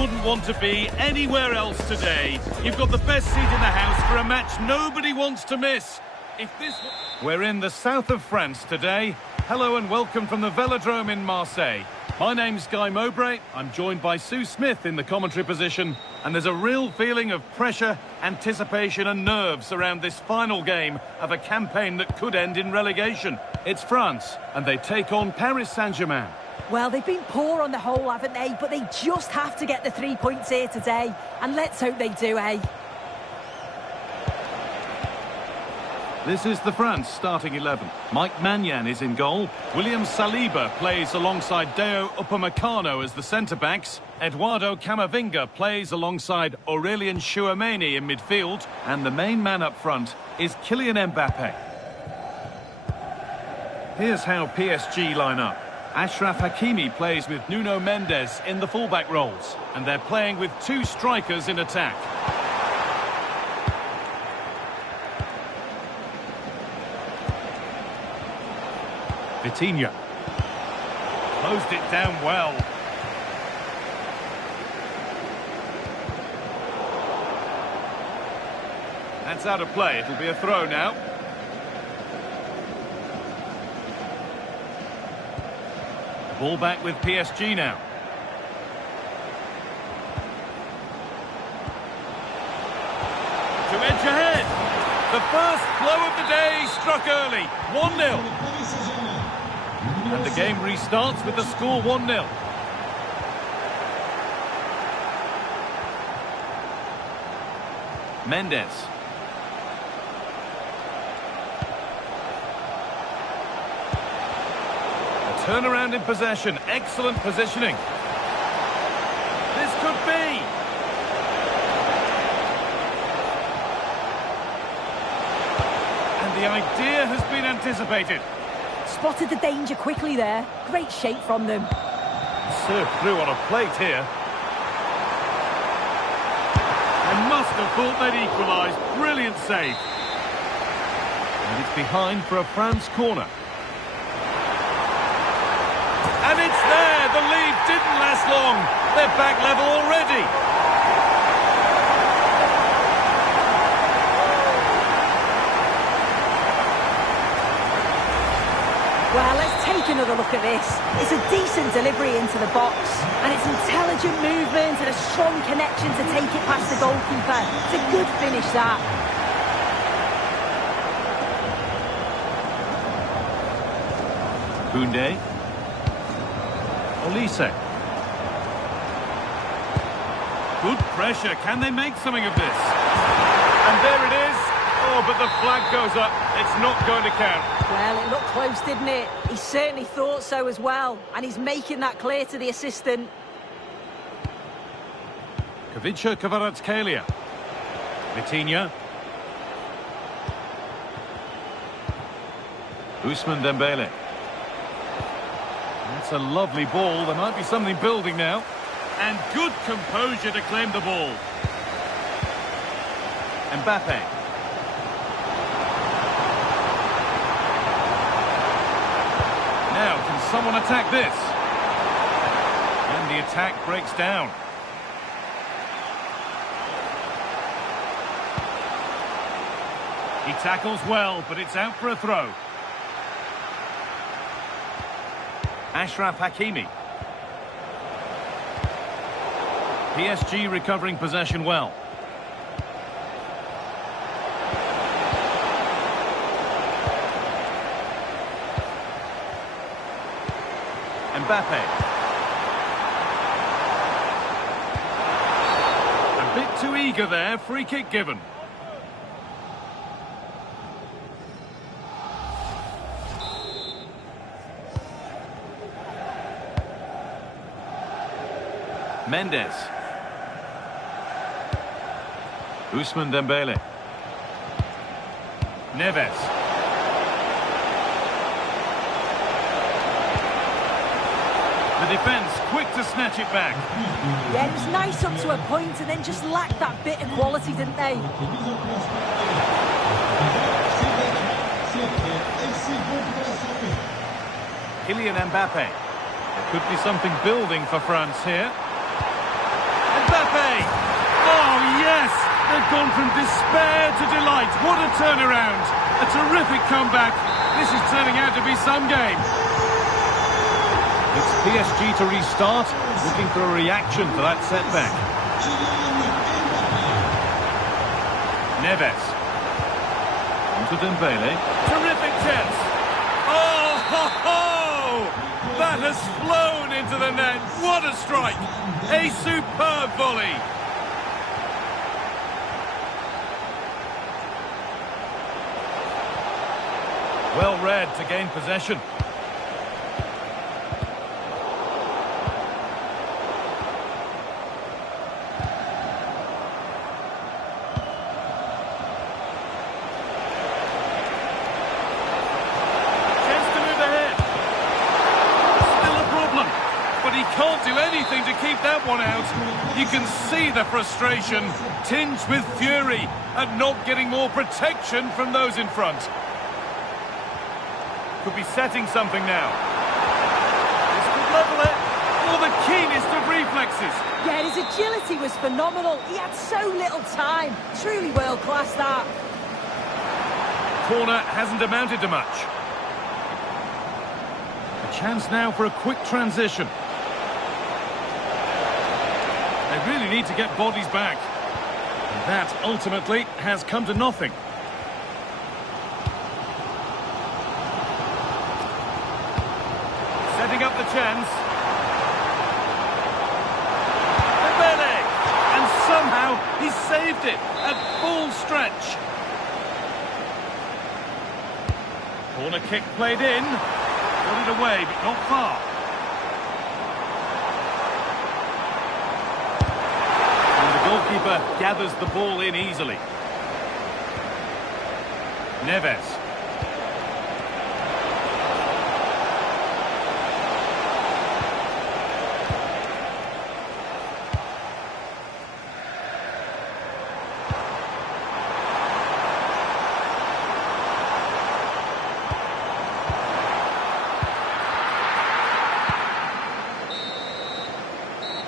Wouldn't want to be anywhere else today. You've got the best seat in the house for a match nobody wants to miss. We're in the south of France today. Hello and welcome from the Velodrome in Marseille. My name's Guy Mowbray. I'm joined by Sue Smith in the commentary position, and there's a real feeling of pressure, anticipation and nerves around this final game of a campaign that could end in relegation. It's France, and they take on Paris Saint-Germain. Well, they've been poor on the whole, haven't they? But they just have to get the 3 points here today. And let's hope they do, eh? This is the France starting 11. Mike Maignan is in goal. William Saliba plays alongside Deo Upamecano as the centre-backs. Eduardo Camavinga plays alongside Aurélien Tchouameni in midfield. And the main man up front is Kylian Mbappé. Here's how PSG line up. Achraf Hakimi plays with Nuno Mendes in the fullback roles, and they're playing with two strikers in attack. Vitinha closed it down well. That's out of play. It'll be a throw now. Ball back with PSG now. To edge ahead. The first blow of the day struck early. 1-0. And the game restarts with the score 1-0. Mendes. Turnaround in possession, excellent positioning. This could be. And the idea has been anticipated. Spotted the danger quickly there. Great shape from them. Served through on a plate here. They must have thought they'd equalised. Brilliant save. And it's behind for a France corner. And it's there! The lead didn't last long. They're back level already. Well, let's take another look at this. It's a decent delivery into the box. And it's intelligent movement and a strong connection to take it past the goalkeeper. It's a good finish, that. Koundé. Olise. Good pressure. Can they make something of this? And there it is. Oh, but the flag goes up. It's not going to count. Well, it looked close, didn't it? He certainly thought so as well. And he's making that clear to the assistant. Kavicha Kvaratskhelia. Vitinha. Ousmane Dembele. That's a lovely ball. There might be something building now. And good composure to claim the ball. Mbappé. Now, can someone attack this? And the attack breaks down. He tackles well, but it's out for a throw. Achraf Hakimi. PSG recovering possession well. Mbappe. A bit too eager there, free kick given. Mendes. Ousmane Dembele. Neves. The defence quick to snatch it back. Yeah, it was nice up to a point and then just lacked that bit of quality, didn't they? Kylian Mbappe. There could be something building for France here. Mbappe! Oh, yes! They've gone from despair to delight. What a turnaround. A terrific comeback. This is turning out to be some game. It's PSG to restart, looking for a reaction to that setback. Neves. Onto Dembele. Terrific chance. Oh, ho, ho! That has flown into the net. What a strike. A superb volley. Well read to gain possession. Can't do anything to keep that one out. You can see the frustration, tinged with fury at not getting more protection from those in front. Could be setting something now. This could level it. Oh, the keenest of reflexes. Yeah, his agility was phenomenal. He had so little time. Truly world class, that. Corner hasn't amounted to much. A chance now for a quick transition. They really need to get bodies back. And that, ultimately, has come to nothing. Setting up the chance. Dembele! And somehow, he saved it at full stretch. Corner kick played in. Got it away, but not far. Goalkeeper gathers the ball in easily. Neves.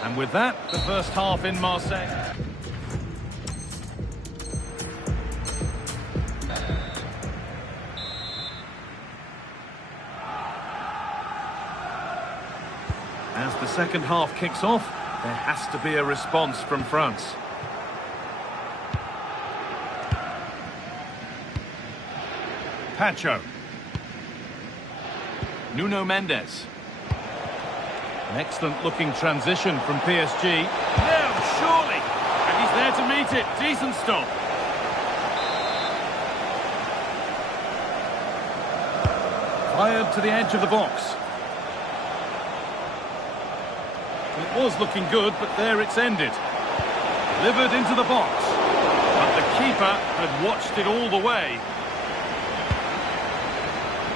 And with that, the first half in Marseille. As the second half kicks off, there has to be a response from France. Pacho. Nuno Mendes. An excellent-looking transition from PSG. Now, surely! And he's there to meet it. Decent stop. Fired to the edge of the box. It was looking good, but there it's ended. Delivered into the box. But the keeper had watched it all the way.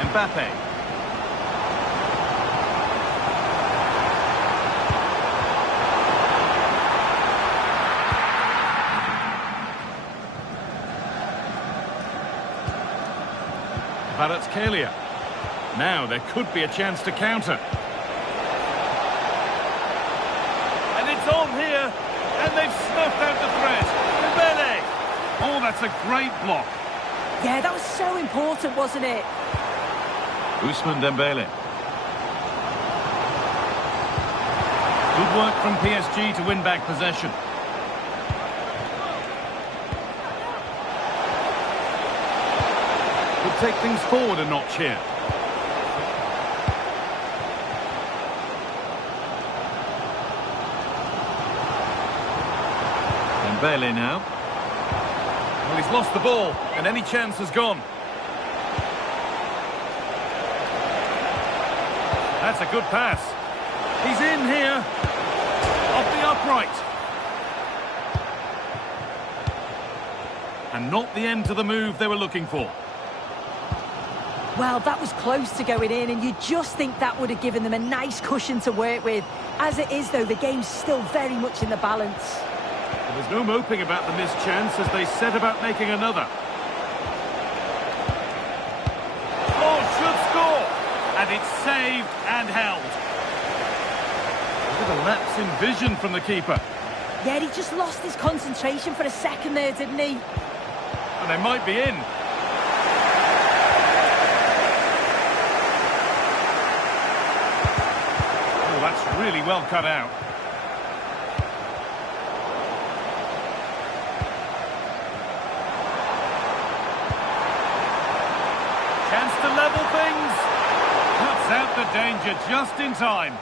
Mbappe. Kvaratskhelia. Now there could be a chance to counter. And it's on here, and they've snuffed out the threat. Dembele! Oh, that's a great block. Yeah, that was so important, wasn't it? Ousmane Dembele. Good work from PSG to win back possession. Could take things forward a notch here. Bailey now. Well, he's lost the ball, and any chance has gone. That's a good pass. He's in here. Off the upright. And not the end to the move they were looking for. Well, that was close to going in, and you just think that would have given them a nice cushion to work with. As it is, though, the game's still very much in the balance. There was no moping about the missed chance as they set about making another. Oh, should score! And it's saved and held. A bit of lapse in vision from the keeper. Yeah, he just lost his concentration for a second there, didn't he? And they might be in. Oh, that's really well cut out. Chance to level things. Cuts out the danger just in time.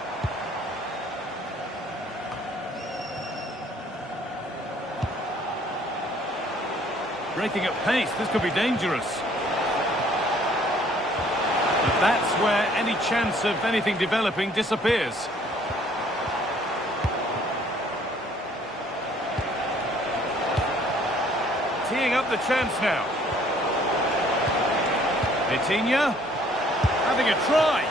Breaking at pace, this could be dangerous. But that's where any chance of anything developing disappears. Teeing up the chance now. Vitinha having a try.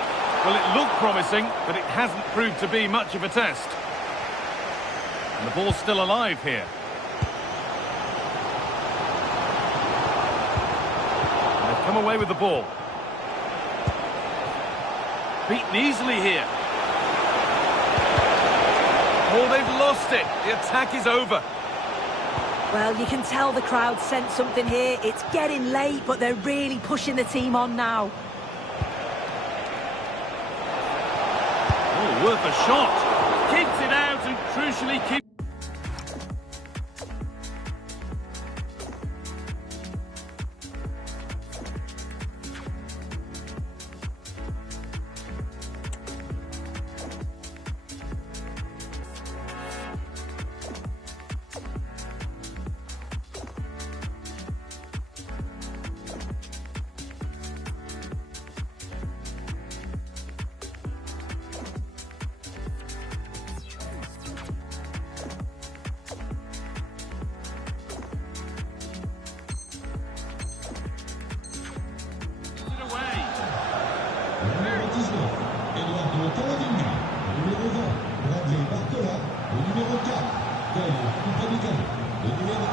Well, it looked promising, but it hasn't proved to be much of a test. And the ball's still alive here. Come away with the ball. Beaten easily here. Oh, they've lost it. The attack is over. Well, you can tell the crowd sensed something here. It's getting late, but they're really pushing the team on now. Oh, worth a shot. Keeps it out and crucially keeps...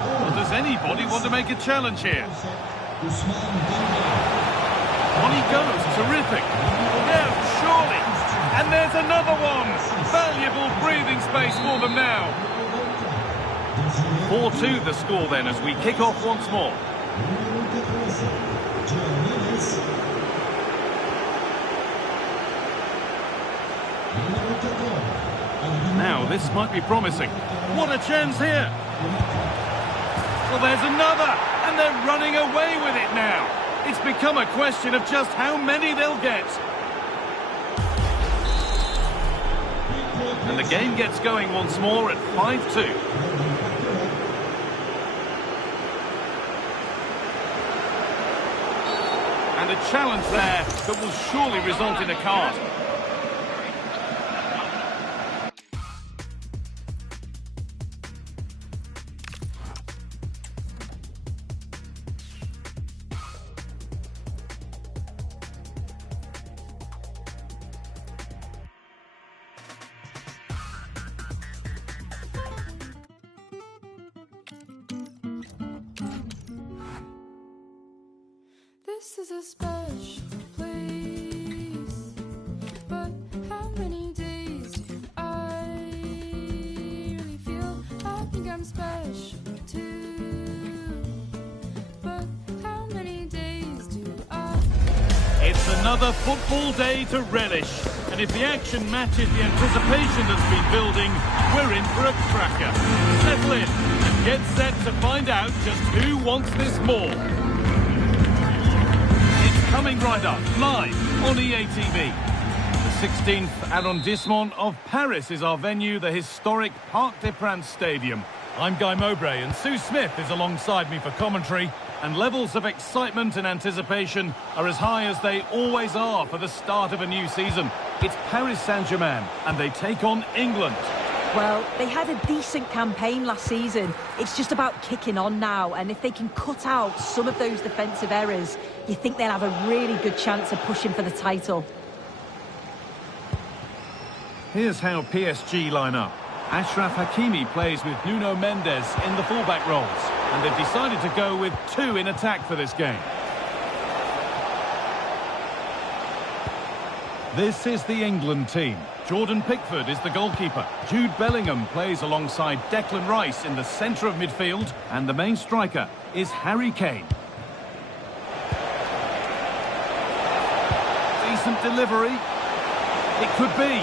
Well, does anybody want to make a challenge here? On he goes, terrific. No, surely. And there's another one. Valuable breathing space for them now. 4-2 the score then as we kick off once more. Now, this might be promising. What a chance here! Well, there's another, and they're running away with it now. It's become a question of just how many they'll get. And the game gets going once more at 5-2. And a challenge there that will surely result in a card. This is a special place, but how many days do I really feel? I think I'm special too, but how many days do I? It's another football day to relish, and if the action matches the anticipation that's been building, we're in for a cracker. Settle in and get set to find out just who wants this more. Coming right up, live on EA TV. The 16th arrondissement of Paris is our venue, the historic Parc des Princes Stadium. I'm Guy Mowbray, and Sue Smith is alongside me for commentary. And levels of excitement and anticipation are as high as they always are for the start of a new season. It's Paris Saint-Germain, and they take on England. Well, they had a decent campaign last season. It's just about kicking on now, and if they can cut out some of those defensive errors, you think they'll have a really good chance of pushing for the title. Here's how PSG line up. Achraf Hakimi plays with Nuno Mendes in the fullback roles, and they've decided to go with two in attack for this game. This is the England team. Jordan Pickford is the goalkeeper. Jude Bellingham plays alongside Declan Rice in the centre of midfield, and the main striker is Harry Kane. Decent delivery. It could be.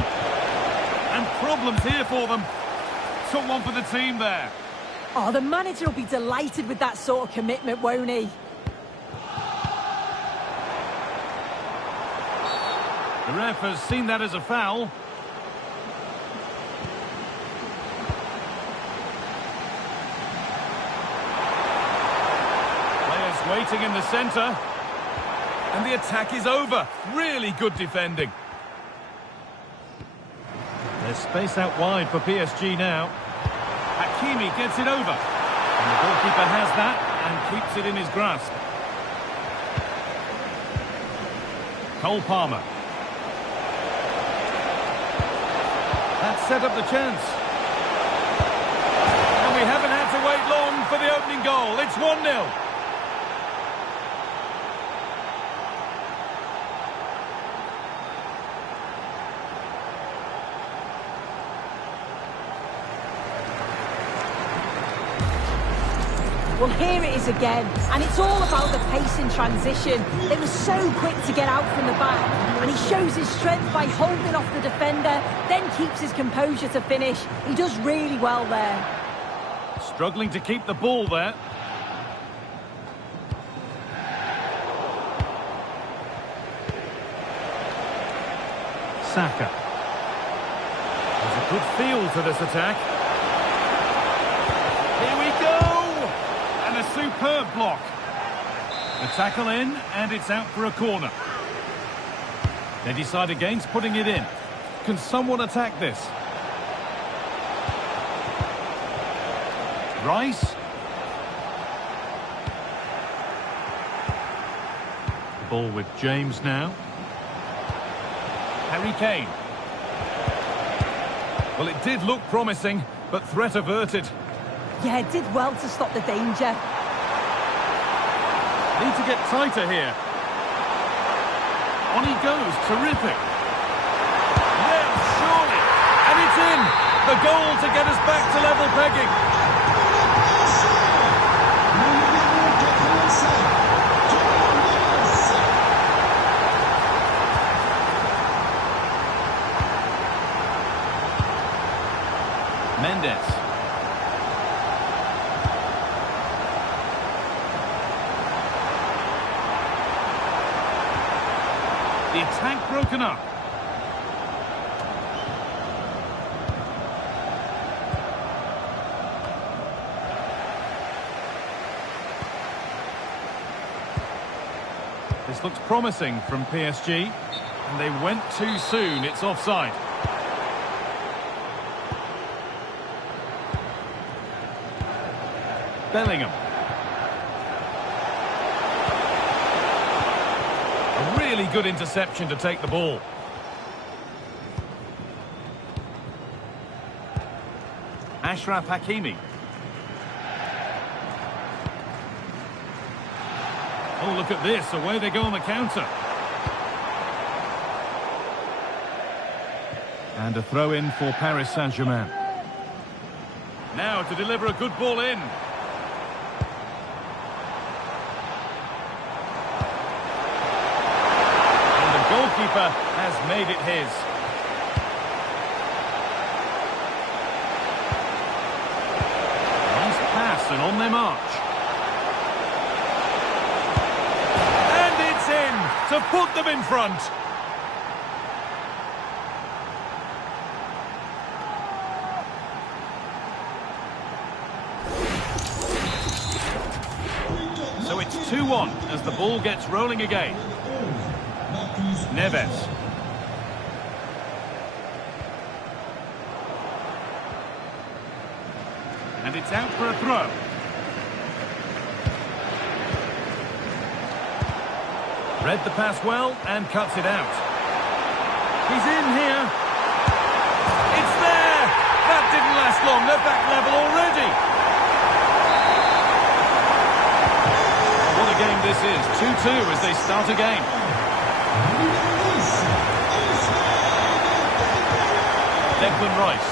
And problems here for them. Took one for the team there. Oh, the manager will be delighted with that sort of commitment, won't he? The ref has seen that as a foul. Players waiting in the centre. And the attack is over. Really good defending. There's space out wide for PSG now. Hakimi gets it over. And the goalkeeper has that and keeps it in his grasp. Cole Palmer. That set up the chance. And we haven't had to wait long for the opening goal. It's 1-0. Well, here it is again, and it's all about the pace in transition. They were so quick to get out from the back, and he shows his strength by holding off the defender, then keeps his composure to finish. He does really well there. Struggling to keep the ball there. Saka. There's a good feel to this attack. Here we go! And a superb block. The tackle in, and it's out for a corner. They decide against putting it in. Can someone attack this? Rice. Ball with James now. Harry Kane. Well, it did look promising, but threat averted. Yeah, it did well to stop the danger. Need to get tighter here. On he goes, terrific. Yes, surely. And it's in. The goal to get us back to level pegging. Mendes. The attack broken up. This looks promising from PSG, and they went too soon. It's offside. Bellingham. A really good interception to take the ball. Achraf Hakimi. Oh, look at this. Away they go on the counter. And a throw-in for Paris Saint-Germain. Now to deliver a good ball in. Goalkeeper has made it his. Nice pass and on their march. And it's in to put them in front. on as the ball gets rolling again. Neves. And it's out for a throw. Read the pass well and cuts it out. He's in here. It's there. That didn't last long. They're back level already. What a game this is. 2-2 as they start again. Declan Rice.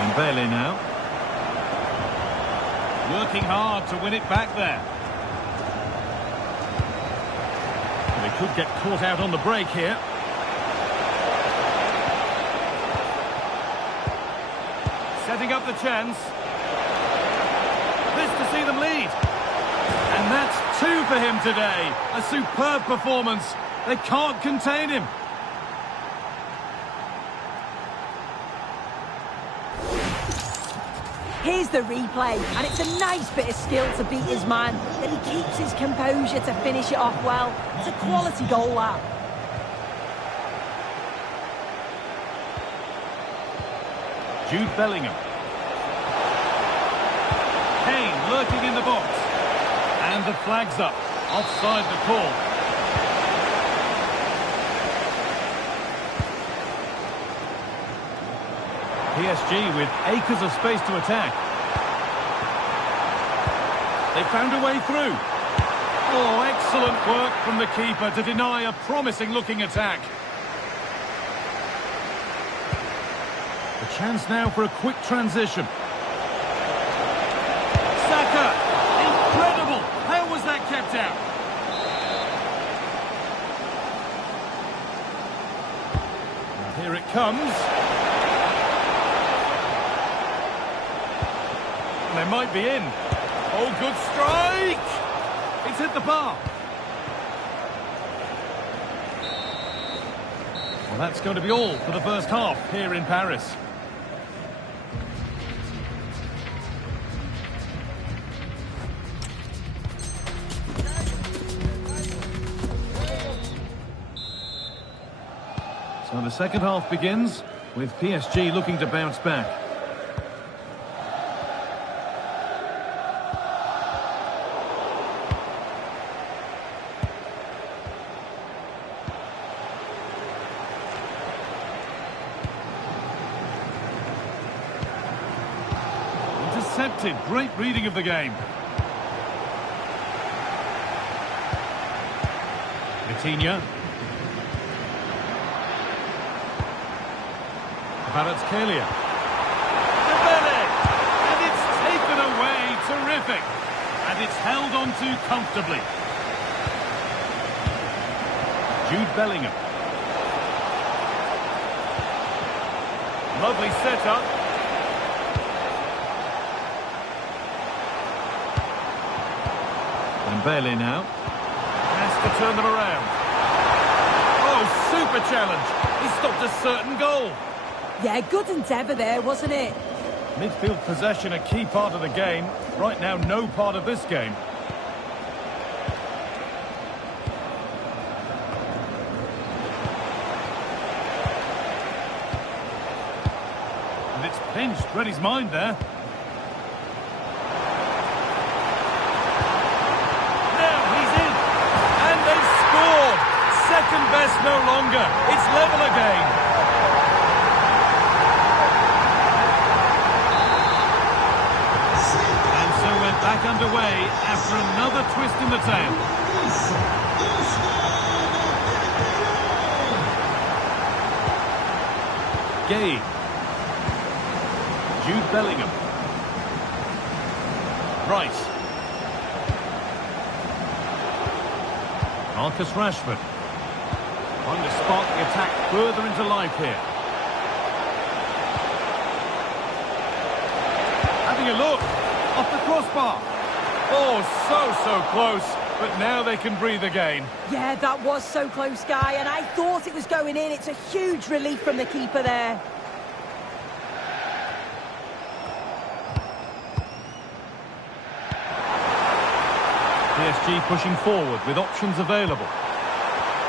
And Bailey now. Working hard to win it back there. They could get caught out on the break here. Setting up the chance. This to see them lead. And that's 2 for him today. A superb performance. They can't contain him. Here's the replay, and it's a nice bit of skill to beat his man. Then he keeps his composure to finish it off well. It's a quality goal, that. Jude Bellingham. Kane lurking in the box. And the flag's up. Offside the call. PSG with acres of space to attack. They found a way through. Oh, excellent work from the keeper to deny a promising-looking attack. A chance now for a quick transition. Saka! Incredible! How was that kept out? Now here it comes. They might be in. Oh, good strike! It's hit the bar. Well, that's going to be all for the first half here in Paris. So the second half begins with PSG looking to bounce back. Intercepted. Great reading of the game. Vitinha. Kvaratskhelia. Dembele! And it's taken away. Terrific. And it's held on to comfortably. Jude Bellingham. Lovely setup. Dembele now. Has to turn them around. Oh, super challenge. He stopped a certain goal. Yeah, good endeavour there, wasn't it? Midfield possession a key part of the game. Right now, no part of this game. And it's pinched. Read his mind there. Now he's in. And they've scored. Second best no longer. It's level again. Back underway after another twist in the tail. Gay. Jude Bellingham. Rice. Marcus Rashford. Trying to spark the attack further into life here. Having a look. Off the crossbar. Oh, so close. But now they can breathe again. Yeah, that was so close, Guy, and I thought it was going in. It's a huge relief from the keeper there. PSG pushing forward with options available.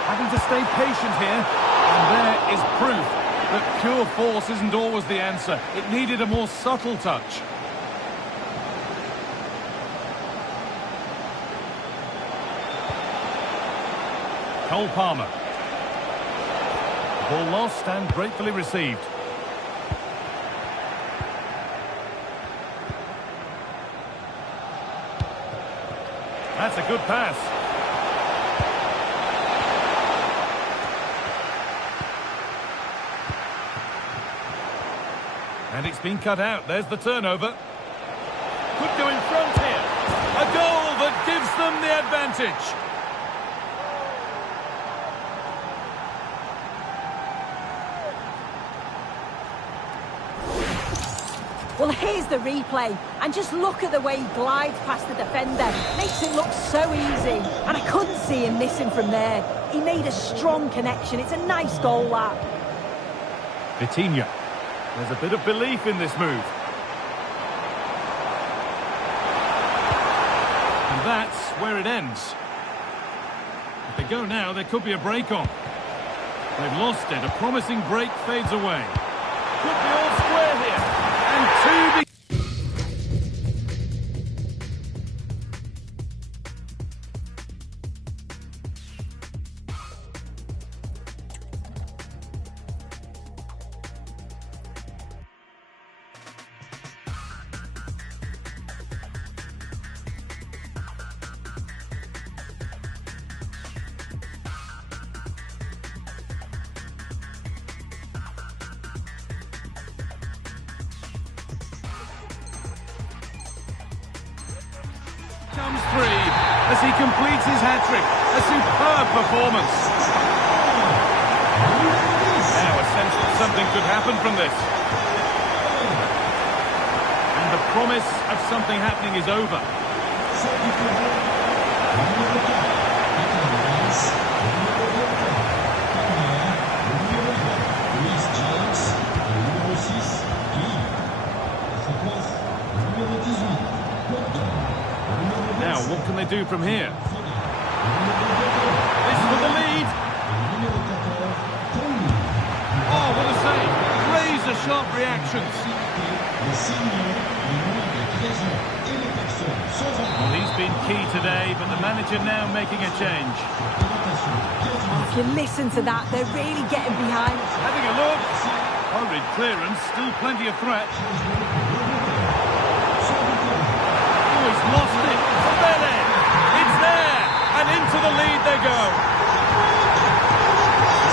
Having to stay patient here. And there is proof that pure force isn't always the answer. It needed a more subtle touch. Cole Palmer. Ball lost and gratefully received. That's a good pass. And it's been cut out. There's the turnover. Could go in front here. A goal that gives them the advantage. Well, here's the replay, and just look at the way he glides past the defender. Makes it look so easy, and I couldn't see him missing from there. He made a strong connection. It's a nice goal, that. Vitinha. There's a bit of belief in this move. And that's where it ends. If they go now, there could be a break on. They've lost it. A promising break fades away. Could be all square here. And two... comes three as he completes his hat-trick. A superb performance. Now a sense that something could happen from this. And the promise of something happening is over. Now, what can they do from here? This for the lead. Oh, what a save. Razor-sharp reactions. Well, he's been key today, but the manager now making a change. Oh, if you listen to that, they're really getting behind. Having a look. Hurried clearance, still plenty of threat. Oh, he's lost it. It's there, and into the lead they go.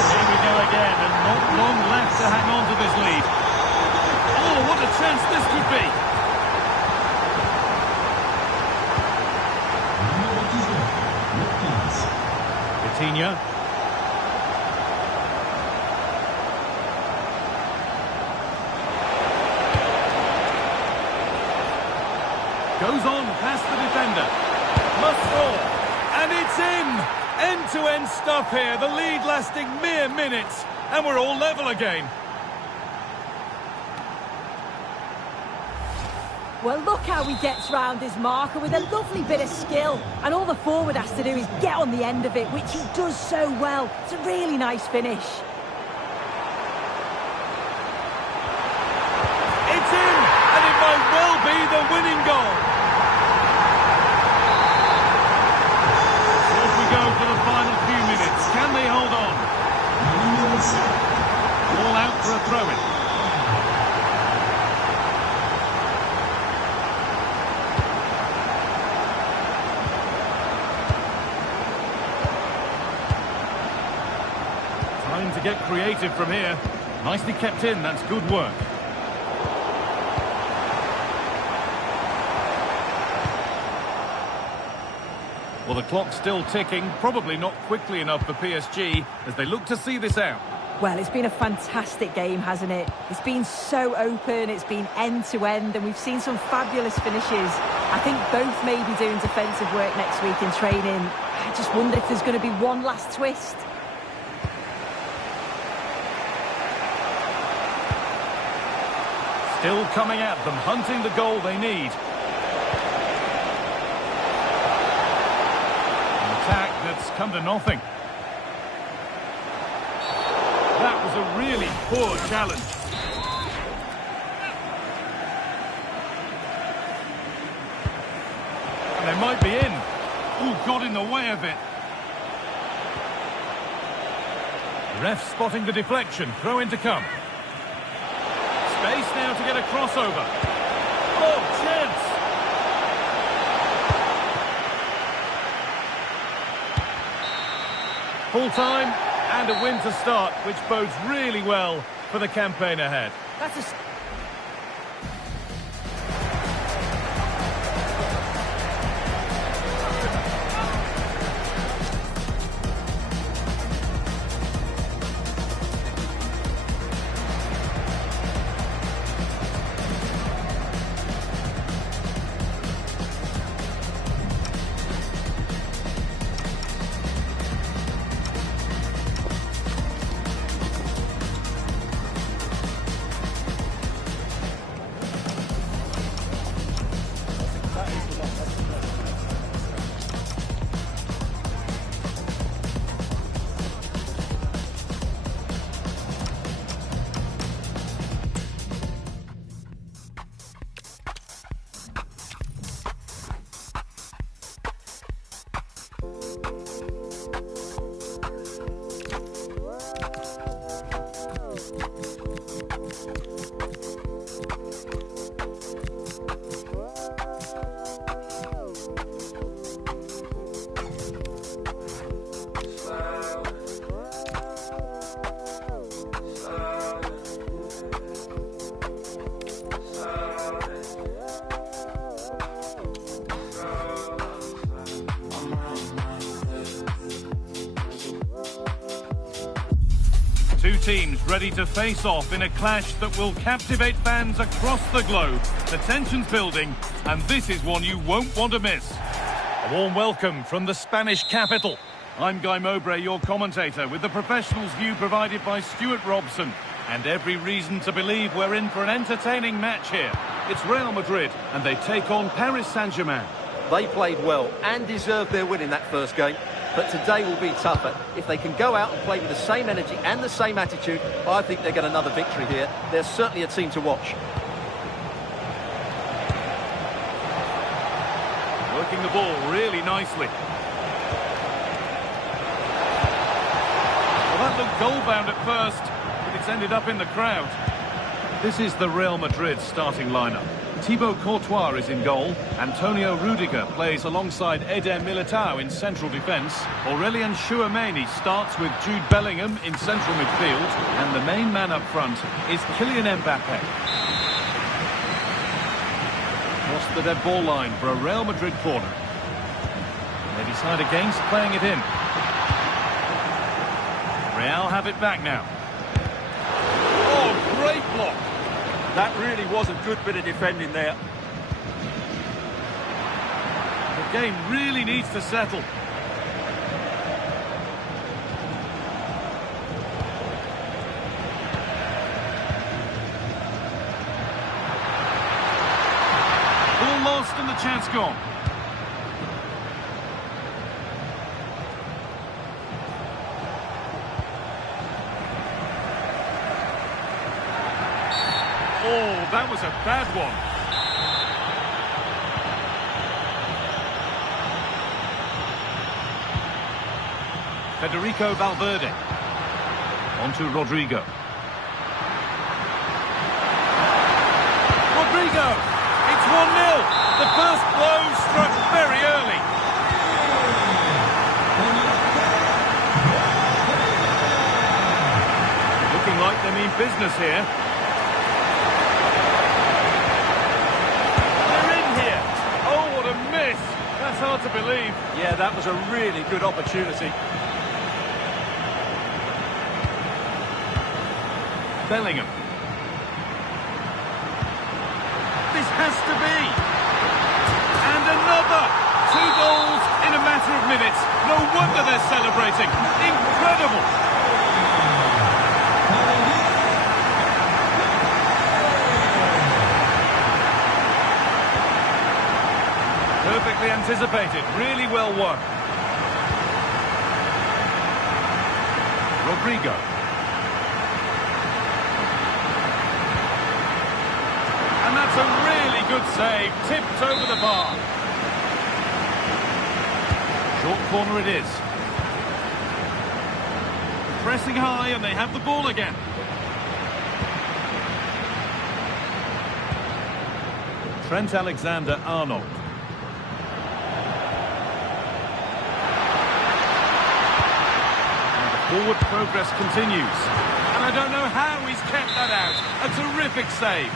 Here we go again, and not long left to hang on to this lead. Oh, what a chance this could be. Vitinha. Goes on past the defender. Must score. And it's in! End-to-end stuff here. The lead lasting mere minutes. And we're all level again. Well, look how he gets round his marker with a lovely bit of skill. And all the forward has to do is get on the end of it, which he does so well. It's a really nice finish. It's in! And it might well be the winning goal. Go for the final few minutes. Can they hold on? All out for a throw-in. Time to get creative from here. Nicely kept in. That's good work. Well, the clock's still ticking, probably not quickly enough for PSG as they look to see this out. Well, it's been a fantastic game, hasn't it? It's been so open, it's been end-to-end, and we've seen some fabulous finishes. I think both may be doing defensive work next week in training. I just wonder if there's going to be one last twist. Still coming at them, hunting the goal they need. it's come to nothing. That was a really poor challenge. And they might be in. Ooh, got in the way of it. Ref spotting the deflection. Throw in to come. Space now to get a crossover. Oh, chance! Full time and a win to start, which bodes really well for the campaign ahead. That's a... Two teams ready to face off in a clash that will captivate fans across the globe. The tension's building, and this is one you won't want to miss. A warm welcome from the Spanish capital. I'm Guy Mowbray, your commentator, with the professionals' view provided by Stuart Robson. And every reason to believe we're in for an entertaining match here. It's Real Madrid, and they take on Paris Saint-Germain. They played well and deserved their win in that first game. But today will be tougher. If they can go out and play with the same energy and the same attitude, I think they'll get another victory here. They're certainly a team to watch. Working the ball really nicely. Well, that looked goal-bound at first, but it's ended up in the crowd. This is the Real Madrid starting lineup. Thibaut Courtois is in goal. Antonio Rudiger plays alongside Eder Militao in central defence. Aurelien Tchouameni starts with Jude Bellingham in central midfield. And the main man up front is Kylian Mbappe. Across the dead ball line for a Real Madrid corner. They decide against playing it in. Real have it back now. Oh, great block. That really was a good bit of defending there. The game really needs to settle. Ball lost and the chance gone. Oh, that was a bad one. Federico Valverde. On to Rodrigo. Rodrigo! It's 1-0. The first blow struck very early. Looking like they mean business here. That's hard to believe. Yeah, that was a really good opportunity. Bellingham. This has to be. And another. 2 goals in a matter of minutes. No wonder they're celebrating. Incredible. Perfectly anticipated, really well won. Rodrigo. And that's a really good save, tipped over the bar. Short corner it is. Pressing high and they have the ball again. Trent Alexander-Arnold. And the forward progress continues. And I don't know how he's kept that out. A terrific save.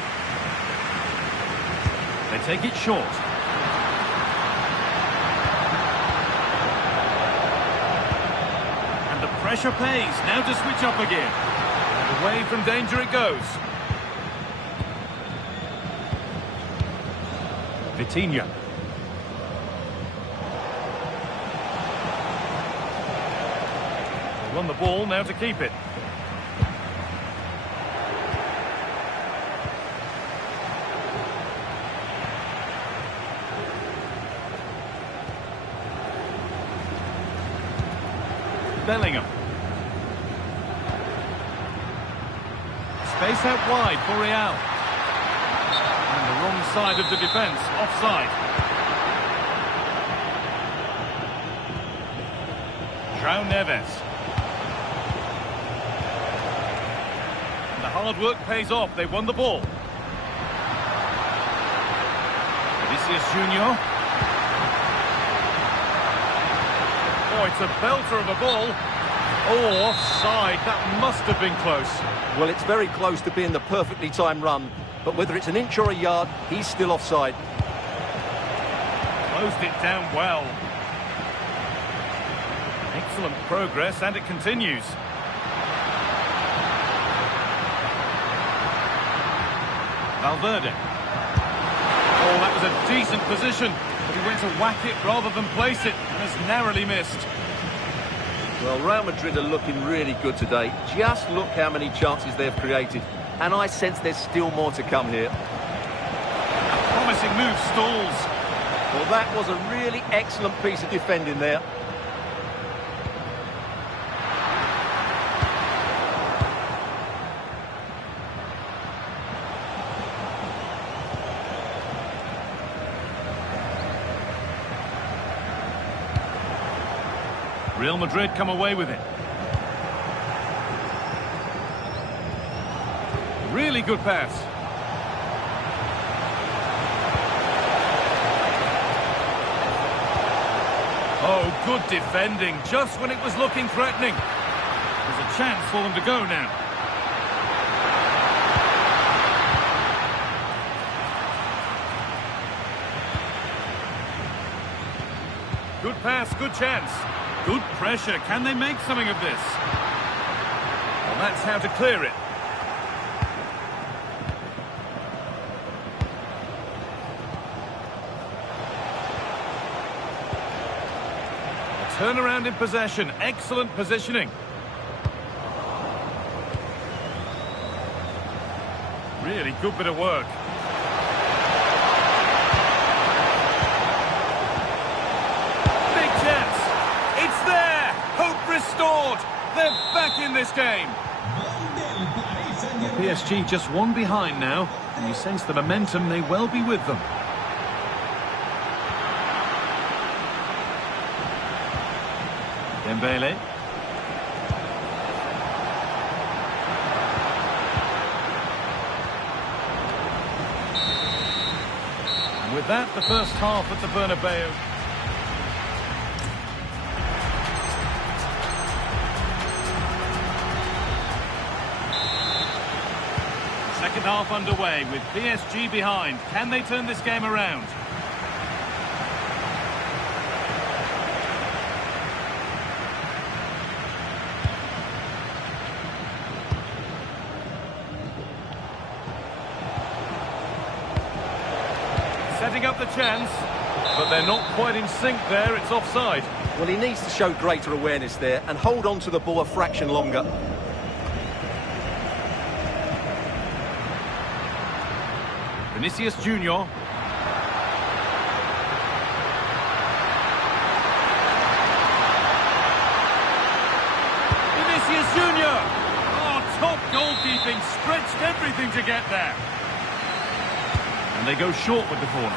They take it short. And the pressure pays. Now to switch up again. And away from danger it goes. Vitinha. They won the ball, now to keep it. Bellingham. Space out wide for Real. And the wrong side of the defence, offside. João Neves. And the hard work pays off, they won the ball. Vinicius Junior. Oh, it's a belter of a ball. Oh, offside, that must have been close. Well, it's very close to being the perfectly timed run, but whether it's an inch or a yard, he's still offside. Closed it down well. Excellent progress, and it continues. Valverde. Oh, that was a decent position, but he went to whack it rather than place it, and has narrowly missed. Well, Real Madrid are looking really good today. Just look how many chances they've created. And I sense there's still more to come here. A promising move stalls. Well, that was a really excellent piece of defending there. Real Madrid come away with it. Really good pass. Oh, good defending, just when it was looking threatening. There's a chance for them to go now. Good pass, good chance. Good pressure. Can they make something of this? Well, that's how to clear it. A turnaround in possession. Excellent positioning. Really good bit of work. Restored. They're back in this game. PSG just one behind now, and you sense the momentum may well be with them. Dembele. And with that, the first half at the Bernabeu. Second half underway with PSG behind. Can they turn this game around? Setting up the chance, but they're not quite in sync there. It's offside. Well, he needs to show greater awareness there and hold on to the ball a fraction longer. Vinicius Junior. Vinicius Junior. goalkeeping stretched everything to get there. And they go short with the corner.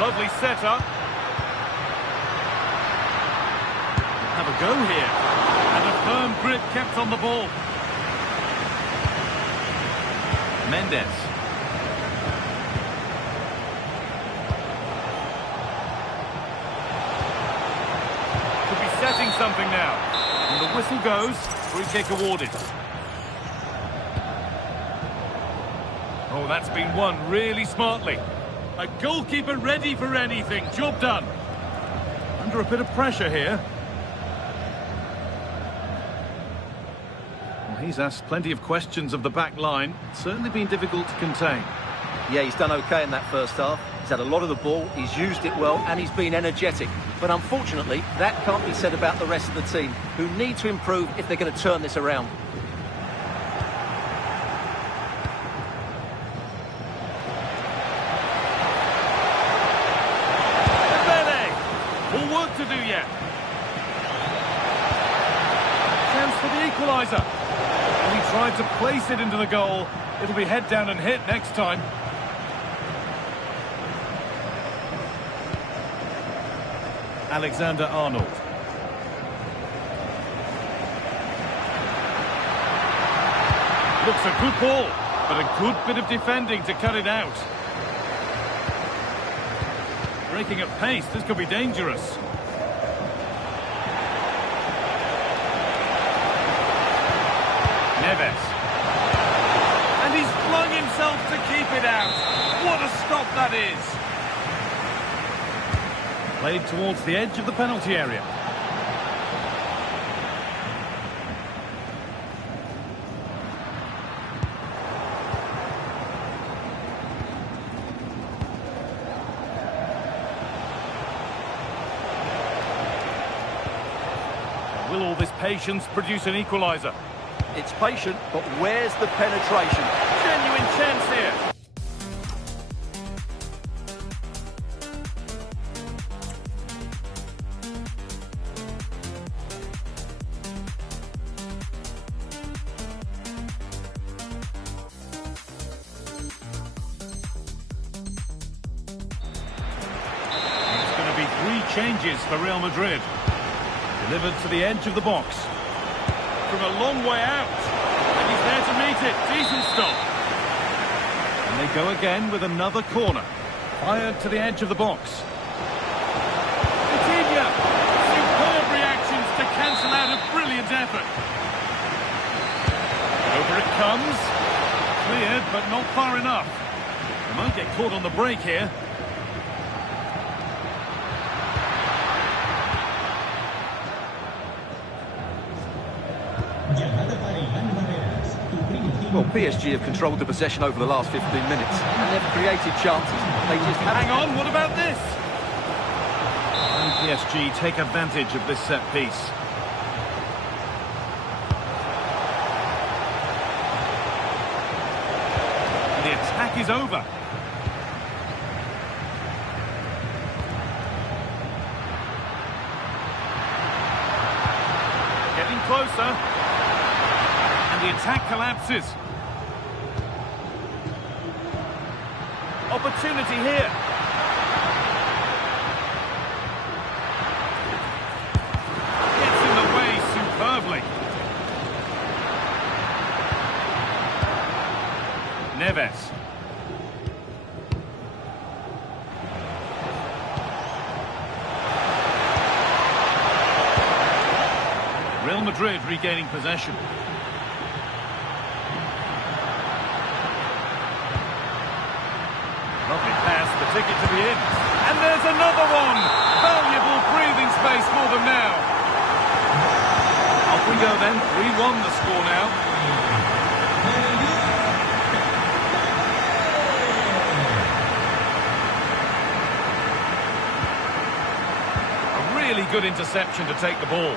Lovely setup. Have a go here. And a firm grip kept on the ball. Mendes. Could be setting something now. And the whistle goes. Free kick awarded. Oh, that's been won really smartly. A goalkeeper ready for anything. Job done. Under a bit of pressure here. Well, he's asked plenty of questions of the back line. It's certainly been difficult to contain. Yeah, he's done okay in that first half. He's had a lot of the ball, he's used it well, and he's been energetic. But unfortunately, that can't be said about the rest of the team, who need to improve if they're going to turn this around. To do yet. Chance for the equaliser. And he tried to place it into the goal. It'll be head down and hit next time. Alexander-Arnold. Looks a good ball, but a good bit of defending to cut it out. Breaking at pace, this could be dangerous. Neves. And he's flung himself to keep it out. What a stop that is. Played towards the edge of the penalty area. Will all this patience produce an equaliser? It's patient, but where's the penetration? Genuine chance here. It's going to be 3 changes for Real Madrid. Delivered to the edge of the box. From a long way out. And he's there to meet it. Decent stop. And they go again with another corner. Fired to the edge of the box. Coutinho. Superb reactions to cancel out a brilliant effort. Over it comes. Cleared, but not far enough. They might get caught on the break here. Well, PSG have controlled the possession over the last 15 minutes, and they've created chances. They just hang on, what about this? And PSG take advantage of this set piece. And the attack is over. Getting closer. The attack collapses. Opportunity here. Gets in the way superbly. Neves. Real Madrid regaining possession. Lovely pass, the ticket to the in. And there's another one! Valuable breathing space for them now. Off we go then, 3-1 the score now. A really good interception to take the ball.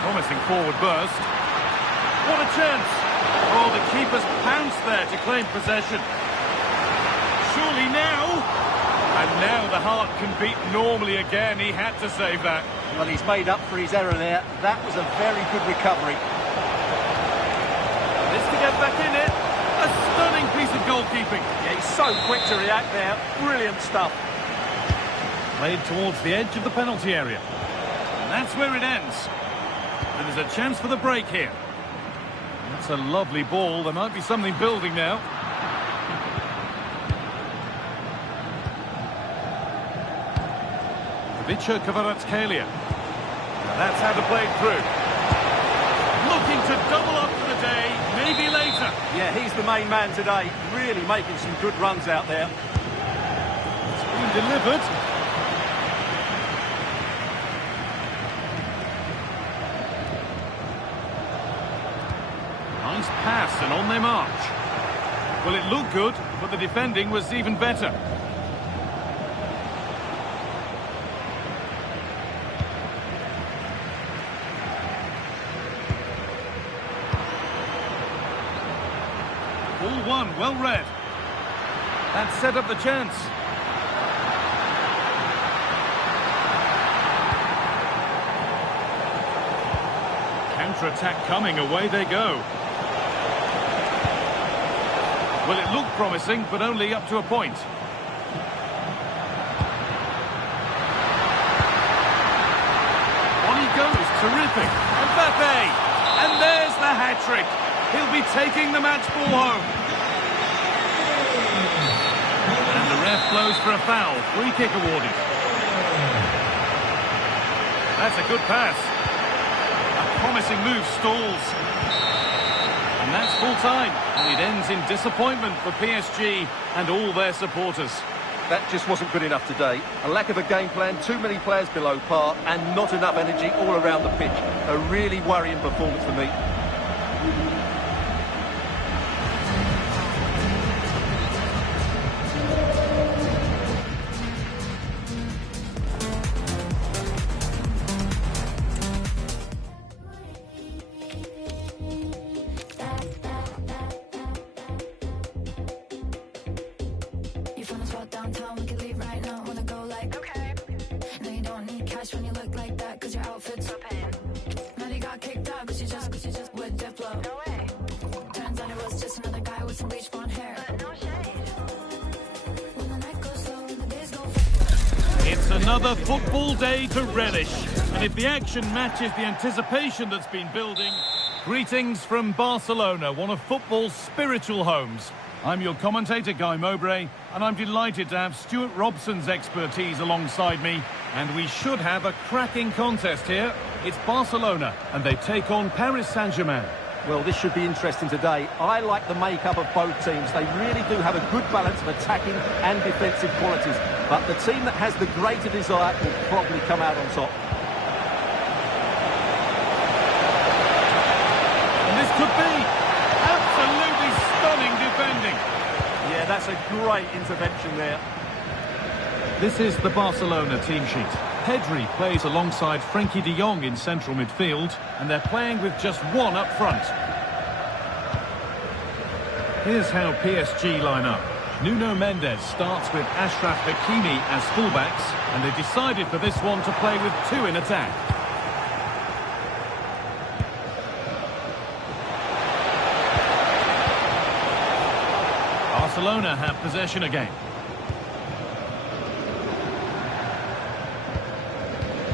Promising forward burst. What a chance! Oh, the keeper's pounced there to claim possession. Surely now... And now the heart can beat normally again. He had to save that. Well, he's made up for his error there. That was a very good recovery. This to get back in it. A stunning piece of goalkeeping. Yeah, he's so quick to react there. Brilliant stuff. Played towards the edge of the penalty area. And that's where it ends. And there's a chance for the break here. That's a lovely ball. There might be something building now. Vicha Kvaratskhelia. That's how to play it through. Looking to double up for the day, maybe later. Yeah, he's the main man today. Really making some good runs out there. It's been delivered. Nice pass and on they march. Well, it looked good, but the defending was even better. All one, well read. That set up the chance. Counter-attack coming, away they go. Well, it looked promising, but only up to a point. On he goes, terrific. Mbappe! And there's the hat-trick. He'll be taking the match ball home. And the ref blows for a foul. Free kick awarded. That's a good pass. A promising move stalls. And that's full time. And it ends in disappointment for PSG and all their supporters. That just wasn't good enough today. A lack of a game plan, too many players below par, and not enough energy all around the pitch. A really worrying performance for me. Downtown, we can leave right now. Wanna go like, okay. No, you don't need cash when you look like that, cause your outfit's so pain. Now you got kicked out, cause you just with Diplo. No way. Turns out it was just another guy with some bleach blonde hair. But no shade. When the night goes slow and the days go fast. It's another football day to relish. And if the action matches the anticipation that's been building, greetings from Barcelona, one of football's spiritual homes. I'm your commentator, Guy Mowbray, and I'm delighted to have Stuart Robson's expertise alongside me. And we should have a cracking contest here. It's Barcelona, and they take on Paris Saint-Germain. Well, this should be interesting today. I like the makeup of both teams. They really do have a good balance of attacking and defensive qualities. But the team that has the greater desire will probably come out on top. And this could be absolutely stunning defending. Yeah, that's a great intervention there. This is the Barcelona team sheet. Pedri plays alongside Frenkie de Jong in central midfield, and they're playing with just one up front. Here's how PSG line up. Nuno Mendes starts with Achraf Hakimi as fullbacks, and they decided for this one to play with two in attack. Barcelona have possession again.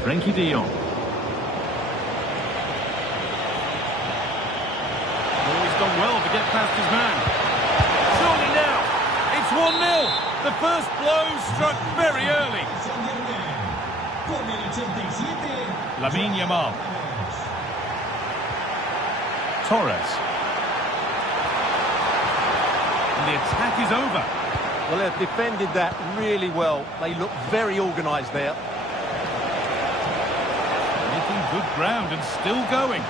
Frenkie de Jong. Oh, he's done well to get past his man. Surely now, it's 1-0. The first blow struck very early. Lamine Yamal. Torres. And the attack is over. Well, they've defended that really well. They look very organised there. Good ground and still going.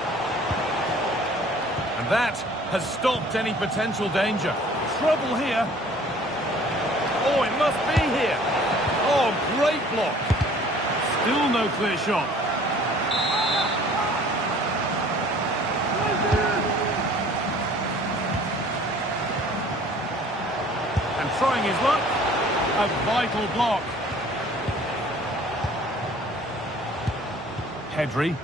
And that has stopped any potential danger. Trouble here. Oh, it must be here. Oh, great block. Still no clear shot. And trying his luck. A vital block. Pedri.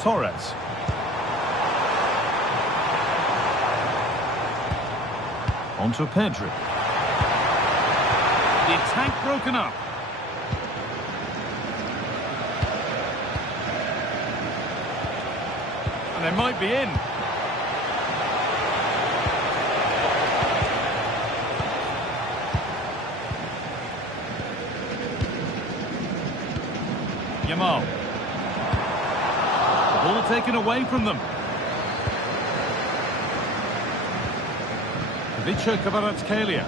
Torres. Onto Pedri. The attack broken up. And they might be in. Yamal. The ball taken away from them. Vicha Kvaratskhelia.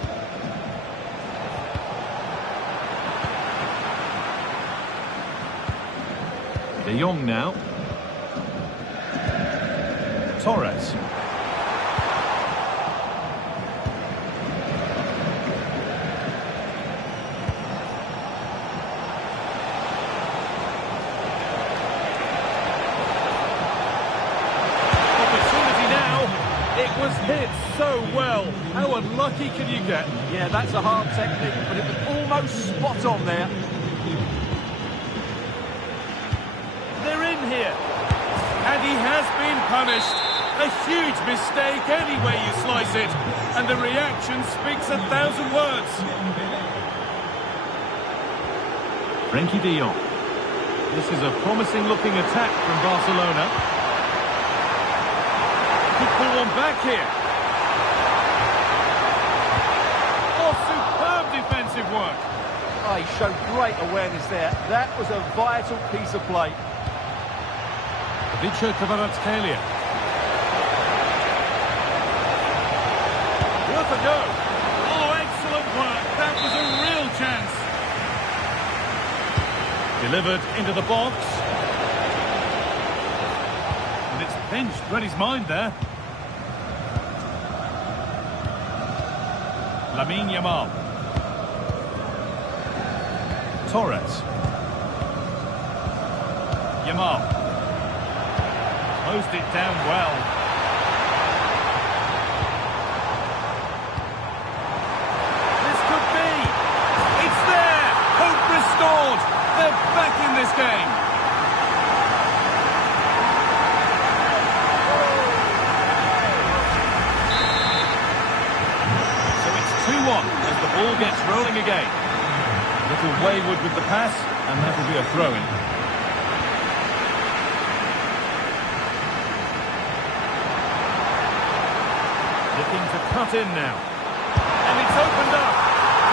De Jong now. Torres. Opportunity now. It was hit so well. How unlucky can you get? Yeah, that's a hard technique, but it was almost spot on there. They're in here. And he has been punished. A huge mistake any way you slice it. And the reaction speaks 1,000 words. Frenkie de Jong. This is a promising looking attack from Barcelona. Could pull one back here. Oh, superb defensive work. Oh, he showed great awareness there. That was a vital piece of play. Vicha Kvaratskhelia. Worth a go. Oh, excellent work. That was a real chance. Delivered into the box. And it's pinched. Read his mind there. Lamine Yamal. Torres. Yamal. Closed it down well. This could be. It's there. Hope restored. They're back in this game. So it's 2-1 as the ball gets rolling again. A little wayward with the pass, and that'll be a throw-in. Looking to cut in now. And it's opened up.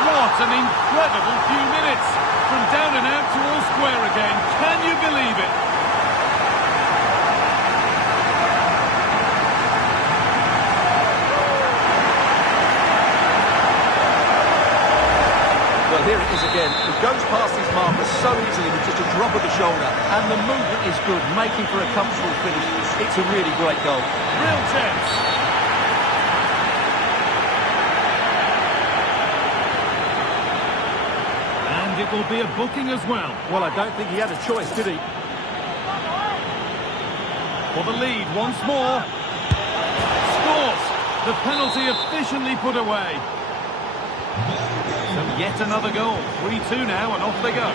What an incredible few minutes. From down and out to all square again. Can you believe it? Well, here it is again. He goes past his marker so easily with just a drop of the shoulder. And the movement is good, making for a comfortable finish. It's a really great goal. Real chance. It will be a booking as well. Well, I don't think he had a choice, did he? For the lead once more. Scores. The penalty efficiently put away. So yet another goal. 3-2 now, and off they go.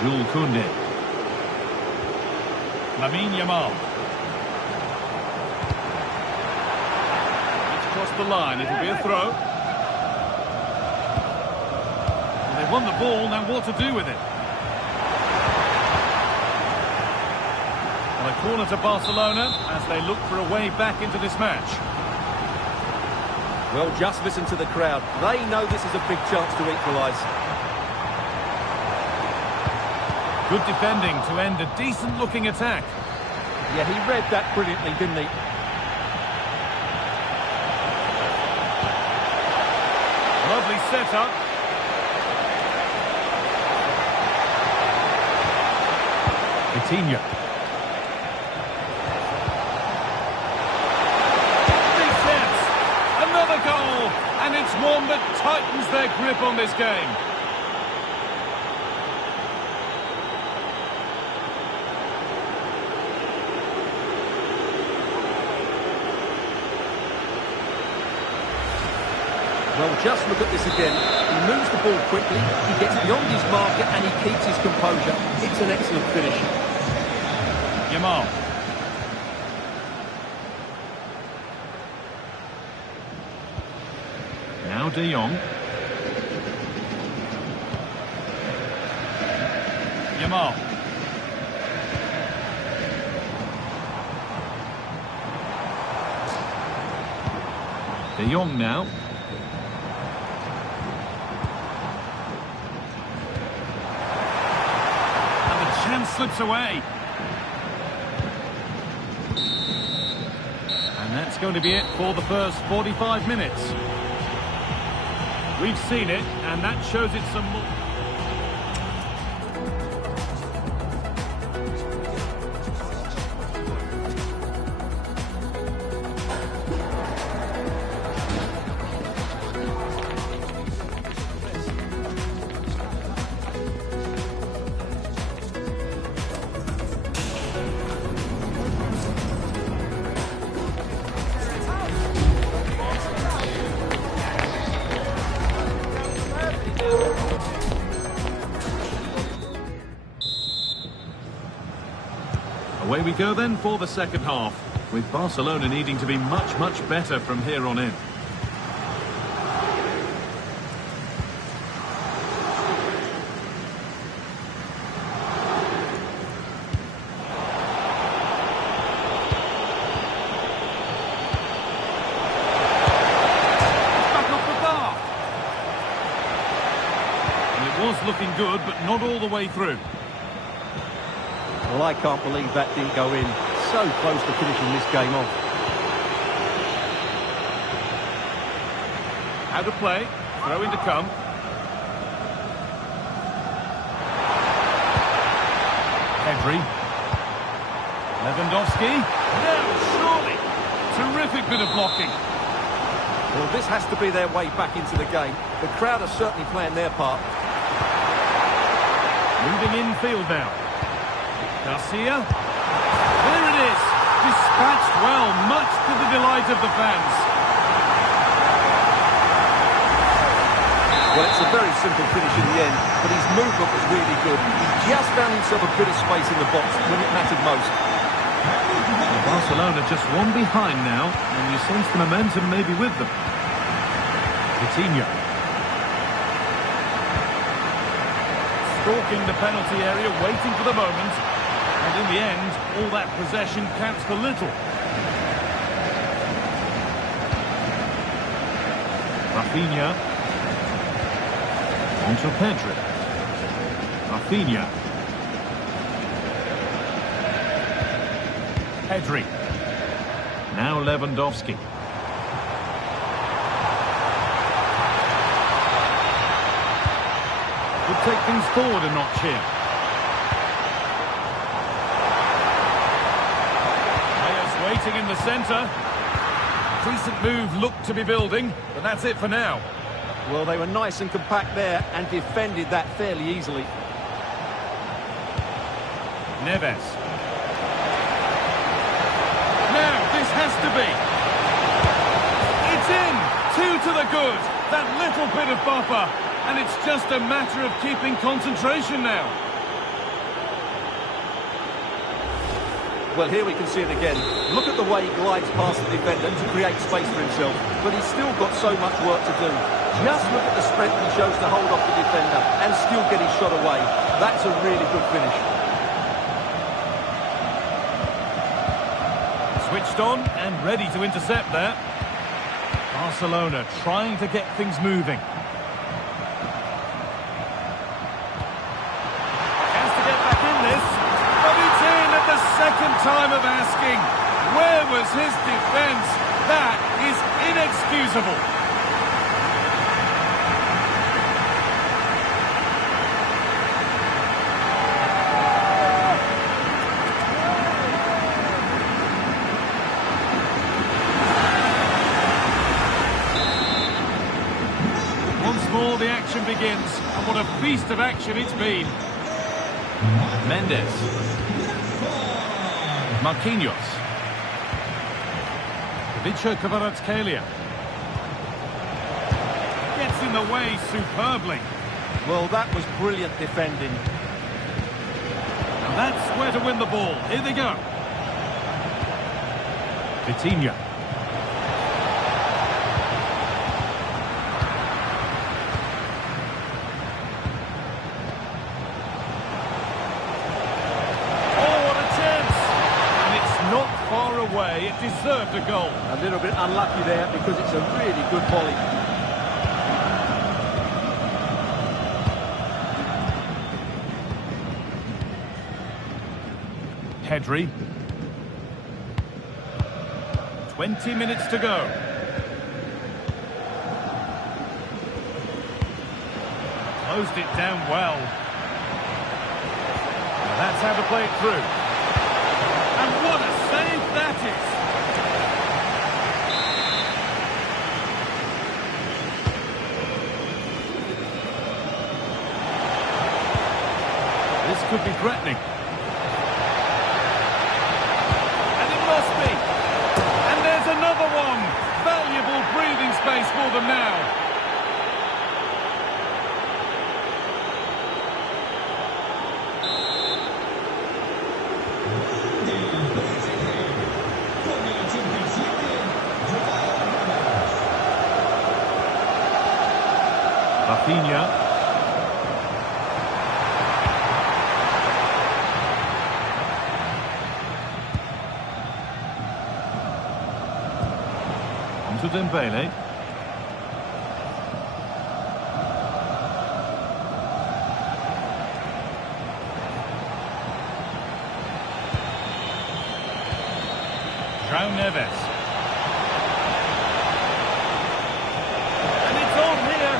Jules Koundé. Lamine Yamal. It's crossed the line. It'll be a throw. They won the ball, now what to do with it? And a corner to Barcelona as they look for a way back into this match. Well, just listen to the crowd. They know this is a big chance to equalise. Good defending to end a decent-looking attack. Yeah, he read that brilliantly, didn't he? Lovely set-up. Coutinho. Big chance. Another goal. And it's one that tightens their grip on this game. Well, just look at this again. He moves the ball quickly, he gets beyond his marker and he keeps his composure. It's an excellent finish. Yamal. Now De Jong. Yamal. De Jong now. And the chance slips away. And that's going to be it for the first 45 minutes. We've seen it, and that shows it some more. Away we go then for the second half, with Barcelona needing to be much, much better from here on in. Back off the bar. And it was looking good, but not all the way through. Well, I can't believe that didn't go in. So close to finishing this game off. Out of play, throw in to come. Pedri. Lewandowski. Now, surely. Terrific bit of blocking. Well, this has to be their way back into the game. The crowd are certainly playing their part. Moving infield now. Garcia. There it is. Dispatched well, much to the delight of the fans. Well, it's a very simple finish in the end, but his movement was really good. He just found himself a bit of space in the box when it mattered most. Barcelona just one behind now, and you sense the momentum maybe with them. Coutinho. Stalking the penalty area, waiting for the moment. And in the end, all that possession counts for little. Rafinha. On to Pedri. Rafinha. Pedri. Now Lewandowski. Could take things forward a notch here. Waiting in the centre. Decent move looked to be building, but that's it for now. Well, they were nice and compact there and defended that fairly easily. Neves. Now, this has to be. It's in! 2 to the good. That little bit of buffer. And it's just a matter of keeping concentration now. Well, here we can see it again. Look at the way he glides past the defender to create space for himself. But he's still got so much work to do. Just look at the strength he shows to hold off the defender and still get his shot away. That's a really good finish. Switched on and ready to intercept there. Barcelona trying to get things moving. Chance to get back in this. But it's in at the second time of asking. Where was his defence? That is inexcusable. Once more the action begins, and what a feast of action it's been. Mendes. Marquinhos. Vicha Kvaratskhelia. in the way superbly. Well, that was brilliant defending. And that's where to win the ball. Here they go. Vitinha. Away, it deserved a goal. A little bit unlucky there because it's a really good volley. Pedri. 20 minutes to go. Closed it down well. Now that's how to play it through. And what a save that is! This could be threatening. And it must be. And there's another one. Valuable breathing space for them now. Rafinha. On to Dembele. João Neves. And it's on here.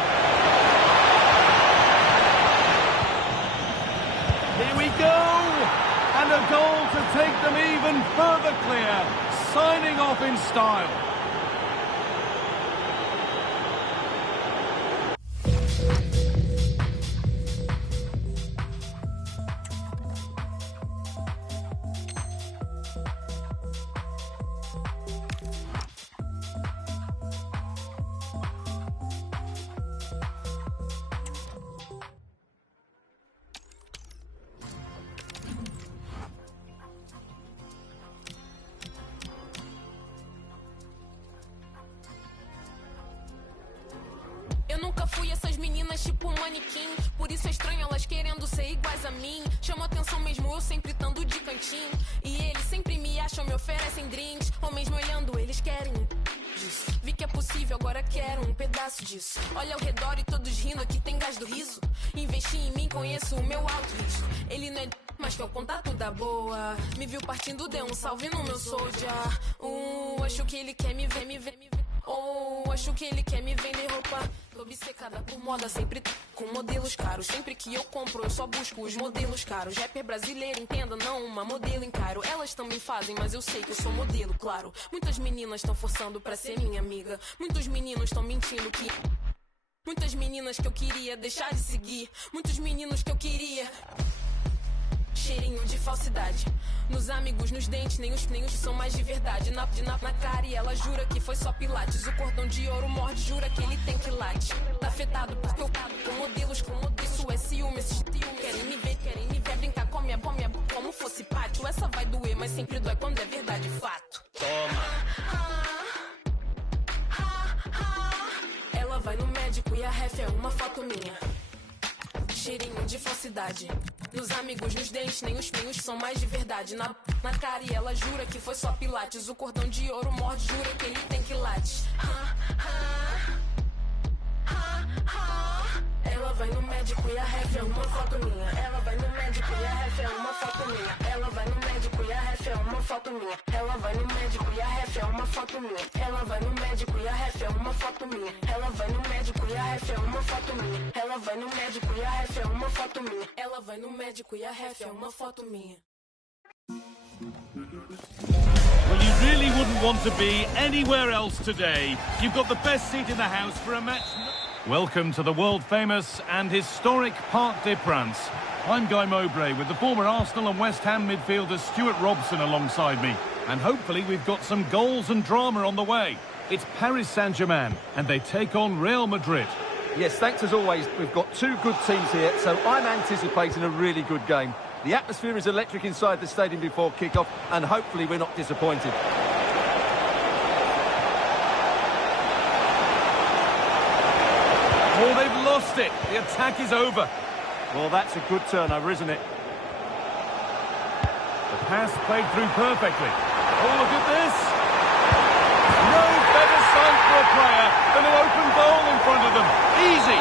Here we go! And a goal to take them even further clear. Signing off in style. Eu nunca fui essas meninas tipo manequim. Por isso é estranho elas querendo ser iguais a mim. Chamo atenção mesmo eu sempre estando de cantinho. E eles sempre me acham, me oferecem drinks. Ou mesmo olhando eles querem disso. Vi que é possível, agora quero um pedaço disso. Olha ao redor e todos rindo, aqui tem gás do riso. Investi em mim, conheço o meu alto risco. Ele não é mas que é o contato da boa. Me viu partindo, deu um salve no meu soldier. Acho que ele quer me ver, me ver, me ver. Oh, acho que ele quer me vender roupa. Tô obcecada por moda, sempre com modelos caros. Sempre que eu compro, eu só busco os modelos caros. Rapper brasileiro, entenda, não uma modelo encaro. Elas também fazem, mas eu sei que eu sou modelo, claro. Muitas meninas estão forçando pra ser minha amiga. Muitos meninos estão mentindo que... Muitas meninas que eu queria deixar de seguir. Muitos meninos que eu queria... Cheirinho de falsidade. Nos amigos, nos dentes, nem os são mais de verdade. Na cara e ela jura que foi só pilates. O cordão de ouro morde, jura que ele tem quilate. Tá afetado porque eu com modelos, isso é ciúme. Querem me ver, brincar com a minha como fosse pátio. Essa vai doer, mas sempre dói quando é verdade, fato. Toma. Ela vai no médico e a ref é uma foto minha. Cheirinho de falsidade. Nos amigos, nos dentes, nem os são mais de verdade. Na cara e ela jura que foi só pilates. O cordão de ouro morde, jura que ele tem quilate. Ela vai no médico e a ref é uma foto minha. Ela vai no médico e a ref é uma foto minha. Ela vai no médico e a ref é uma foto minha. Ela vai no médico e a ref é uma foto minha. Ela vai no médico e a ref é uma foto minha. Ela vai no médico e a ref é uma foto minha. Ela vai no médico e a ref é uma foto minha. Ela vai no médico e a ref é uma foto minha. Well, you really wouldn't want to be anywhere else today. You've got the best seat in the house for a match. Welcome to the world-famous and historic Parc des Princes. I'm Guy Mowbray with the former Arsenal and West Ham midfielder Stuart Robson alongside me. And hopefully we've got some goals and drama on the way. It's Paris Saint-Germain and they take on Real Madrid. Yes, thanks as always. We've got two good teams here, so I'm anticipating a really good game. The atmosphere is electric inside the stadium before kick-off, and hopefully we're not disappointed. Oh, they've lost it. The attack is over. Well, that's a good turnover, isn't it? The pass played through perfectly. Oh, look at this. No better sign for a player than an open goal in front of them. Easy.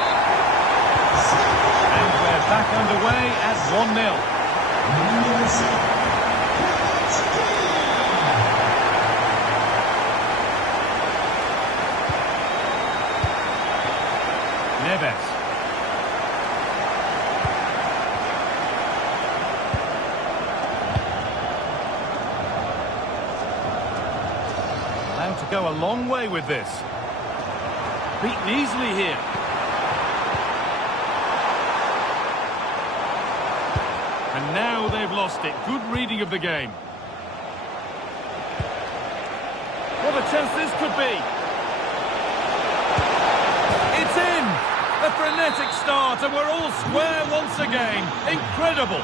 And we're back underway at 1-0. Neves. Allowed to go a long way with this. Beaten easily here. And now they've lost it. Good reading of the game. What a chance this could be. It's in! A frenetic start, and we're all square once again. Incredible!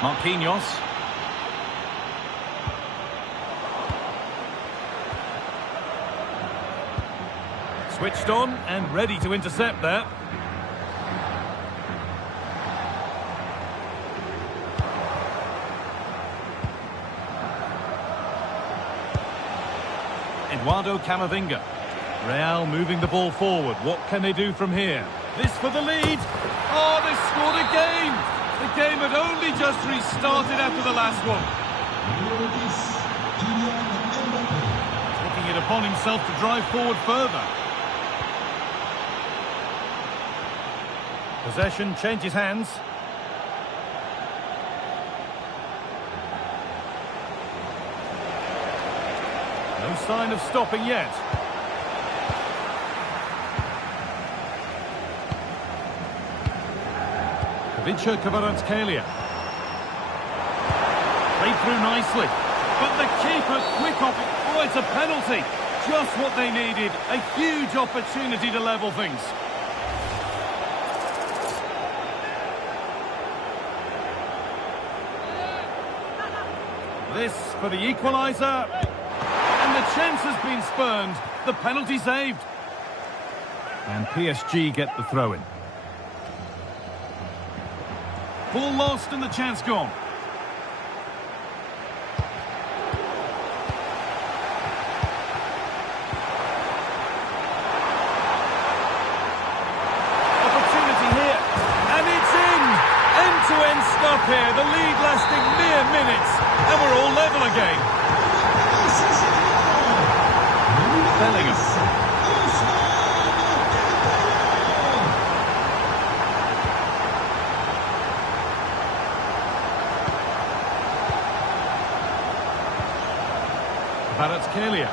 Marquinhos. Switched on and ready to intercept there. Eduardo Camavinga. Real moving the ball forward. What can they do from here? This for the lead. Oh, they scored again. The game had only just restarted after the last one. Taking it upon himself to drive forward further. Possession changes hands. No sign of stopping yet. Kvaratskhelia. Played through nicely. But the keeper quick off it. Oh, it's a penalty. Just what they needed. A huge opportunity to level things. This for the equaliser. And the chance has been spurned. The penalty saved. And PSG get the throw-in. Ball lost and the chance gone. Opportunity here. And it's in! End-to-end stop here. The lead lasting mere minutes. And we're all level again. Bellingham. Kvaratskhelia.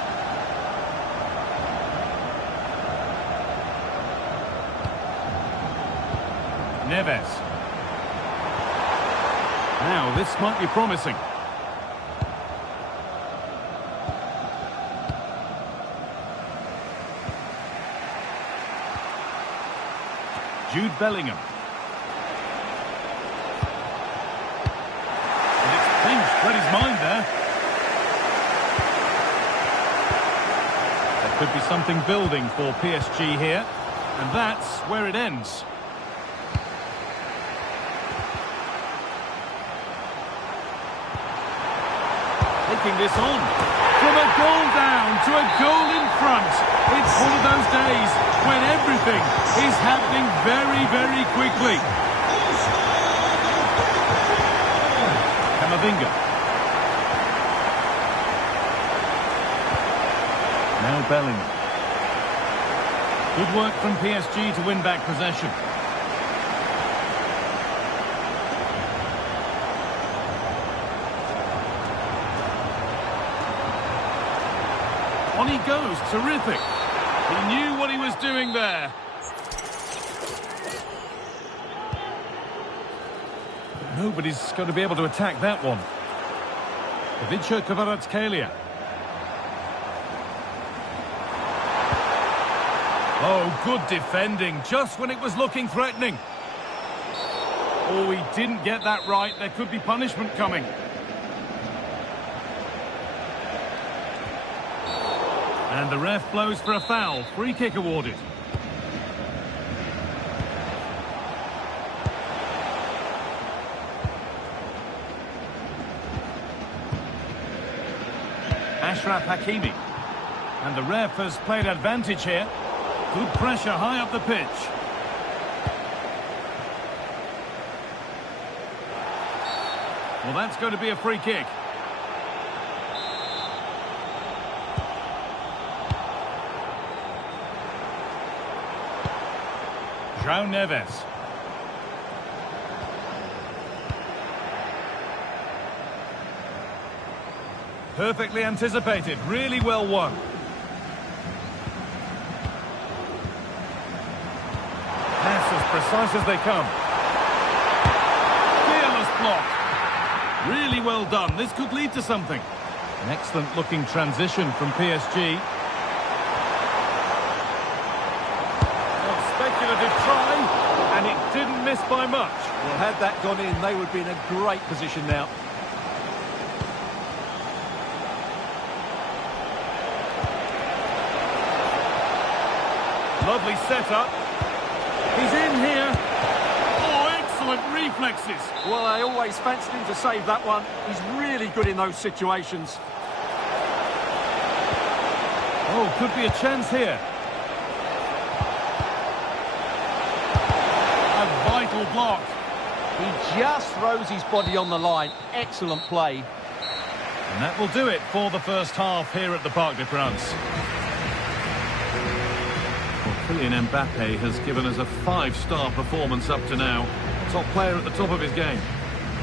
Neves. Now, this might be promising. Jude Bellingham. And it's pinched, read his mind there. There could be something building for PSG here, and that's where it ends. Taking this on. From a goal down to a goal in front. It's one of those days when everything is happening very, very quickly. Camavinga. Now Bellingham. Good work from PSG to win back possession. On he goes, terrific. He knew what he was doing there. Nobody's going to be able to attack that one. Kvaratskhelia. Oh, good defending, just when it was looking threatening. Oh, he didn't get that right. There could be punishment coming. And the ref blows for a foul. Free kick awarded. Ashraf Hakimi. And the ref has played advantage here. Good pressure high up the pitch. Well, that's going to be a free kick. João Neves. Perfectly anticipated, really well won. Pass as precise as they come. Fearless block. Really well done. This could lead to something. An excellent looking transition from PSG. Well, speculative try, and it didn't miss by much. Well, had that gone in, they would be in a great position now. Lovely setup. He's in here. Oh, excellent reflexes. Well, I always fancied him to save that one. He's really good in those situations. Oh, could be a chance here. A vital block. He just throws his body on the line. Excellent play. And that will do it for the first half here at the Parc des Princes. Kylian Mbappe has given us a 5-star performance up to now. Top player at the top of his game.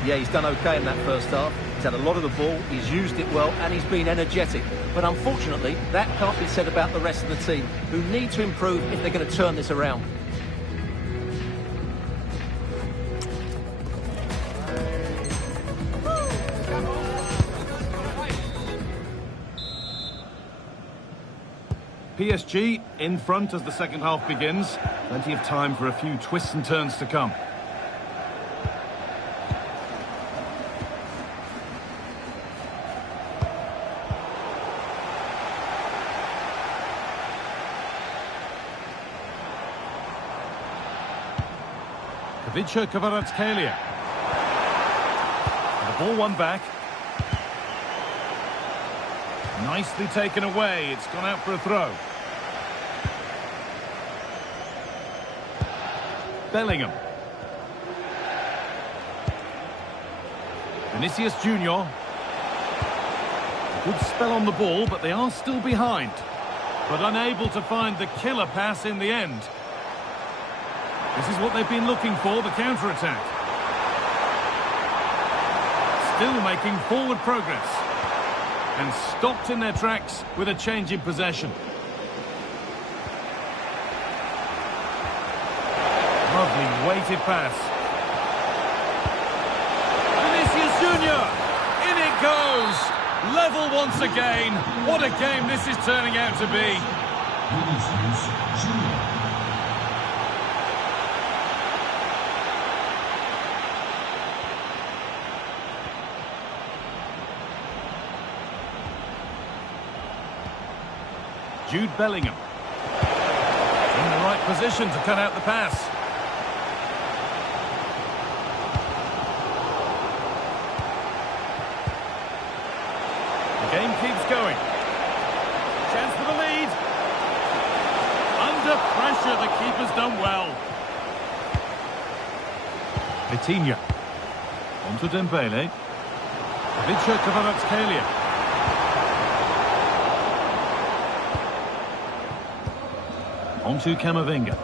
Yeah, he's done okay in that first half. He's had a lot of the ball, he's used it well, and he's been energetic. But unfortunately, that can't be said about the rest of the team, who need to improve if they're going to turn this around. PSG in front as the second half begins. Plenty of time for a few twists and turns to come. Kavica Kvaratskhelia. The ball won back. Nicely taken away. It's gone out for a throw. Bellingham. Vinicius Junior. Good spell on the ball, but they are still behind. But unable to find the killer pass in the end. This is what they've been looking for, the counter-attack. Still making forward progress. And stopped in their tracks with a change in possession. Lovely weighted pass. Vinicius Junior! In it goes! Level once again. What a game this is turning out to be. Vinicius Junior. Jude Bellingham. In the right position to cut out the pass. The game keeps going. Chance for the lead. Under pressure, the keeper's done well. Vitinha. On to Dembele. Kavica Kvaratskhelia. On to Camavinga.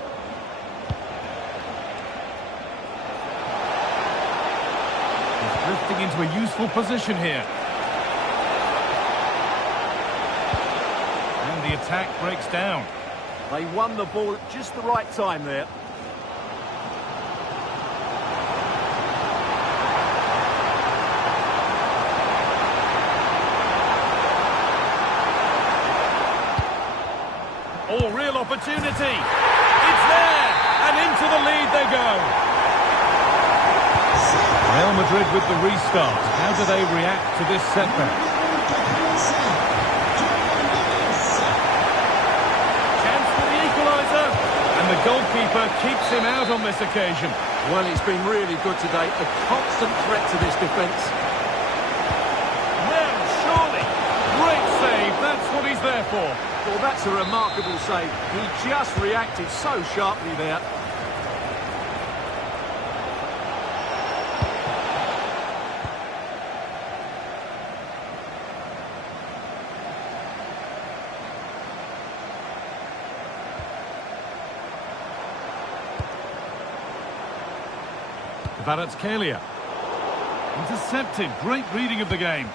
He's drifting into a useful position here. And the attack breaks down. They won the ball at just the right time there. Oh, real opportunity. It's there, and into the lead they go. Real Madrid with the restart. How do they react to this setback? Chance for the equaliser, and the goalkeeper keeps him out on this occasion. Well, it's been really good today. A constant threat to this defence. Well, surely. Great save. That's what he's there for. Well, that's a remarkable save. He just reacted so sharply there. Kvaratskhelia. Intercepted. Great reading of the game.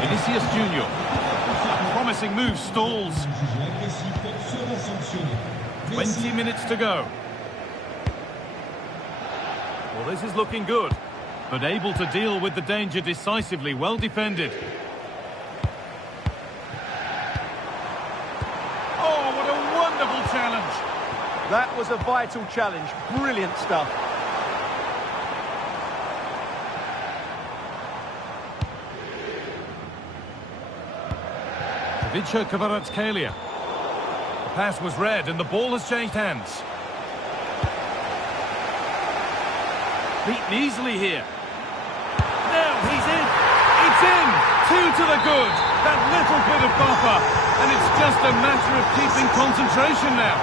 Vinicius Junior. A promising move stalls. 20 minutes to go. Well, this is looking good, but able to deal with the danger decisively. Well defended. Oh, what a wonderful challenge. That was a vital challenge. Brilliant stuff. Ivica Kvaratskhelia. The pass was read and the ball has changed hands. Beaten easily here. Now he's in. It's in. 2 to the good. That little bit of buffer. And it's just a matter of keeping concentration now.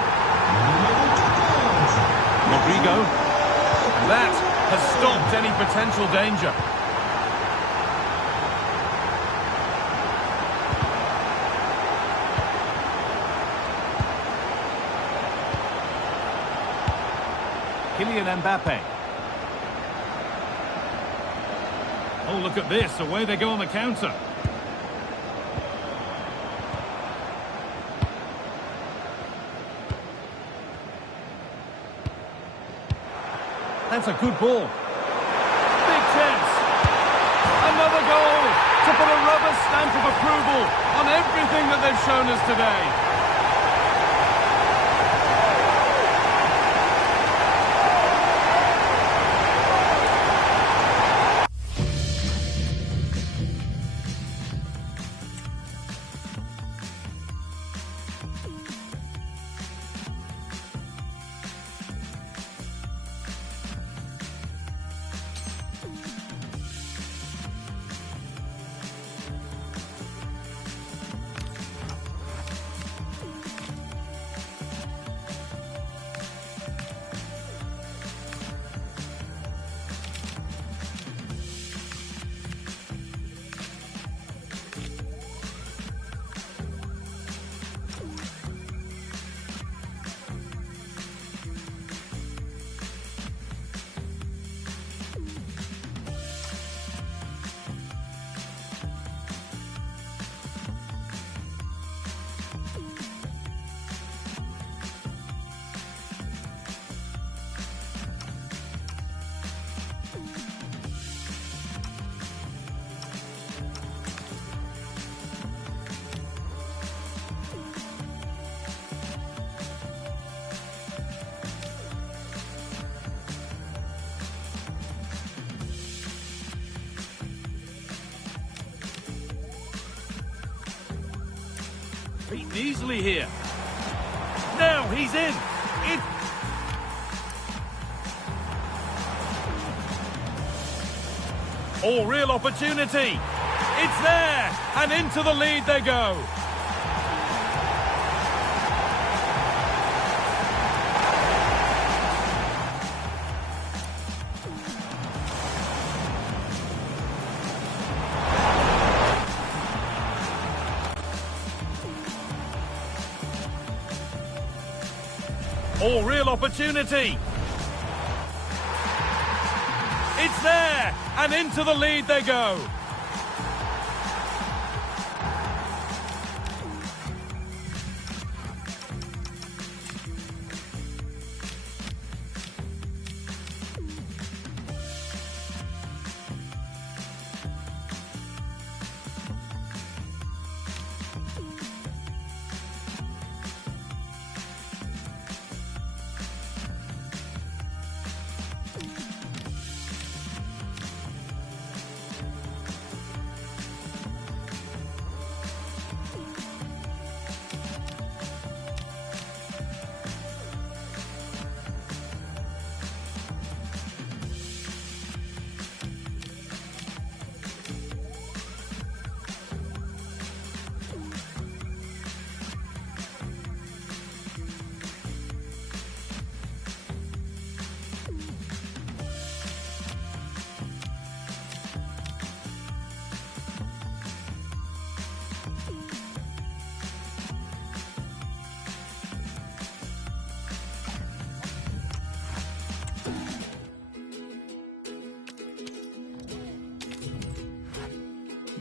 Rodrigo. That has stopped any potential danger. Kylian Mbappe. Oh, look at this. Away they go on the counter. That's a good ball. Big chance. Another goal to put a rubber stamp of approval on everything that they've shown us today. Beaten easily here. Now he's in. Oh, real opportunity. It's there, and into the lead they go. Oh, real opportunity. It's there, and into the lead they go.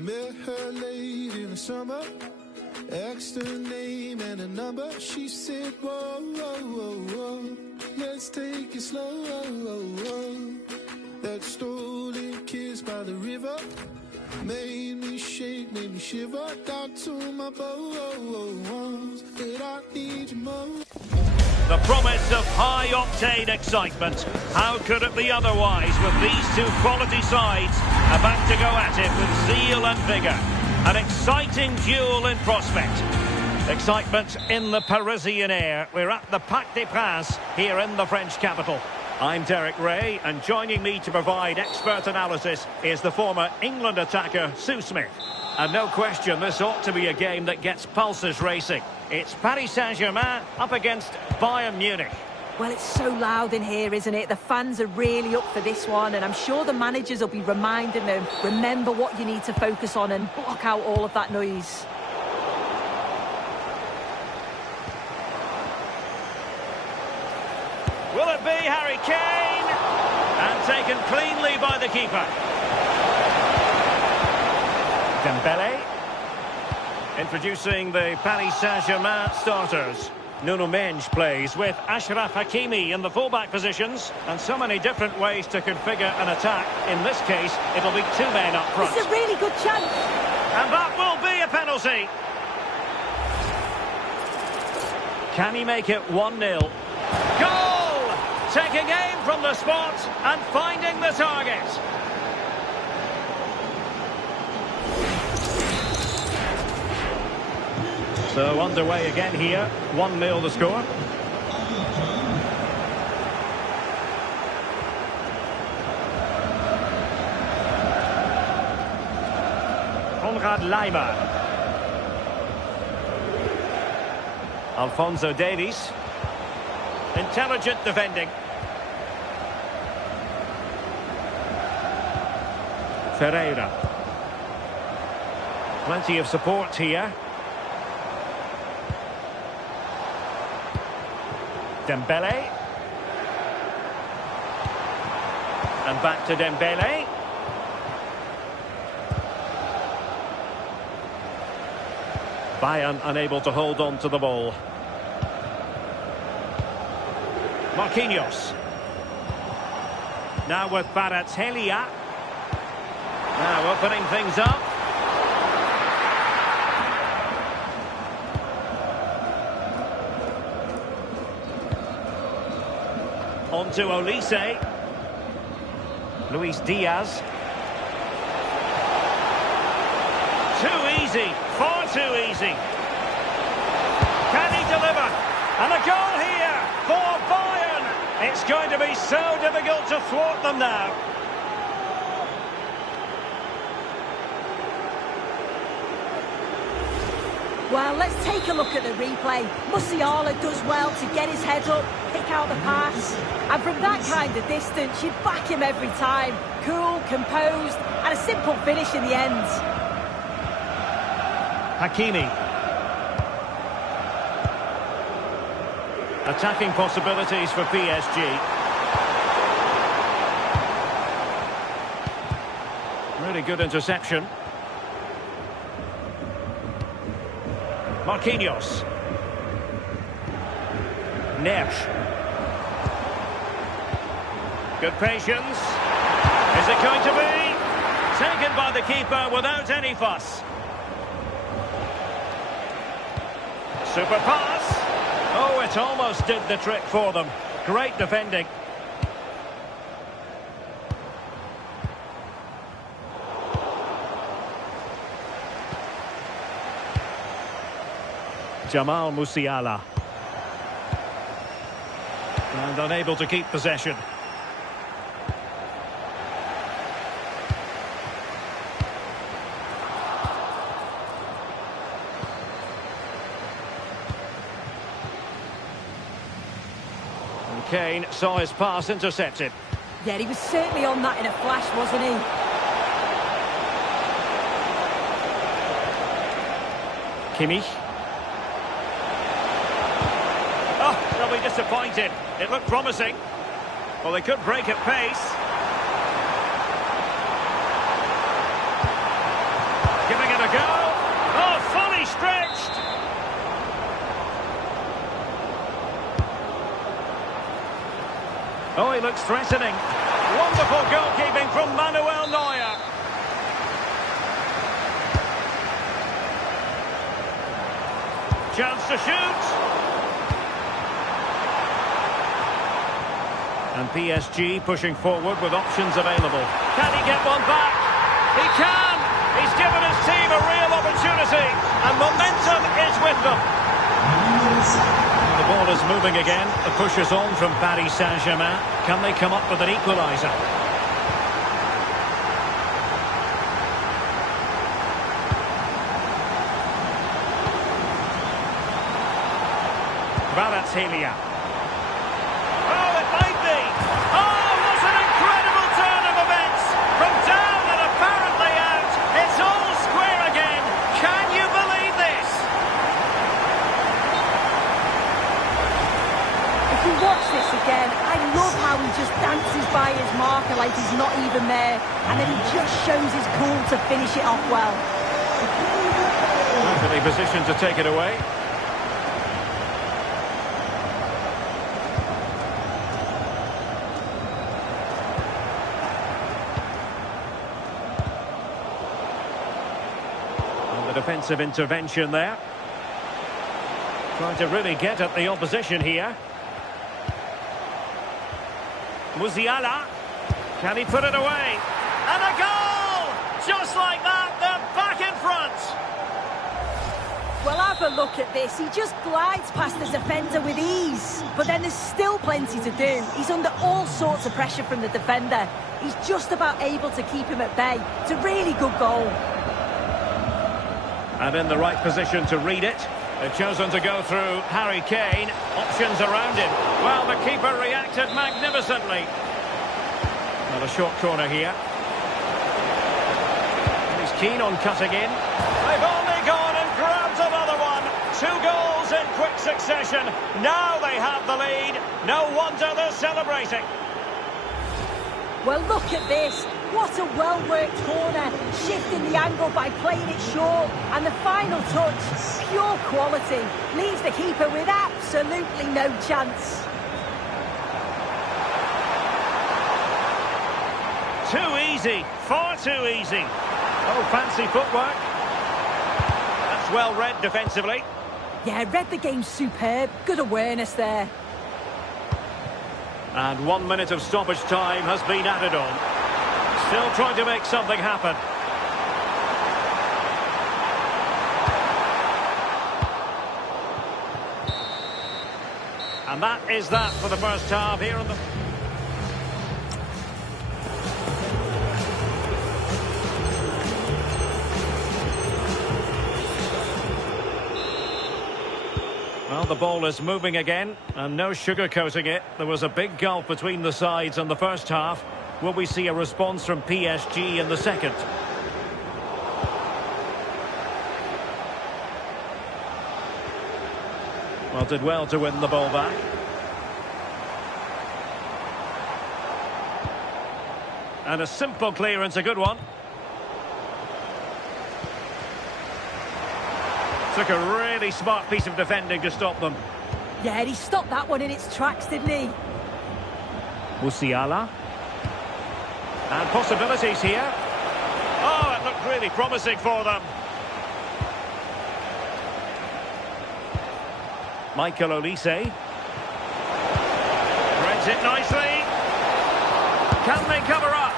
Met her late in the summer, asked her name and a number. She said, whoa, whoa, whoa, whoa, let's take it slow. That stolen kiss by the river made me shake, made me shiver. Down to my bones that I need you most. The promise of high-octane excitement. How could it be otherwise with these two quality sides about to go at it with zeal and vigour? An exciting duel in prospect. Excitement in the Parisian air. We're at the Parc des Princes here in the French capital. I'm Derek Ray, and joining me to provide expert analysis is the former England attacker Sue Smith. And no question, this ought to be a game that gets pulses racing. It's Paris Saint-Germain up against Bayern Munich. Well, it's so loud in here, isn't it? The fans are really up for this one, and I'm sure the managers will be reminding them, remember what you need to focus on and block out all of that noise. Will it be Harry Kane? And taken cleanly by the keeper. Dembele. Introducing the Paris Saint-Germain starters. Nuno Mendes plays with Achraf Hakimi in the fullback positions, and so many different ways to configure an attack. In this case, it'll be two men up front. It's a really good chance. And that will be a penalty. Can he make it 1-0? Goal! Taking aim from the spot and finding the target. So underway again here, 1-0 the score. Konrad Laimer. Alphonso Davies. Intelligent defending. Ferreira. Plenty of support here. Dembele. And back to Dembele. Bayern unable to hold on to the ball. Marquinhos. Now with Kvaratskhelia. Now opening things up. On to Olise. Luis Diaz. Too easy. Far too easy. Can he deliver? And a goal here for Bayern. It's going to be so difficult to thwart them now. Well, let's take a look at the replay. Musiala does well to get his head up, pick out the pass. And from that kind of distance, you'd back him every time. Cool, composed, and a simple finish in the end. Hakimi. Attacking possibilities for PSG. Really good interception. Marquinhos. Nesh. Good patience. Is it going to be? Taken by the keeper without any fuss. Super pass. Oh, it almost did the trick for them. Great defending. Jamal Musiala. And unable to keep possession. And Kane saw his pass intercepted. Yeah, he was certainly on that in a flash, wasn't he? Kimmich. They'll be disappointed. It looked promising. Well, they could break at pace. Oh, he looks threatening. Wonderful goalkeeping from Manuel Neuer. Chance to shoot. And PSG pushing forward with options available. Can he get one back? He can! He's given his team a real opportunity. And momentum is with them. The ball is moving again. The push is on from Paris Saint-Germain. Can they come up with an equaliser? Kvaratskhelia. Oh, it might be. Oh, what an incredible turn of events. From down and apparently out, it's all square again. Can you believe this? If you watch this again, I love how he just dances by his marker like he's not even there. And then he just shows his cool to finish it off well. Perfectly positioned to take it away. Defensive intervention there. Trying to really get at the opposition here. Musiala. Can he put it away? And a goal! Just like that, they're back in front. Well, have a look at this. He just glides past the defender with ease. But then there's still plenty to do. He's under all sorts of pressure from the defender. He's just about able to keep him at bay. It's a really good goal. And in the right position to read it. They've chosen to go through Harry Kane. Options around him. Well, the keeper reacted magnificently. Well, a short corner here. He's keen on cutting in. They've only gone and grabbed another one. 2 goals in quick succession. Now they have the lead. No wonder they're celebrating. Well, look at this. What a well-worked corner. Shifting the angle by playing it short. And the final touch, pure quality. Leaves the keeper with absolutely no chance. Too easy. Far too easy. Oh, fancy footwork. That's well read defensively. Yeah, read the game superb. Good awareness there. And 1 minute of stoppage time has been added on. Still trying to make something happen. And that is that for the first half here on the... Well, the ball is moving again, and no sugarcoating it. There was a big gulf between the sides in the first half. Will we see a response from PSG in the second? Well, did well to win the ball back. And a simple clearance, a good one. Took a really smart piece of defending to stop them. Yeah, he stopped that one in its tracks, didn't he? Musiala. And possibilities here. Oh, it looked really promising for them. Michael Olise. Reads it nicely. Can they cover up?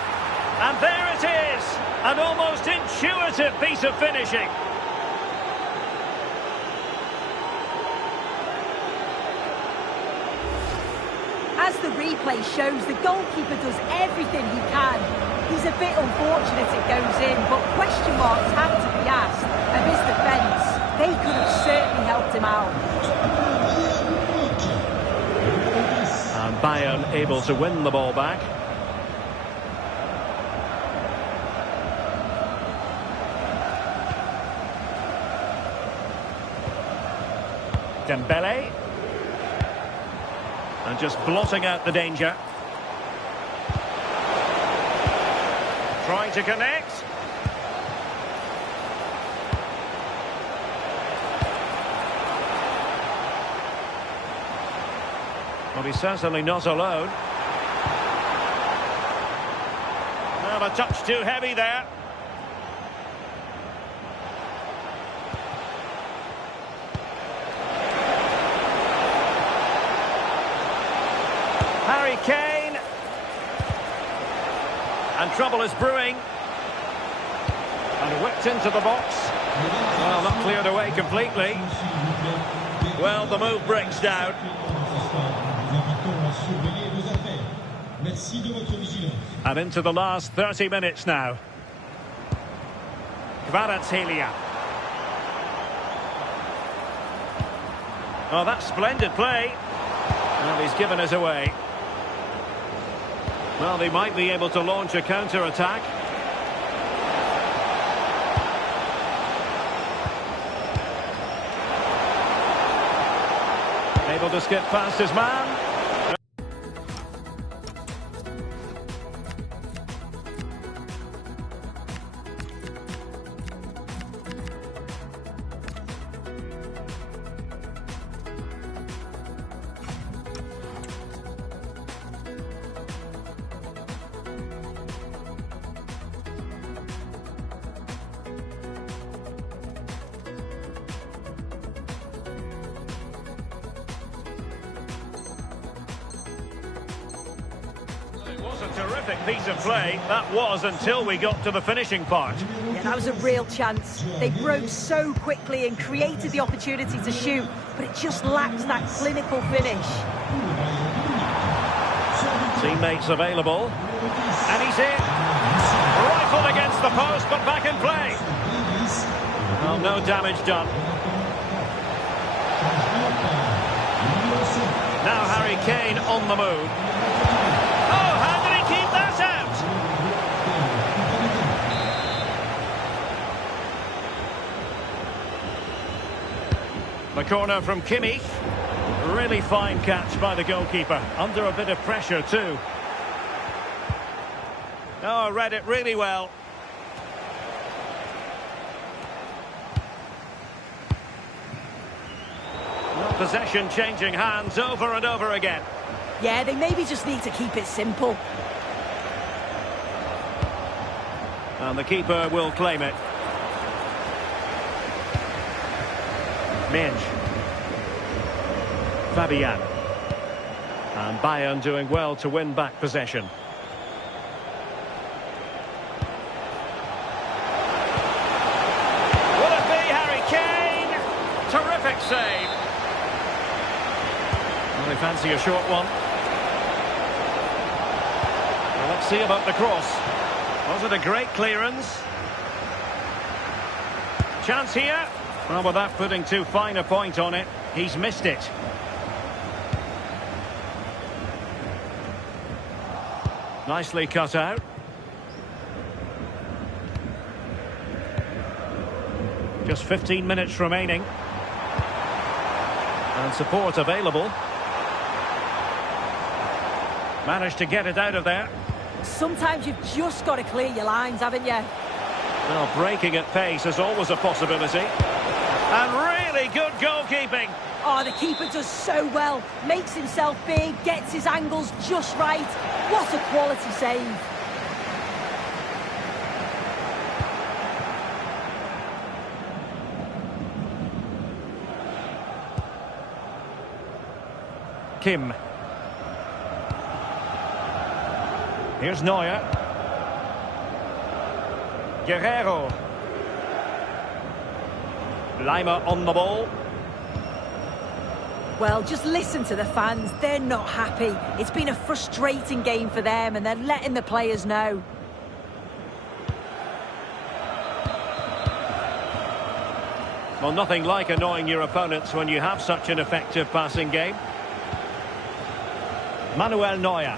And there it is. An almost intuitive piece of finishing. As the replay shows, the goalkeeper does everything he can. He's a bit unfortunate it goes in, but question marks have to be asked of his defence. They could have certainly helped him out. And Bayern able to win the ball back. Dembele. And just blotting out the danger. Trying to connect. Well, he's certainly not alone. Well, a touch too heavy there. Harry Kane. And trouble is brewing. And whipped into the box. Well, not cleared away completely. Well, the move breaks down. And into the last 30 minutes now. Kvaratskhelia. Oh, that's splendid play. Well, he's given us away. Well, they might be able to launch a counter-attack. Able to skip past his man. It was a terrific piece of play. That was until we got to the finishing part. Yeah, that was a real chance. They broke so quickly and created the opportunity to shoot, but it just lacked that clinical finish. Teammates available. And he's in. Rifled against the post, but back in play. Well, no damage done. Now Harry Kane on the move. Oh, how did he keep that out? The corner from Kimmich. Really fine catch by the goalkeeper. Under a bit of pressure too. Oh, read it really well. Well, possession changing hands over and over again. Yeah, they maybe just need to keep it simple. And the keeper will claim it. Minge. Fabian. And Bayern doing well to win back possession. Will it be Harry Kane? Terrific save. Well, they fancy a short one. Well, let's see about the cross. Was it a great clearance? Chance here. Well, without putting too fine a point on it, he's missed it. Nicely cut out. Just 15 minutes remaining. And support available. Managed to get it out of there. Sometimes you've just got to clear your lines, haven't you? Well, breaking at pace is always a possibility. And really good goalkeeping. Oh, the keeper does so well. Makes himself big, gets his angles just right. What a quality save. Kim. Here's Neuer. Guerrero. Lima on the ball. Well, just listen to the fans. They're not happy. It's been a frustrating game for them, and they're letting the players know. Well, nothing like annoying your opponents when you have such an effective passing game. Manuel Neuer.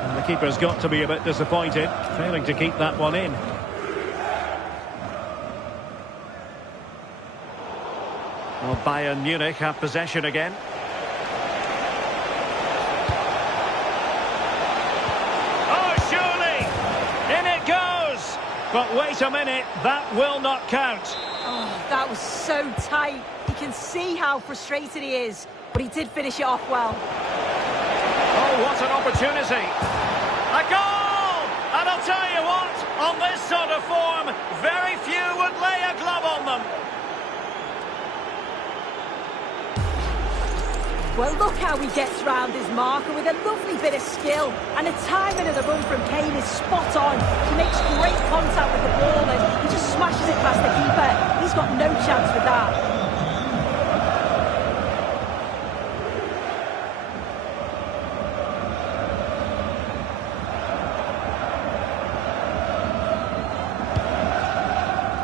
And the keeper's got to be a bit disappointed, failing to keep that one in. Well, Bayern Munich have possession again. But wait a minute, that will not count. That was so tight. You can see how frustrated he is, but he did finish it off well. Oh, what an opportunity. A goal! And I'll tell you what, on this sort of form, very few would lay a glove on them. Well, look how he gets round his marker with a lovely bit of skill. And the timing of the run from Kane is spot on. He makes great contact with the ball and he just smashes it past the keeper. He's got no chance with that.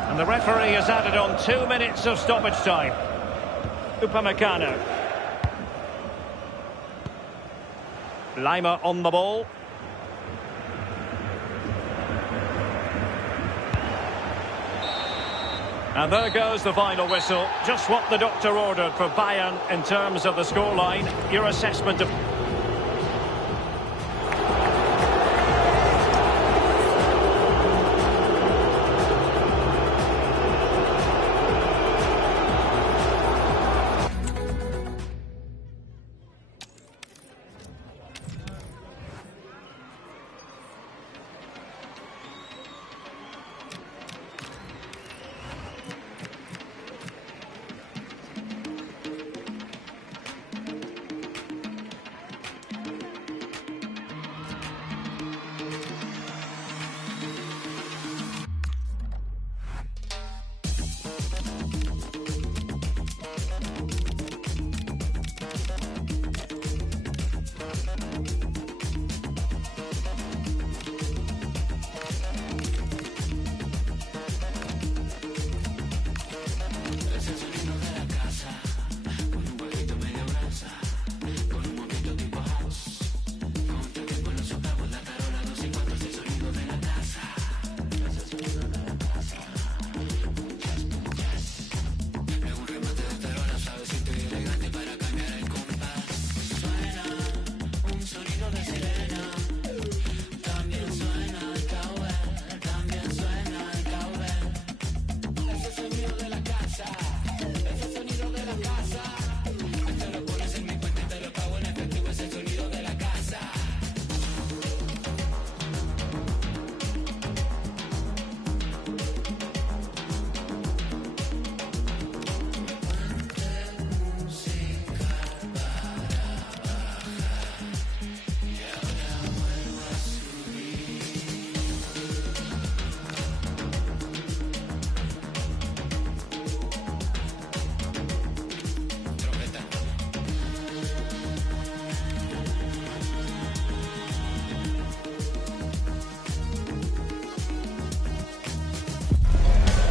And the referee has added on 2 minutes of stoppage time. Upamecano. Lima on the ball. And there goes the final whistle. Just what the doctor ordered for Bayern in terms of the scoreline. Your assessment of...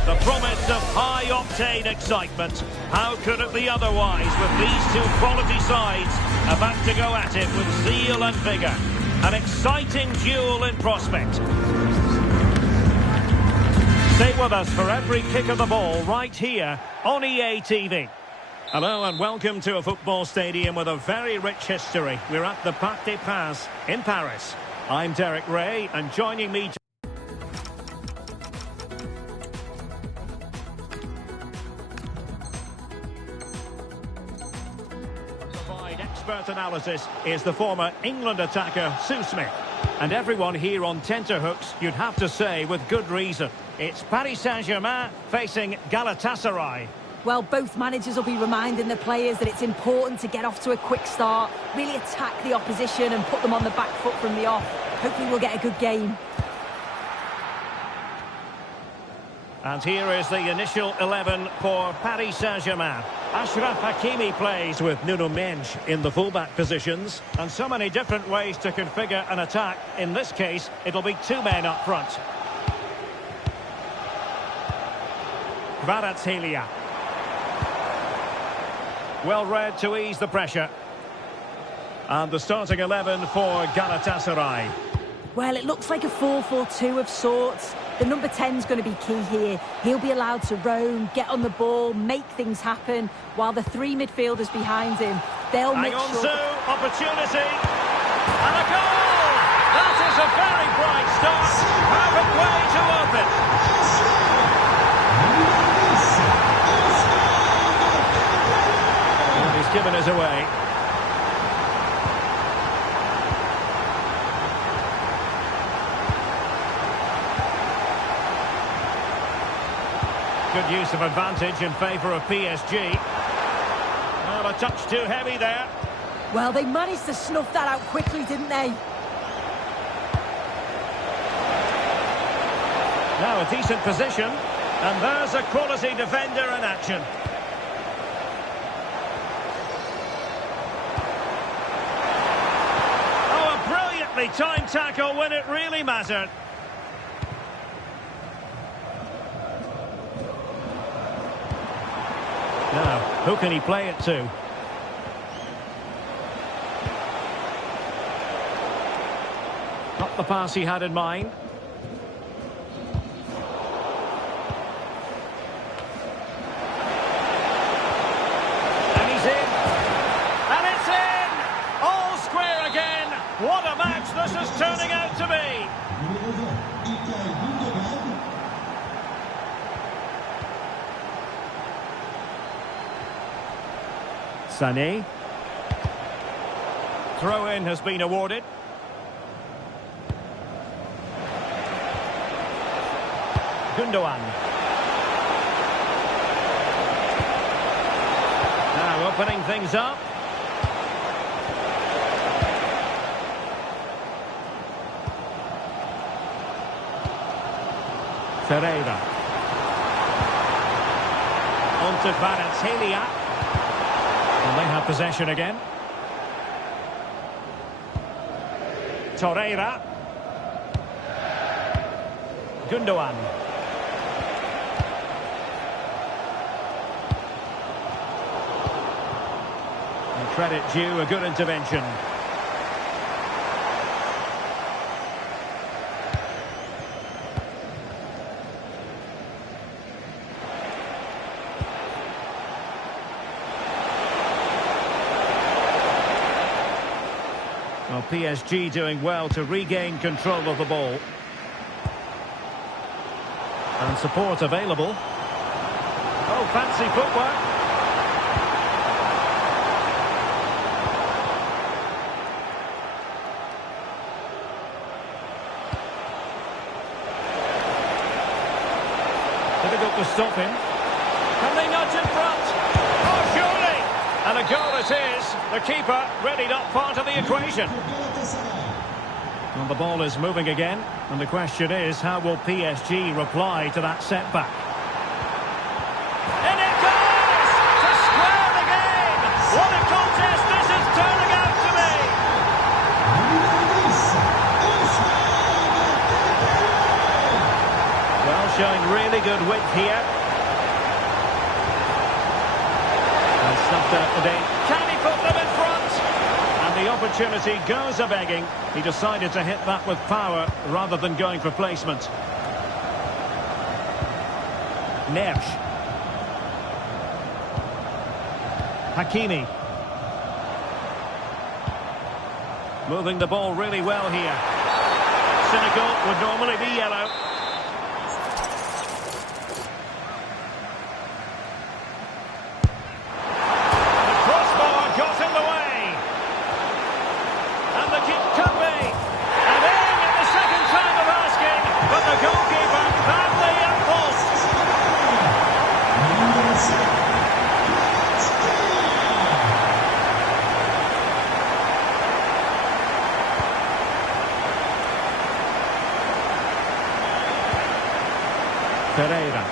The promise of high-octane excitement. How could it be otherwise with these two quality sides about to go at it with zeal and vigour? An exciting duel in prospect. Stay with us for every kick of the ball right here on EA TV. Hello and welcome to a football stadium with a very rich history. We're at the Parc des Princes in Paris. I'm Derek Ray and joining me... Expert analysis is the former England attacker Sue Smith. And everyone here on tenterhooks, you'd have to say with good reason. It's Paris Saint-Germain facing Galatasaray. Well, both managers will be reminding the players that it's important to get off to a quick start, really attack the opposition and put them on the back foot from the off. Hopefully we'll get a good game. And here is the initial 11 for Paris Saint-Germain. Achraf Hakimi plays with Nuno Mendes in the fullback positions. And so many different ways to configure an attack. In this case, it'll be two men up front. Kvaratskhelia. Well read to ease the pressure. And the starting 11 for Galatasaray. Well, it looks like a 4-4-2 of sorts. The number 10's going to be key here. He'll be allowed to roam, get on the ball, make things happen, while the three midfielders behind him, they'll make sure... Hang on, opportunity, and a goal! That is a very bright start. Perfect way to open. clears away. Good use of advantage in favour of PSG. Well, a touch too heavy there. Well, they managed to snuff that out quickly, didn't they? Now a decent position, and there's a quality defender in action. Oh, a brilliantly timed tackle when it really mattered. Now, who can he play it to? Not the pass he had in mind. And he's in. And it's in! All square again. What a match this is turning out to be. Sané. Throw-in has been awarded. Gundogan. Now opening things up. Ferreira. On to Kvaratskhelia. And they have possession again. Torreira. Gundogan. And credit due, a good intervention. Well, PSG doing well to regain control of the ball. And support available. Oh, fancy footwork. Difficult to stop him. Can they nudge in front? Oh, surely! And a goal it is. The keeper ready, not part of the equation. And the ball is moving again. And the question is, how will PSG reply to that setback? And it goes! To square the game! What a contest this is turning out to be! Well, showing really good width here. And stuffed out the day. Can he put them in front? And the opportunity goes a-begging. He decided to hit that with power rather than going for placement. Neves. Hakimi. Moving the ball really well here. Senegal would normally be yellow. The crossbar got in the way. And the kick could be. And in at the second time of asking. But the goalkeeper badly impulsed. Ferreira.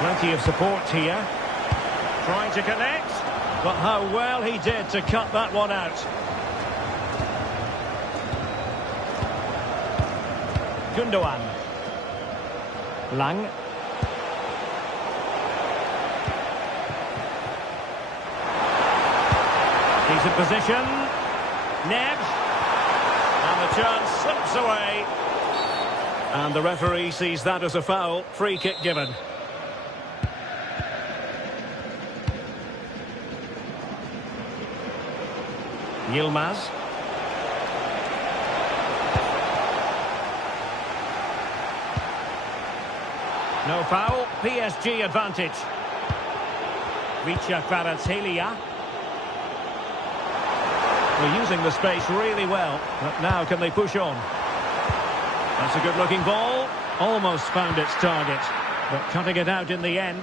Plenty of support here. Trying to connect. But how well he did to cut that one out. Gundogan. Lang. Decent position. Neves. And the chance slips away. And the referee sees that as a foul. Free kick given. Yilmaz. No foul. PSG advantage. Kvaratskhelia. They're using the space really well, but now can they push on? That's a good-looking ball. Almost found its target, but cutting it out in the end.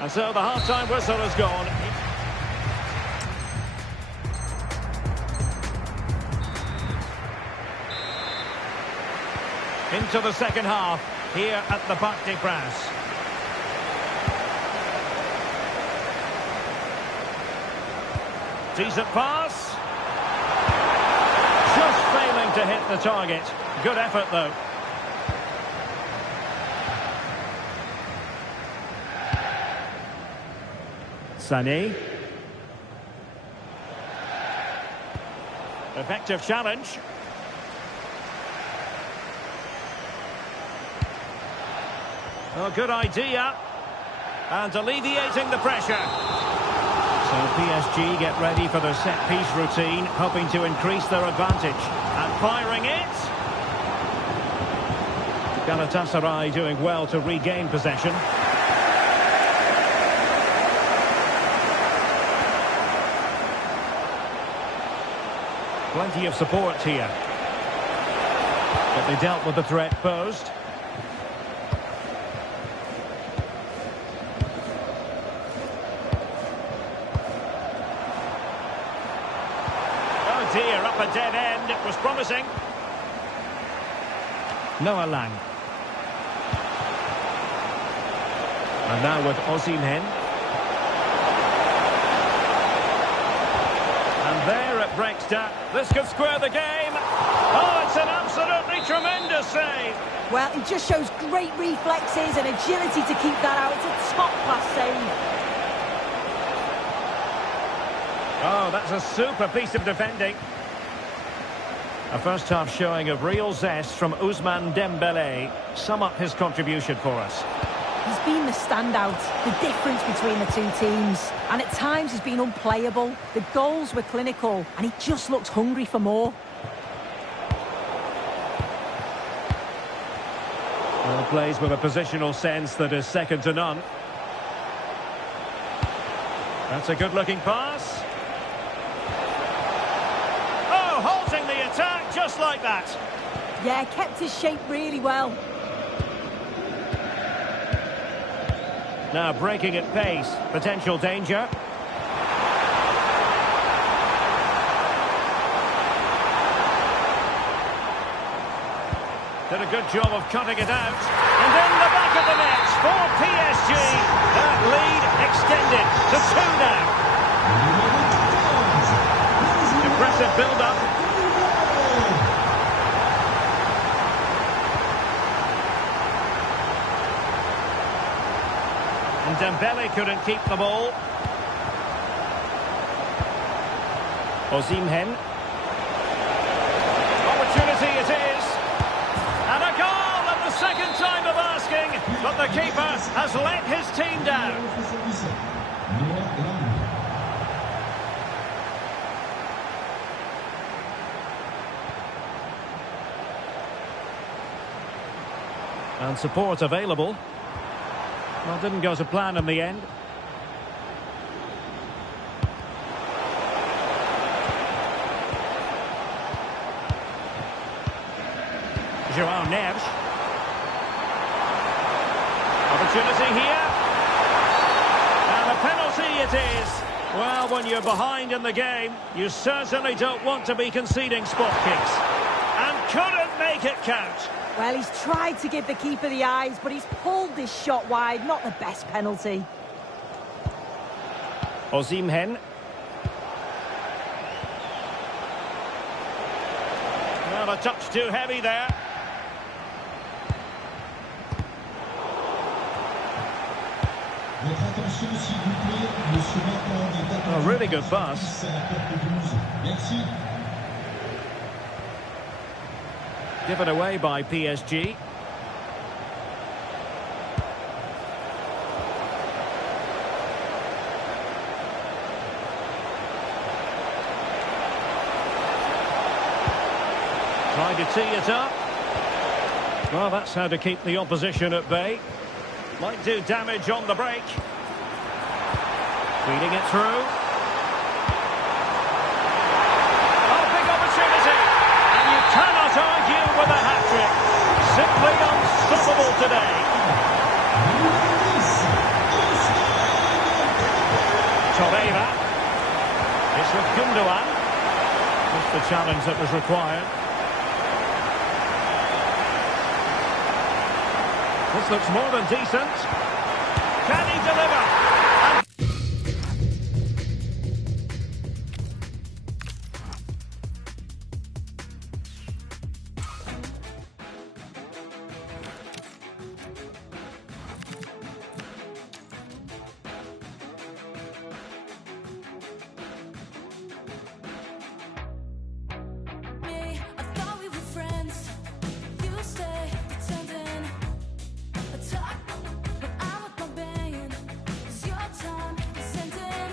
And so the half-time whistle has gone. Into the second half, here at the Parc des Princes. Decent pass. Just failing to hit the target. Good effort, though. Sané. Effective challenge. Oh, good idea. And alleviating the pressure. So PSG get ready for their set-piece routine, hoping to increase their advantage. And firing it. Galatasaray doing well to regain possession. Plenty of support here. But they dealt with the threat posed. Here, up a dead end. It was promising. Noah Lang. And now with Osimhen. And there it breaks down. This could square the game. Oh, it's an absolutely tremendous save. Well, it just shows great reflexes and agility to keep that out. It's a top-class save. Oh, that's a super piece of defending. A first-half showing of real zest from Ousmane Dembélé. Sum up his contribution for us. He's been the standout, the difference between the two teams. And at times he's been unplayable. The goals were clinical, and he just looks hungry for more. Well, plays with a positional sense that is second to none. That's a good-looking pass. Halting the attack just like that. Yeah, kept his shape really well. Now breaking at pace. Potential danger. Did a good job of cutting it out. And in the back of the net for PSG. That lead extended to 2 now. Impressive build-up. And Dembélé couldn't keep the ball. Osimhen. Opportunity it is. And a goal at the second time of asking. But the keeper has let his team down. And support available. Well, didn't go to plan in the end. Joao Neves. Opportunity here. And a penalty it is. Well, when you're behind in the game, you certainly don't want to be conceding spot kicks. And couldn't make it count. Well, he's tried to give the keeper the eyes, but he's pulled this shot wide. Not the best penalty. Osimhen. Well, a touch too heavy there. A really good pass. Given away by PSG. Trying to tee it up. Well, that's how to keep the opposition at bay. Might do damage on the break. Feeding it through. improbable today. Torreira. It's with Gundogan. Just the challenge that was required. This looks more than decent. Can he deliver? I thought we were friends. You stay pretending. I talk, but I'm with my band. It's your time, it's ending.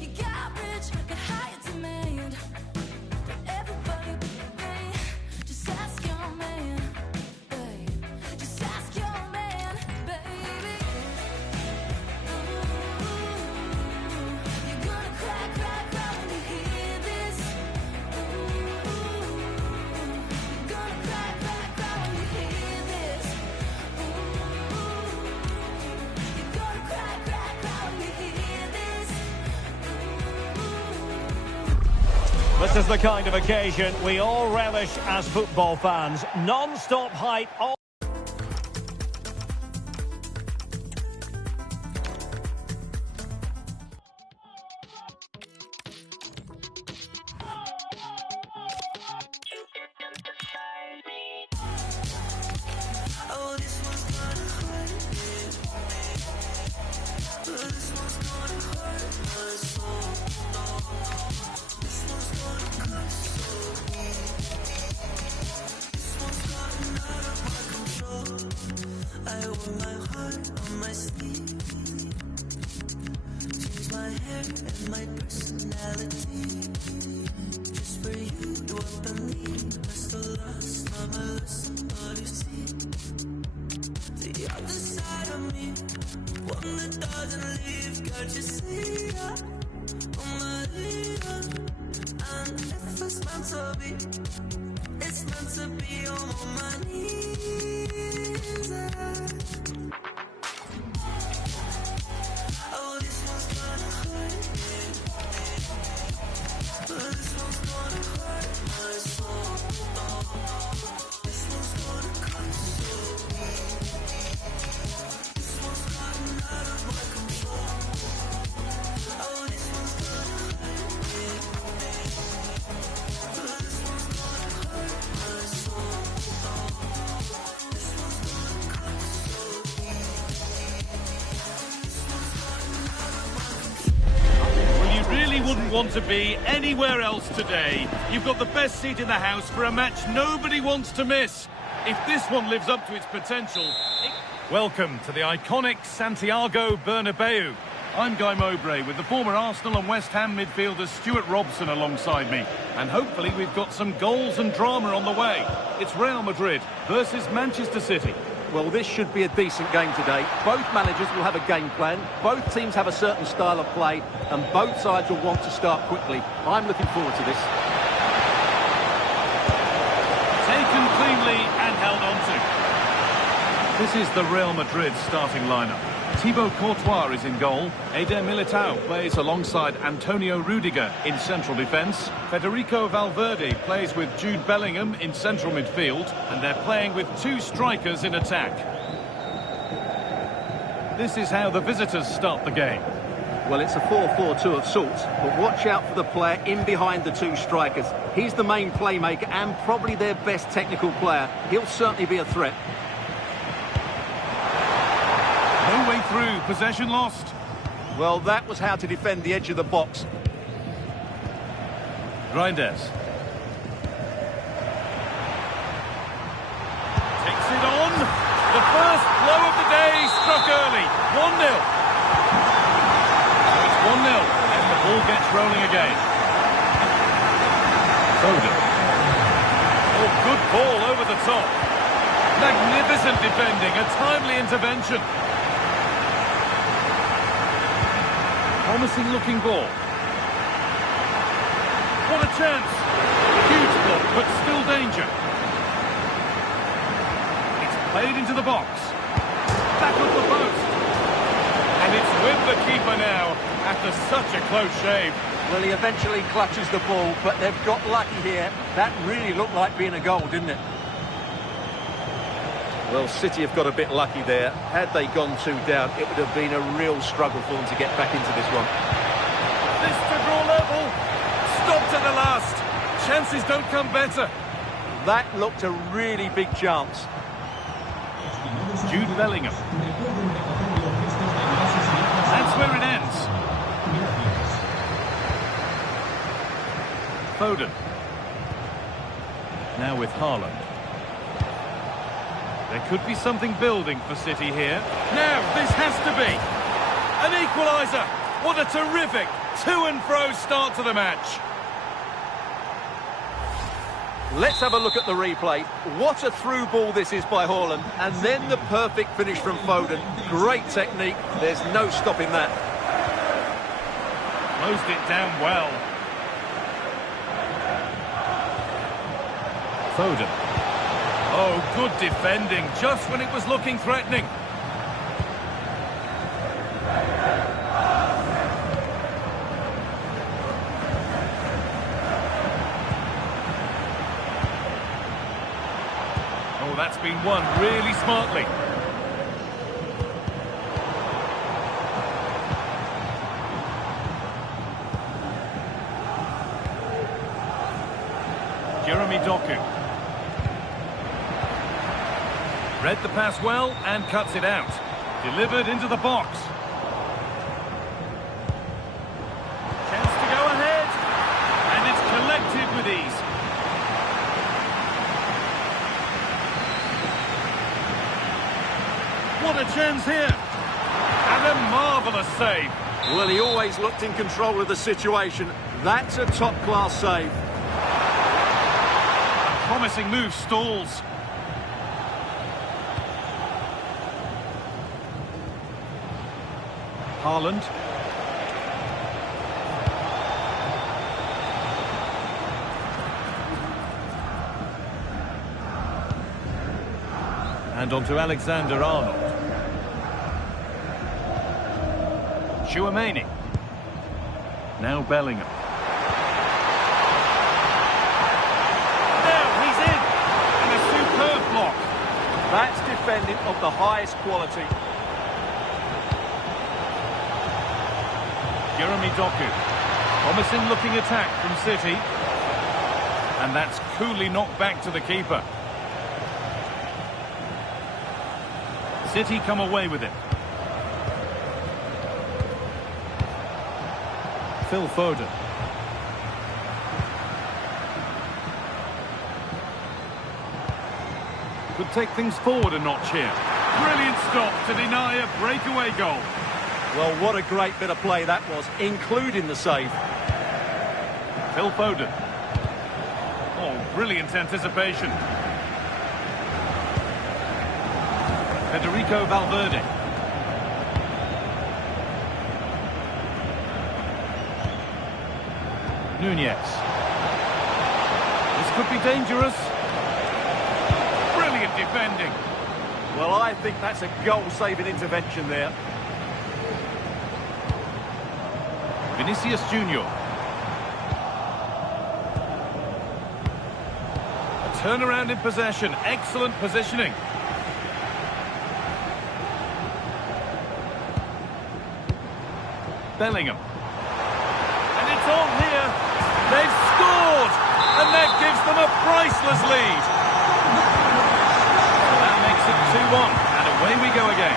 You got rich, got higher demand. But everybody but me. Just ask your man, babe. Just ask your man, baby. Ooh, you're gonna cry, cry, cry when you hear this. This is the kind of occasion we all relish as football fans. Non-stop hype. Oh, this one's gonna hurt me. This one's gonna hurt my soul. This one's gonna cut so deep. This one's gotten out of my control. I wore my heart on my sleeve. Changed my hair and my personality. Just for you to up and leave. That's the last time I listen, but you see the other side of me, one that doesn't leave. Can't you see that? Oh, Maria. And if it's meant to be, it's meant to be on my knees. Oh, this one's gonna hurt me. This one's gonna hurt my soul. This one's gonna cut so deep. This one's gotten out of my control. Oh, this one's gonna hurt me. This one's gonna hurt my soul. This one's gonna cut so deep. This one's gotten out of my control. Well, you really wouldn't want to be anywhere else today. You've got the best seat in the house for a match nobody wants to miss. If this one lives up to its potential... Welcome to the iconic Santiago Bernabeu. I'm Guy Mowbray with the former Arsenal and West Ham midfielder Stuart Robson alongside me. And hopefully we've got some goals and drama on the way. It's Real Madrid versus Manchester City. Well, this should be a decent game today. Both managers will have a game plan. Both teams have a certain style of play. And both sides will want to start quickly. I'm looking forward to this. Taken cleanly and held on to. This is the Real Madrid starting lineup. Thibaut Courtois is in goal. Eder Militao plays alongside Antonio Rudiger in central defence. Federico Valverde plays with Jude Bellingham in central midfield. And they're playing with two strikers in attack. This is how the visitors start the game. Well, it's a 4-4-2 of sorts, but watch out for the player in behind the two strikers. He's the main playmaker and probably their best technical player. He'll certainly be a threat. No way through, possession lost. Well, that was how to defend the edge of the box. Reinders. Takes it on. The first blow of the day struck early. 1-0. So it's 1-0 and the ball gets rolling again. Foden. Oh, good ball over the top. Magnificent defending, a timely intervention. Promising looking ball. What a chance. Huge block, but still danger. It's Played into the box. Back of the post. And it's with the keeper now, after such a close shave. Well, he eventually clutches the ball, but they've got lucky here. That really looked like being a goal, didn't it? Well, City have got a bit lucky there. Had they gone 2 down, it would have been a real struggle for them to get back into this one. This to draw level. Stopped at the last. Chances don't come better. That looked a really big chance. Jude Bellingham. That's where it ends. Foden. Now with Haaland. There could be something building for City here. Now, this has to be an equaliser. What a terrific to and fro start to the match. Let's have a look at the replay. What a through ball this is by Haaland. And then the perfect finish from Foden. Great technique. There's no stopping that. Closed it down well. Foden. Oh, good defending, just when it was looking threatening. Oh, that's been won really smartly. Jeremy Doku. Read the pass well and cuts it out. Delivered into the box. Chance to go ahead. And it's collected with ease. What a chance here. And a marvellous save. Well, he always looked in control of the situation. That's a top-class save. A promising move stalls. Haaland. And on to Alexander-Arnold. Chouameni. Now Bellingham. Now he's in. And a superb block. That's defending of the highest quality. Jeremy Doku. Promising looking attack from City. And that's coolly knocked back to the keeper. City come away with it. Phil Foden. Could take things forward a notch here. Brilliant stop to deny a breakaway goal. Well, what a great bit of play that was, including the save. Phil Foden. Oh, brilliant anticipation. Federico Valverde. Nunez. This could be dangerous. Brilliant defending. Well, I think that's a goal-saving intervention there. Vinicius Junior. A turnaround in possession. Excellent positioning. Bellingham. And it's on here. They've scored. And that gives them a priceless lead. So that makes it 2-1. And away we go again.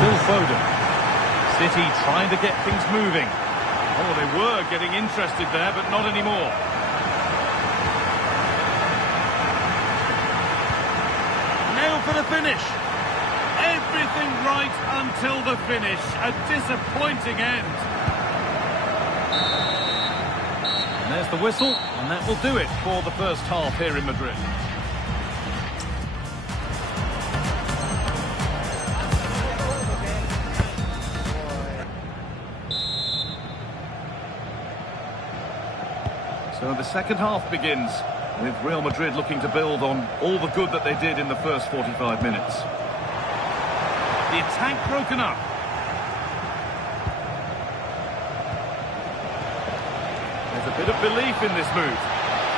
Phil Foden. City trying to get things moving. Oh, they were getting interested there, but not anymore. Now for the finish. Everything right until the finish. A disappointing end. And there's the whistle, and that will do it for the first half here in Madrid. So the second half begins. With Real Madrid looking to build on all the good that they did in the first 45 minutes. The attack broken up. There's a bit of belief in this move.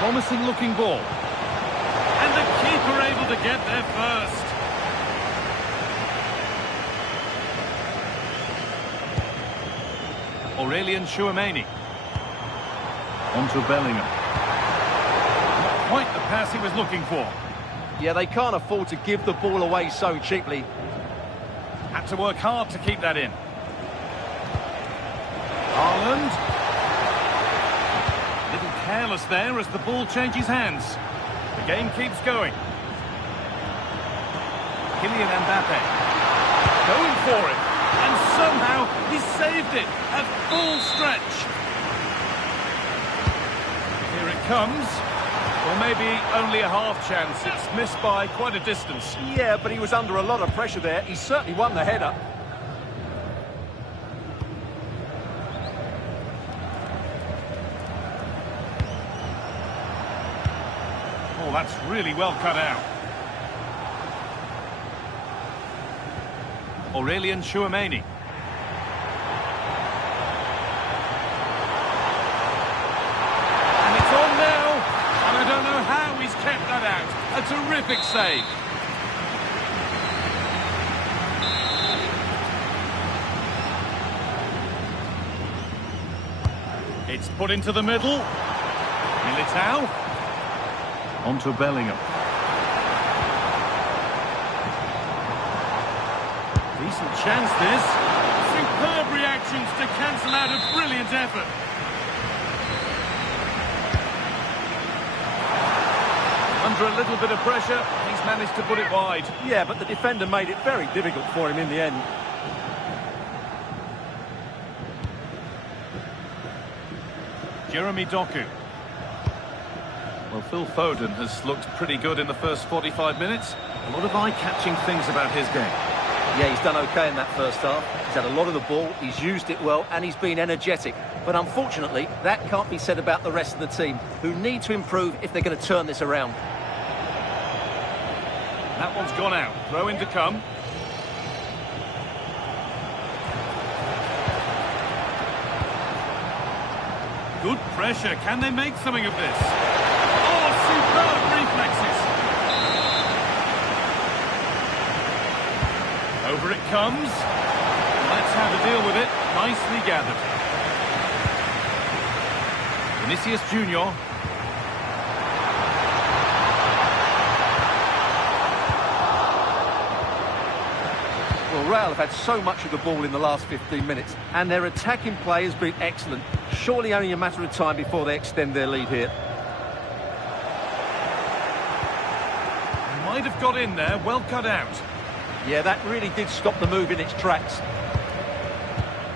Promising looking ball. And the keeper able to get there first. Aurelien Tchouameni. Onto Bellingham. Not quite the pass he was looking for. Yeah, they can't afford to give the ball away so cheaply. Had to work hard to keep that in. Haaland. A little careless there as the ball changes hands. The game keeps going. Kylian Mbappe. Going for it. And somehow he saved it at full stretch. Here it comes. Or maybe only a half chance. It's missed by quite a distance. Yeah, but he was under a lot of pressure there. He certainly won the header. Oh, that's really well cut out. Aurelien Tchouameni. And it's on now. And I don't know how he's kept that out. A terrific save. It's put into the middle. Militao. Onto Bellingham. Decent chance this. Superb reactions to cancel out a brilliant effort. Under a little bit of pressure, he's managed to put it wide. Yeah, but the defender made it very difficult for him in the end. Jeremy Doku. Well, Phil Foden has looked pretty good in the first 45 minutes. A lot of eye-catching things about his game. Yeah, he's done okay in that first half. He's had a lot of the ball, he's used it well, and he's been energetic. But unfortunately, that can't be said about the rest of the team, who need to improve if they're going to turn this around. That one's gone out. Throw in to come. Good pressure. Can they make something of this? Oh, superb reflexes. Over it comes. That's how to deal with it. Nicely gathered. Vinicius Junior. Well, Real have had so much of the ball in the last 15 minutes, and their attacking play has been excellent. Surely only a matter of time before they extend their lead here. Might have got in there, well cut out. Yeah, that really did stop the move in its tracks.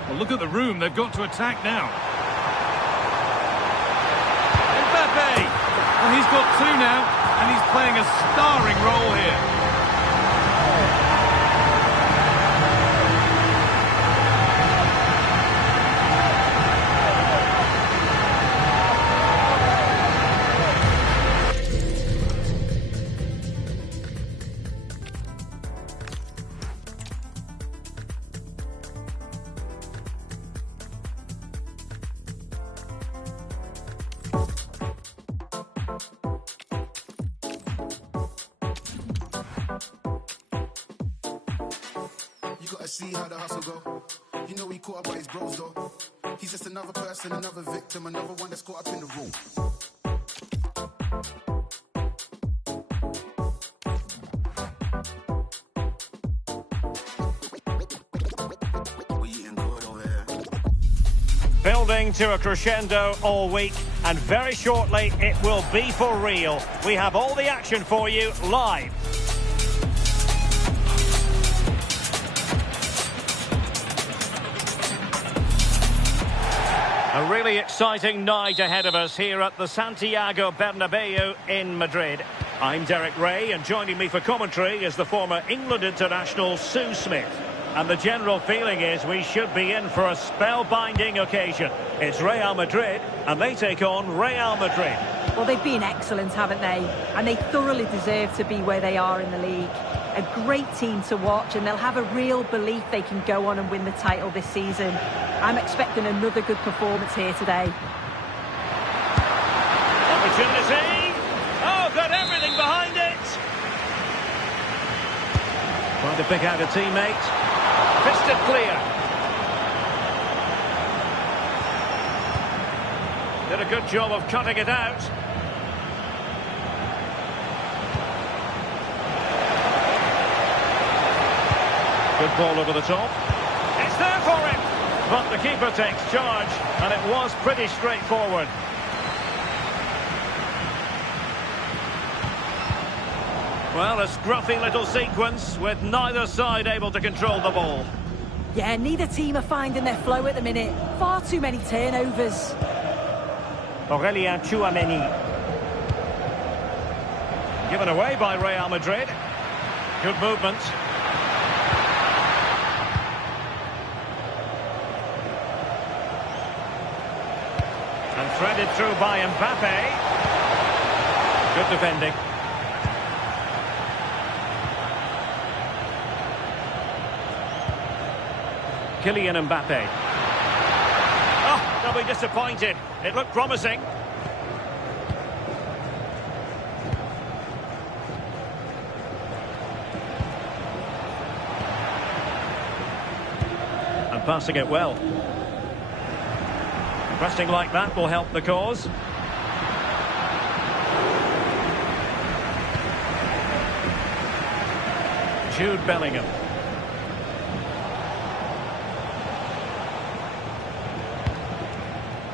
Well, look at the room they've got to attack now. Mbappe! Well, he's got two now, and he's playing a starring role here. See how the hustle go. You know he caught up by his bros though. He's just another person, another victim, another one that's caught up in the room. Building to a crescendo all week, and very shortly it will be for real. We have all the action for you live. A really exciting night ahead of us here at the Santiago Bernabeu in Madrid. I'm Derek Ray, and joining me for commentary is the former England international Sue Smith. And the general feeling is we should be in for a spellbinding occasion. It's Real Madrid, and they take on Real Madrid. Well, they've been excellent, haven't they? And they thoroughly deserve to be where they are in the league. A great team to watch, and they'll have a real belief they can go on and win the title this season. I'm expecting another good performance here today. Opportunity. Oh, got everything behind it. Trying to pick out a teammate. Fisted clear. Did a good job of cutting it out. Good ball over the top. It's there for him. But the keeper takes charge, and it was pretty straightforward. Well, a scruffy little sequence with neither side able to control the ball. Yeah, neither team are finding their flow at the minute. Far too many turnovers. Aurelien Tchouameni. Given away by Real Madrid. Good movement. And threaded through by Mbappe. Good defending. Kylian Mbappe. Oh, they'll be disappointed. It looked promising. And passing it well. Pressing like that will help the cause. Jude Bellingham.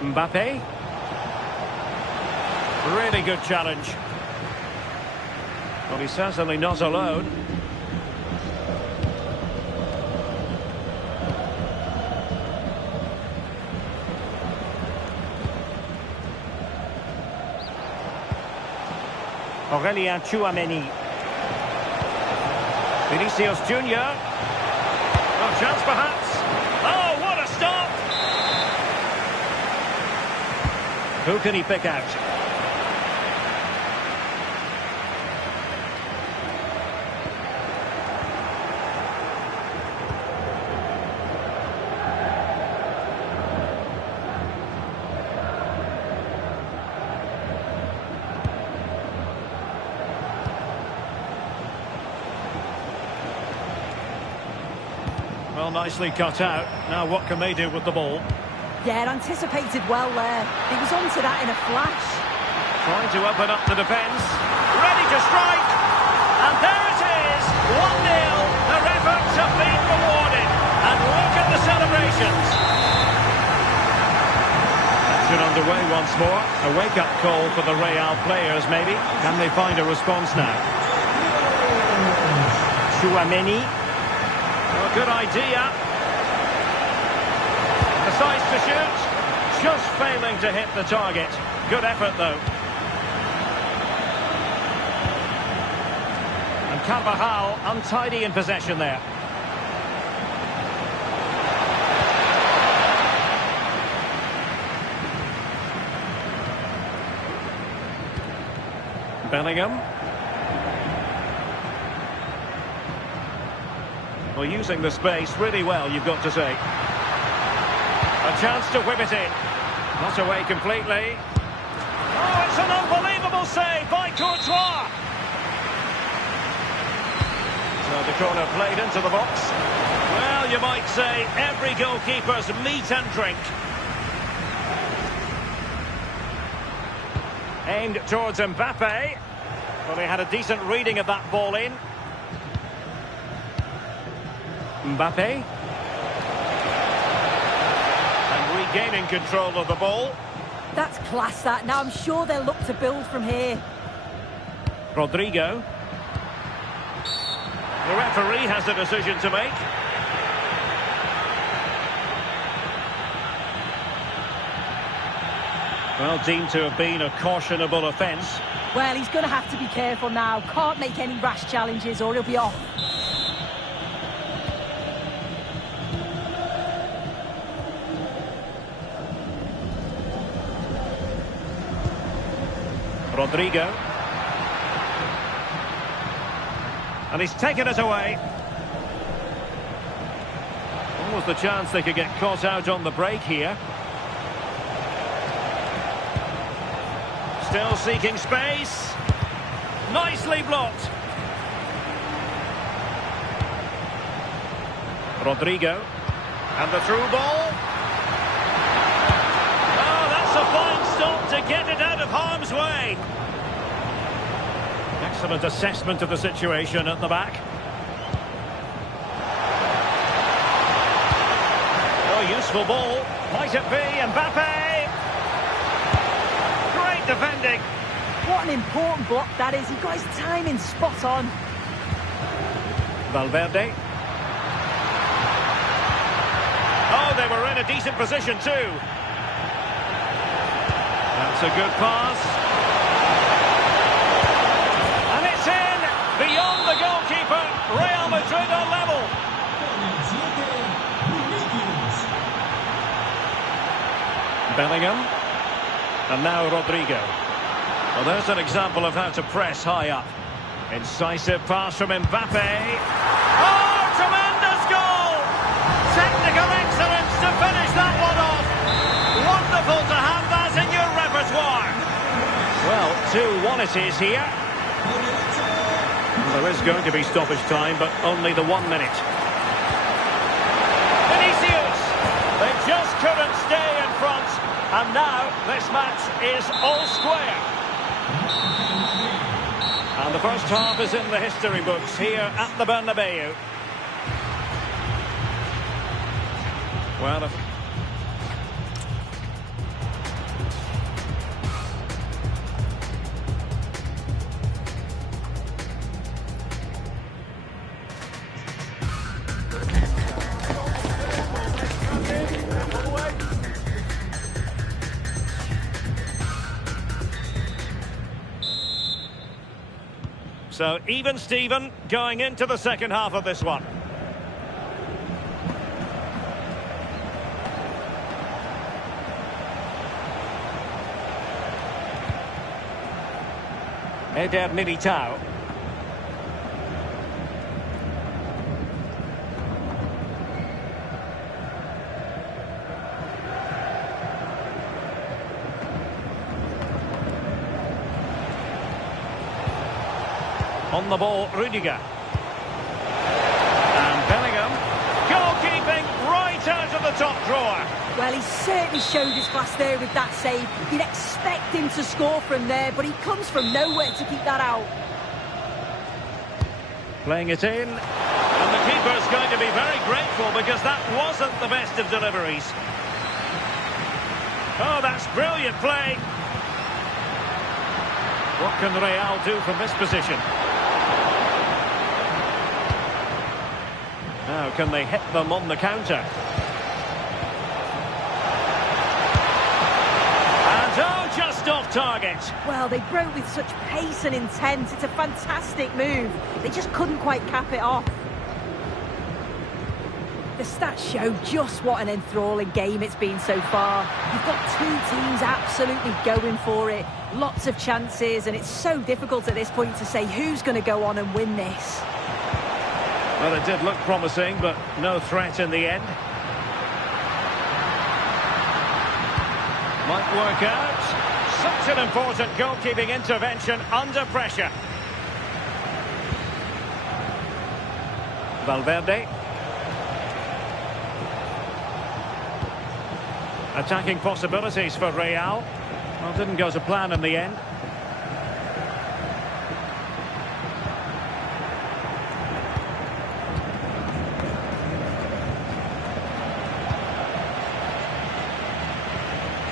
Mbappe. Really good challenge. Well, he's certainly not alone. Aurelien Tchouameni. Vinicius Junior. Oh, chance perhaps. Oh, what a stop! Who can he pick out? Well, nicely cut out. Now what can they do with the ball? Yeah, anticipated well there. He was onto that in a flash. Trying to open up the defence. Ready to strike. And there it is. 1-0. Their efforts have been rewarded. And look at the celebrations. Action underway once more. A wake-up call for the Real players, maybe. Can they find a response now? Tchouameni. Oh, good idea. Decides to shoot, just failing to hit the target. Good effort, though. And Carvajal untidy in possession there. Bellingham. Well, using the space really well, you've got to say. A chance to whip it in. Not away completely. Oh, it's an unbelievable save by Courtois. So the corner played into the box. Well, you might say every goalkeeper's meat and drink. Aimed towards Mbappe. Well, he had a decent reading of that ball in. Mbappe. Gaining control of the ball. That's class, that. Now I'm sure they'll look to build from here. Rodrigo. The referee has a decision to make. Well, deemed to have been a cautionable offence. Well, he's going to have to be careful now. Can't make any rash challenges or he'll be off. Rodrigo. And he's taken it away. Almost the chance they could get caught out on the break here. Still seeking space. Nicely blocked. Rodrigo. And the through ball. Oh, that's a fine stop to get it out of harm's way. Excellent assessment of the situation at the back. Oh, useful ball. Might it be Mbappe? Great defending. What an important block that is. He got his timing spot on. Valverde. Oh, they were in a decent position too. That's a good pass. And it's in! Beyond the goalkeeper. Real Madrid are level. Bellingham. And now Rodrigo. Well, there's an example of how to press high up. Incisive pass from Mbappe. Oh, tremendous goal! Technical excellence to finish that one off. Wonderful to have that in your repertoire. Well, 2-1 it is here. Well, there is going to be stoppage time, but only the 1 minute. Vinicius! They just couldn't stay in front. And now this match is all square. And the first half is in the history books here at the Bernabeu. Well, so even Steven going into the second half of this one. Eder Militao. On the ball, Rudiger. And Bellingham. Goalkeeping right out of the top drawer. Well, he certainly showed his class there with that save. You'd expect him to score from there, but he comes from nowhere to keep that out. Playing it in. And the keeper's going to be very grateful because that wasn't the best of deliveries. Oh, that's brilliant play. What can Real do from this position? Now, can they hit them on the counter? And oh, just off target. Well, they broke with such pace and intent. It's a fantastic move. They just couldn't quite cap it off. The stats show just what an enthralling game it's been so far. You've got two teams absolutely going for it. Lots of chances, and it's so difficult at this point to say who's going to go on and win this. Well, it did look promising, but no threat in the end. Might work out. Such an important goalkeeping intervention under pressure. Valverde. Attacking possibilities for Real. Well, didn't go to plan in the end.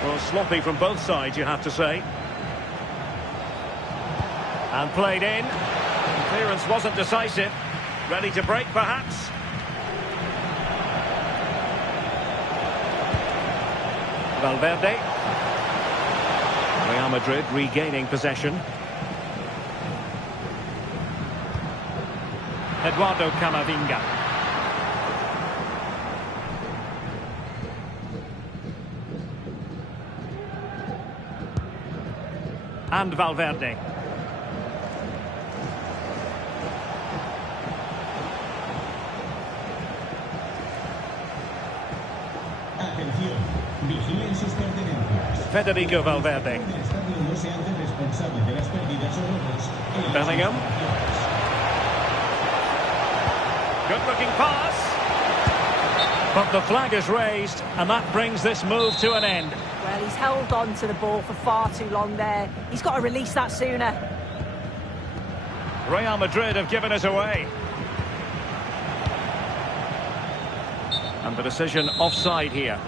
Well, sloppy from both sides, you have to say. And played in. Clearance wasn't decisive. Ready to break, perhaps. Valverde. Real Madrid regaining possession. Eduardo Camavinga. and Valverde. Atención, vigilen sus pertenencias. Federico Valverde. El estadio no se hace responsable de las pérdidas o robos en las Bellingham. instalaciones. Good-looking pass. But the flag is raised, and that brings this move to an end. Well, he's held on to the ball for far too long there. He's got to release that sooner. Real Madrid have given it away. And the decision offside here.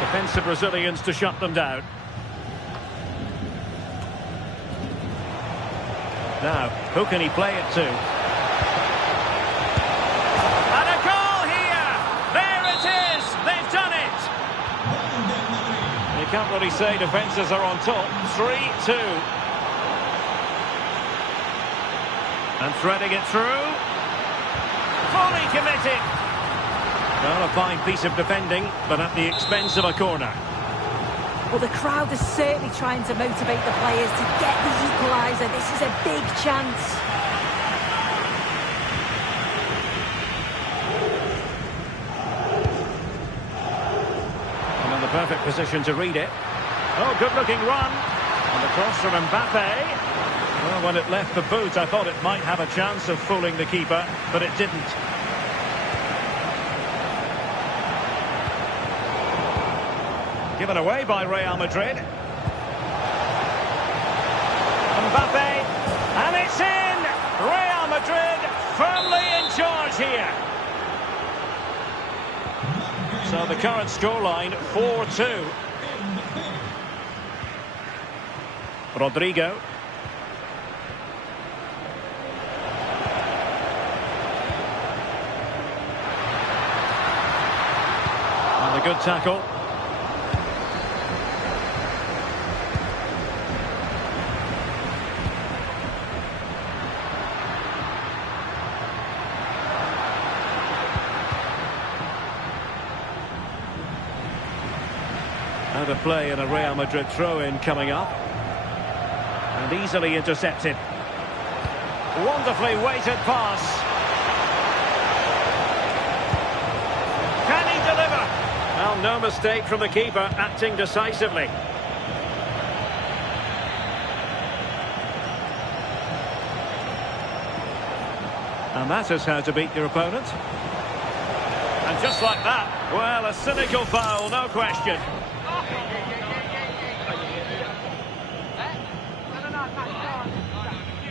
Defensive Brazilians to shut them down. Now, who can he play it to? And a goal here! There it is! They've done it! You can't really say defences are on top. 3-2. And threading it through. Fully committed. Well, a fine piece of defending, but at the expense of a corner. Well, the crowd is certainly trying to motivate the players to get the equaliser. This is a big chance. And in the perfect position to read it. Oh, good-looking run. And the cross from Mbappe. Well, when it left the boot, I thought it might have a chance of fooling the keeper, but it didn't. Given away by Real Madrid. Mbappe, and it's in! Real Madrid firmly in charge here. So the current scoreline, 4-2. Rodrigo. And a good tackle. Out of play and a Real Madrid throw-in coming up. And easily intercepted. Wonderfully weighted pass. Can he deliver? Well, no mistake from the keeper, acting decisively. And that is how to beat your opponent. And just like that, well, a cynical foul, no question.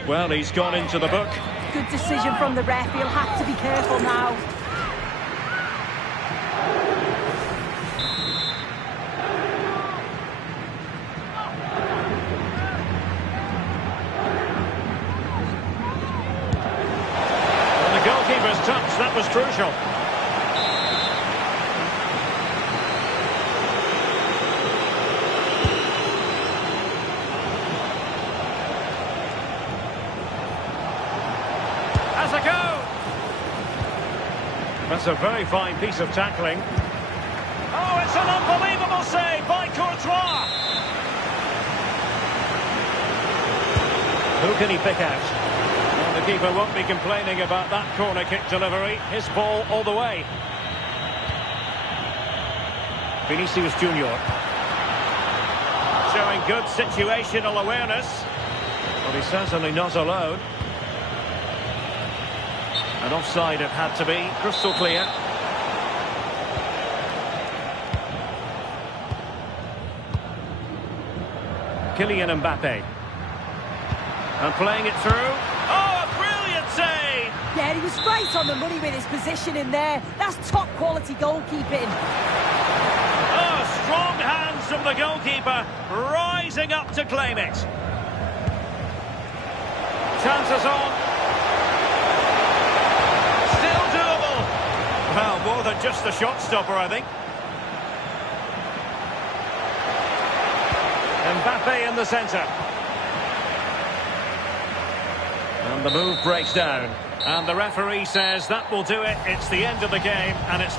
Well, he's gone into the book. Good decision from the ref. He'll have to be careful now. And the goalkeeper's touch, that was crucial. A go. That's a very fine piece of tackling. Oh, it's an unbelievable save by Courtois. Who can he pick out? Well, the keeper won't be complaining about that corner kick delivery. His ball all the way. Vinicius Junior. Showing good situational awareness. But he's certainly not alone. And offside it had to be, crystal clear. Kylian Mbappe. And playing it through. Oh, a brilliant save! Yeah, he was right on the money with his position in there. That's top quality goalkeeping. Oh, strong hands from the goalkeeper, rising up to claim it. Chances on. Well, more than just the shot stopper, I think. Mbappe in the centre. And the move breaks down. And the referee says that will do it. It's the end of the game, and it's...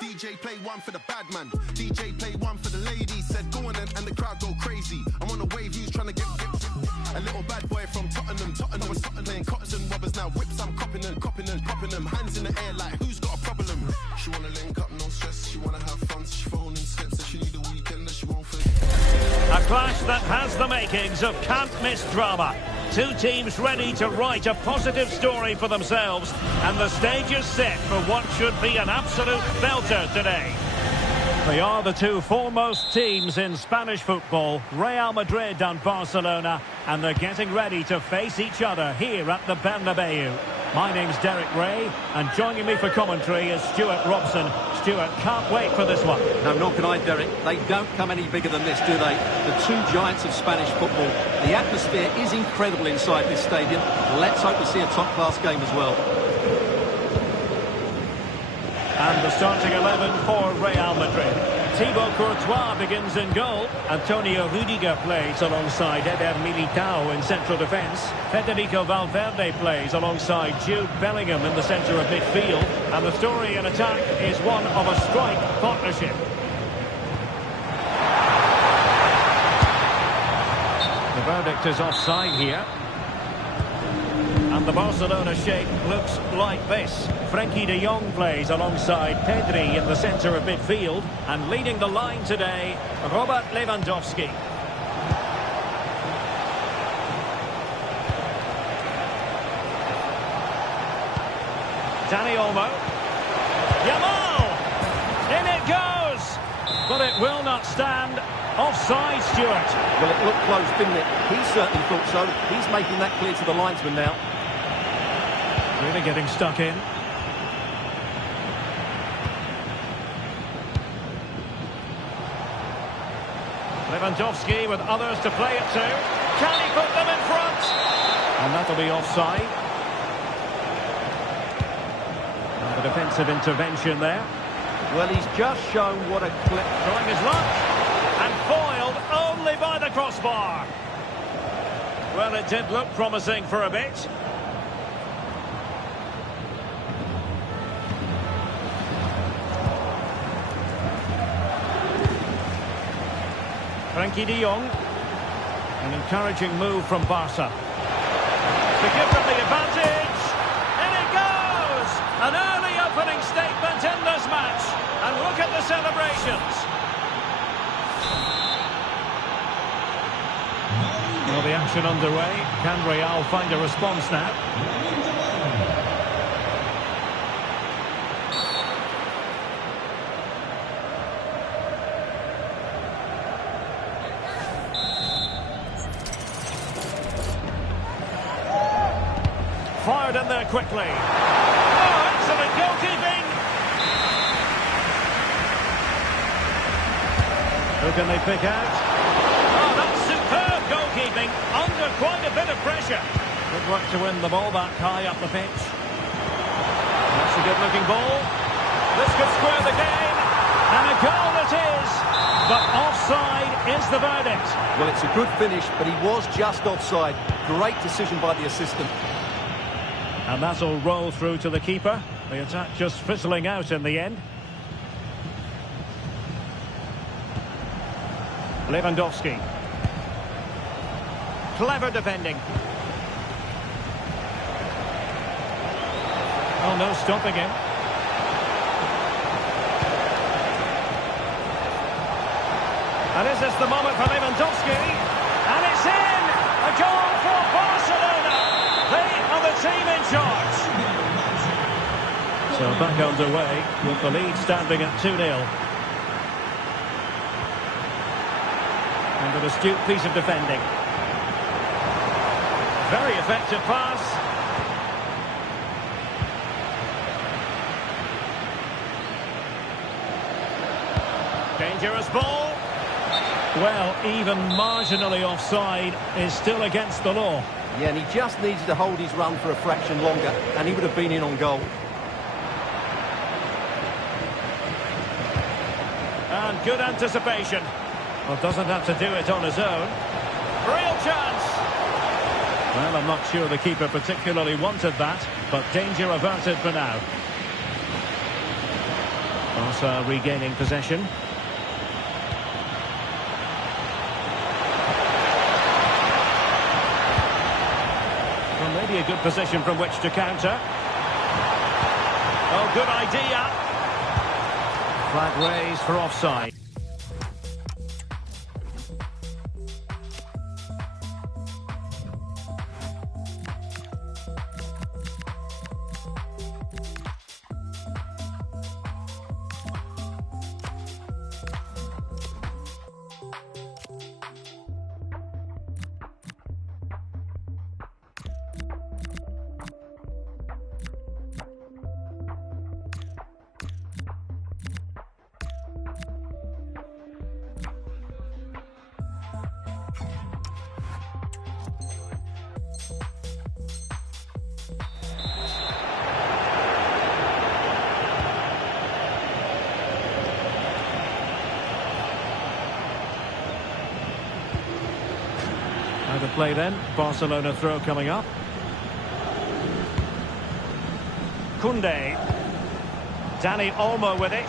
DJ play one for the bad man. DJ play one for the ladies. Said go on and the crowd go crazy. I'm on a wave, who's trying to get a little bad boy from Tottenham. Tottenham was playing cottons and robbers. Now whips, I'm copping them. Hands in the air like who's got a problem? She wanna link up, no stress. She wanna have fun, so she phoning slips. And she need a weekend that she won't forget. A clash that has the makings of can't-miss drama. Two teams ready to write a positive story for themselves, and the stage is set for what should be an absolute belter today. They are the two foremost teams in Spanish football, Real Madrid and Barcelona, and they're getting ready to face each other here at the Bernabeu. My name's Derek Ray, and joining me for commentary is Stuart Robson. Stuart, can't wait for this one. No, nor can I, Derek. They don't come any bigger than this, do they? The two giants of Spanish football. The atmosphere is incredible inside this stadium. Let's hope to see a top-class game as well. And the starting 11 for Real Madrid. Thibaut Courtois begins in goal. Antonio Rudiger plays alongside Eder Militao in central defence. Federico Valverde plays alongside Jude Bellingham in the centre of midfield. And the story in attack is one of a strike partnership. The verdict is offside here. And the Barcelona shape looks like this. Frenkie de Jong plays alongside Pedri in the centre of midfield. And leading the line today, Robert Lewandowski. Dani Olmo. Yamal! In it goes! But it will not stand. Offside, Stuart. Well, it looked close, didn't it? He certainly thought so. He's making that clear to the linesman now. Really getting stuck in. Lewandowski with others to play it to. Can he put them in front? And that'll be offside. And the defensive intervention there. Well, he's just shown what a clip. Throwing his luck. And foiled only by the crossbar. Well, it did look promising for a bit. Frenkie de Jong. An encouraging move from Barca. To give them the advantage. In it goes! An early opening statement in this match. And look at the celebrations. Well, the action underway. Can Real find a response now? Fired in there quickly. Oh, excellent goalkeeping. Who can they pick out? Oh, that's superb goalkeeping. Under quite a bit of pressure. Good work to win the ball back high up the pitch. That's a good-looking ball. This could square the game. And a goal it is. But offside is the verdict. Well, it's a good finish, but he was just offside. Great decision by the assistant. And that'll roll through to the keeper. The attack just fizzling out in the end. Lewandowski. Clever defending. Oh, no stopping him. And is this the moment for Lewandowski? And it's in! A goal for Barcelona! They are the team in charge. So back underway with the lead standing at 2-0. And an astute piece of defending. Very effective pass. Dangerous ball. Well, even marginally offside is still against the law. Yeah, and he just needed to hold his run for a fraction longer, and he would have been in on goal. And good anticipation. Well, doesn't have to do it on his own. Real chance. Well, I'm not sure the keeper particularly wanted that, but danger averted for now. Barca regaining possession. Well, maybe a good position from which to counter. Oh, good idea. Flag raised for offside. Out of play then. Barcelona throw coming up. Koundé. Dani Olmo with it.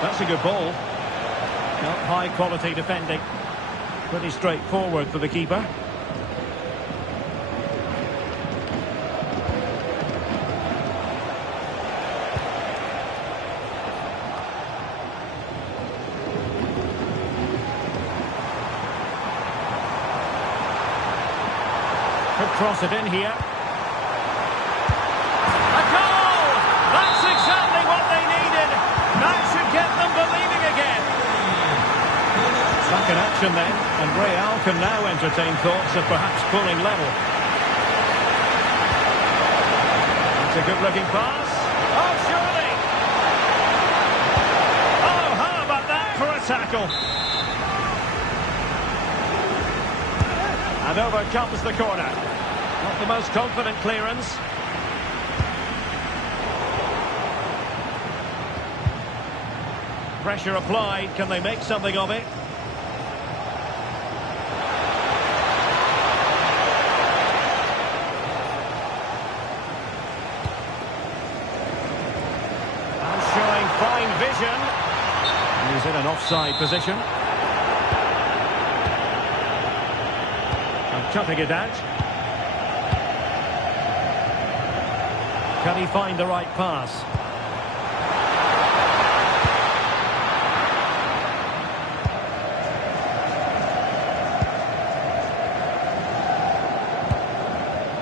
That's a good ball. Not high quality defending. Pretty straightforward for the keeper. Could cross it in here. A goal! That's exactly what they needed. That should get them believing again. Back in action then, and Real can now entertain thoughts of perhaps pulling level. That's a good-looking pass. Oh, surely! Oh, how about that for a tackle? And over comes the corner. Not the most confident clearance. Pressure applied. Can they make something of it? And showing fine vision. He's in an offside position. Cutting it out. Can he find the right pass?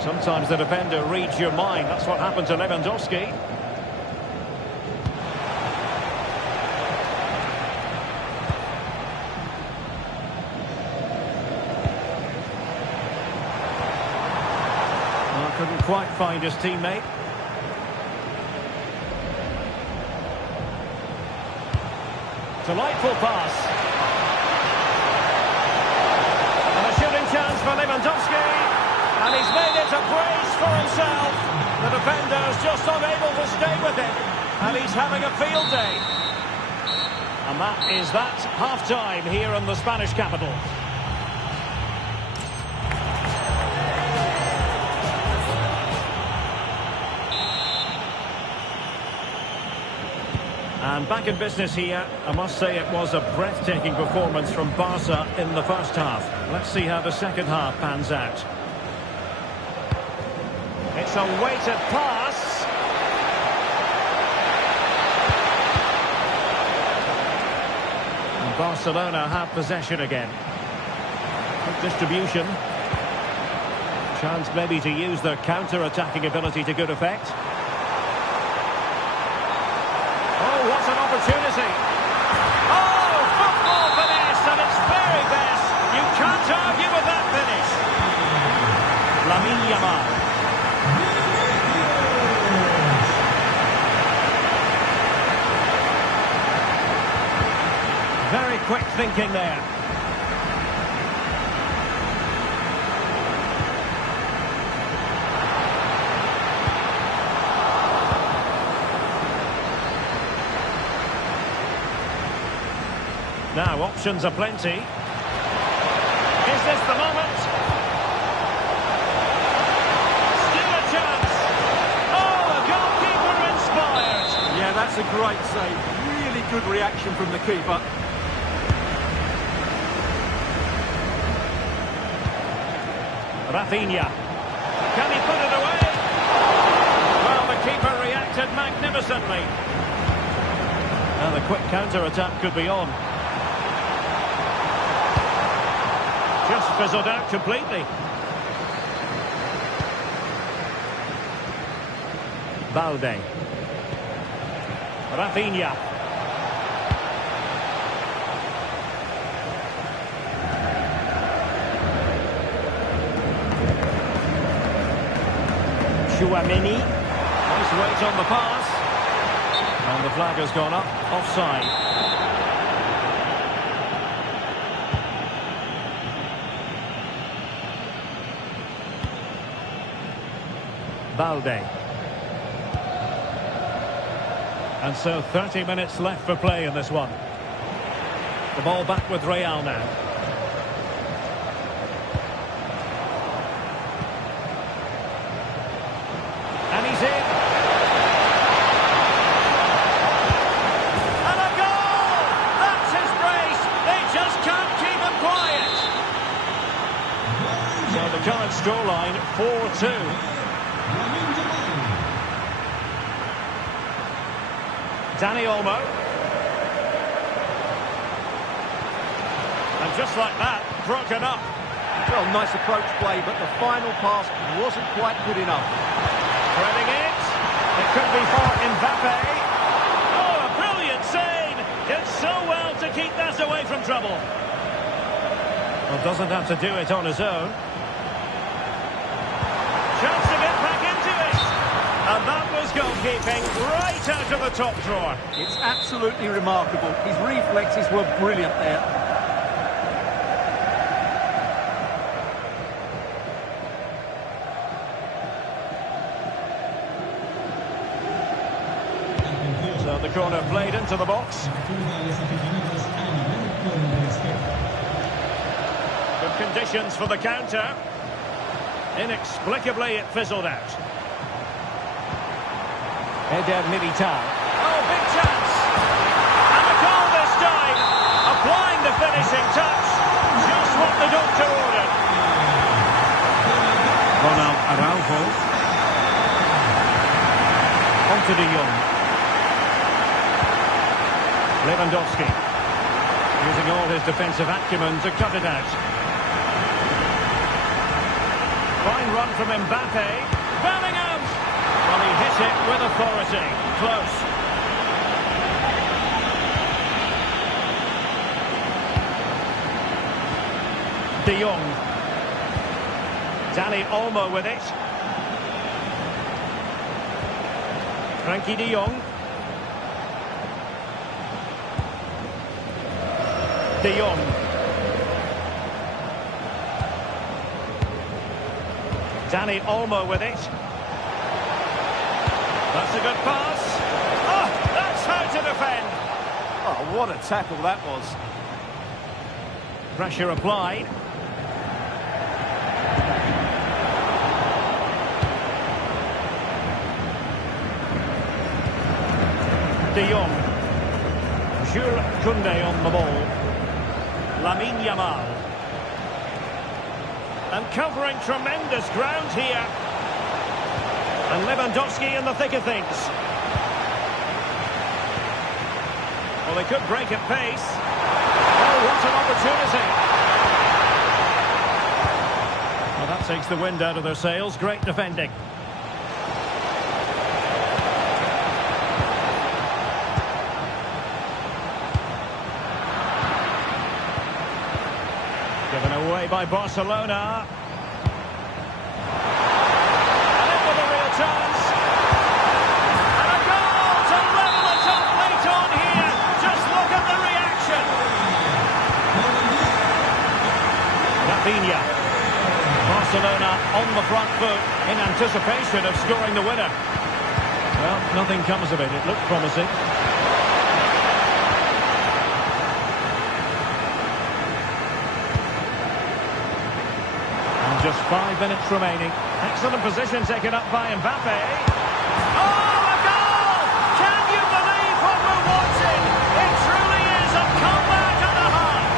Sometimes the defender reads your mind. That's what happened to Lewandowski. Couldn't quite find his teammate. Delightful pass. And a shooting chance for Lewandowski. And he's made it a brace for himself. The defender's just unable to stay with him. And he's having a field day. And that is that half-time here in the Spanish capital. And back in business here. I must say it was a breathtaking performance from Barca in the first half. Let's see how the second half pans out. It's a weighted pass. And Barcelona have possession again. Good distribution. Chance maybe to use their counter-attacking ability to good effect. What an opportunity. Oh, football finesse at its very best. You can't argue with that finish. Lamine Yamal. thinking there. Now, options are plenty. Is this the moment? Still a chance. Oh, the goalkeeper inspired. Yeah, that's a great save. Really good reaction from the keeper. Rafinha. Can he put it away? Well, the keeper reacted magnificently. Now the quick counter-attack could be on. Just fizzled out completely. Balde. Rafinha. Chouameni. Nice weight on the pass. And the flag has gone up. Offside. Balde. And so 30 minutes left for play in this one. The ball back with Real now. And he's in. And a goal! That's his brace. They just can't keep him quiet. So the current scoreline 4-2. Dani Olmo. And just like that, broken up. Well, nice approach play, but the final pass wasn't quite good enough. Threading it. It could be for Mbappe. Oh, a brilliant save. Did so well to keep that away from trouble. Well, doesn't have to do it on his own. Chance to get back into it. And that was goalkeeping right out of the top drawer. It's absolutely remarkable. His reflexes were brilliant there. So the corner played into the box. Good conditions for the counter. Inexplicably, it fizzled out. Eder Militao. Oh, big chance! And a goal this time! Applying the finishing touch. Just what the doctor ordered. Ronald Araujo. On to De Jong. Lewandowski. Using all his defensive acumen to cut it out. Fine run from Mbappe. Bellingham! Well, he hit it with authority. Close. De Jong. Dani Olmo with it. Frankie De Jong. De Jong. Dani Olmo with it. That's a good pass. Oh, that's how to defend. Oh, what a tackle that was. Pressure applied. De Jong. Jules Koundé on the ball. Lamine Yamal. And covering tremendous ground here. And Lewandowski in the thick of things. Well, they could break at pace. Oh, what an opportunity. Well, that takes the wind out of their sails. Great defending. Given away by Barcelona. And in with a real chance. And a goal to level it up late on here. Just look at the reaction. Rafinha. Barcelona on the front foot in anticipation of scoring the winner. Well, nothing comes of it. It looked promising. And just 5 minutes remaining. Excellent position taken up by Mbappe. Oh, a goal! Can you believe what we're watching? It truly is a comeback and a half.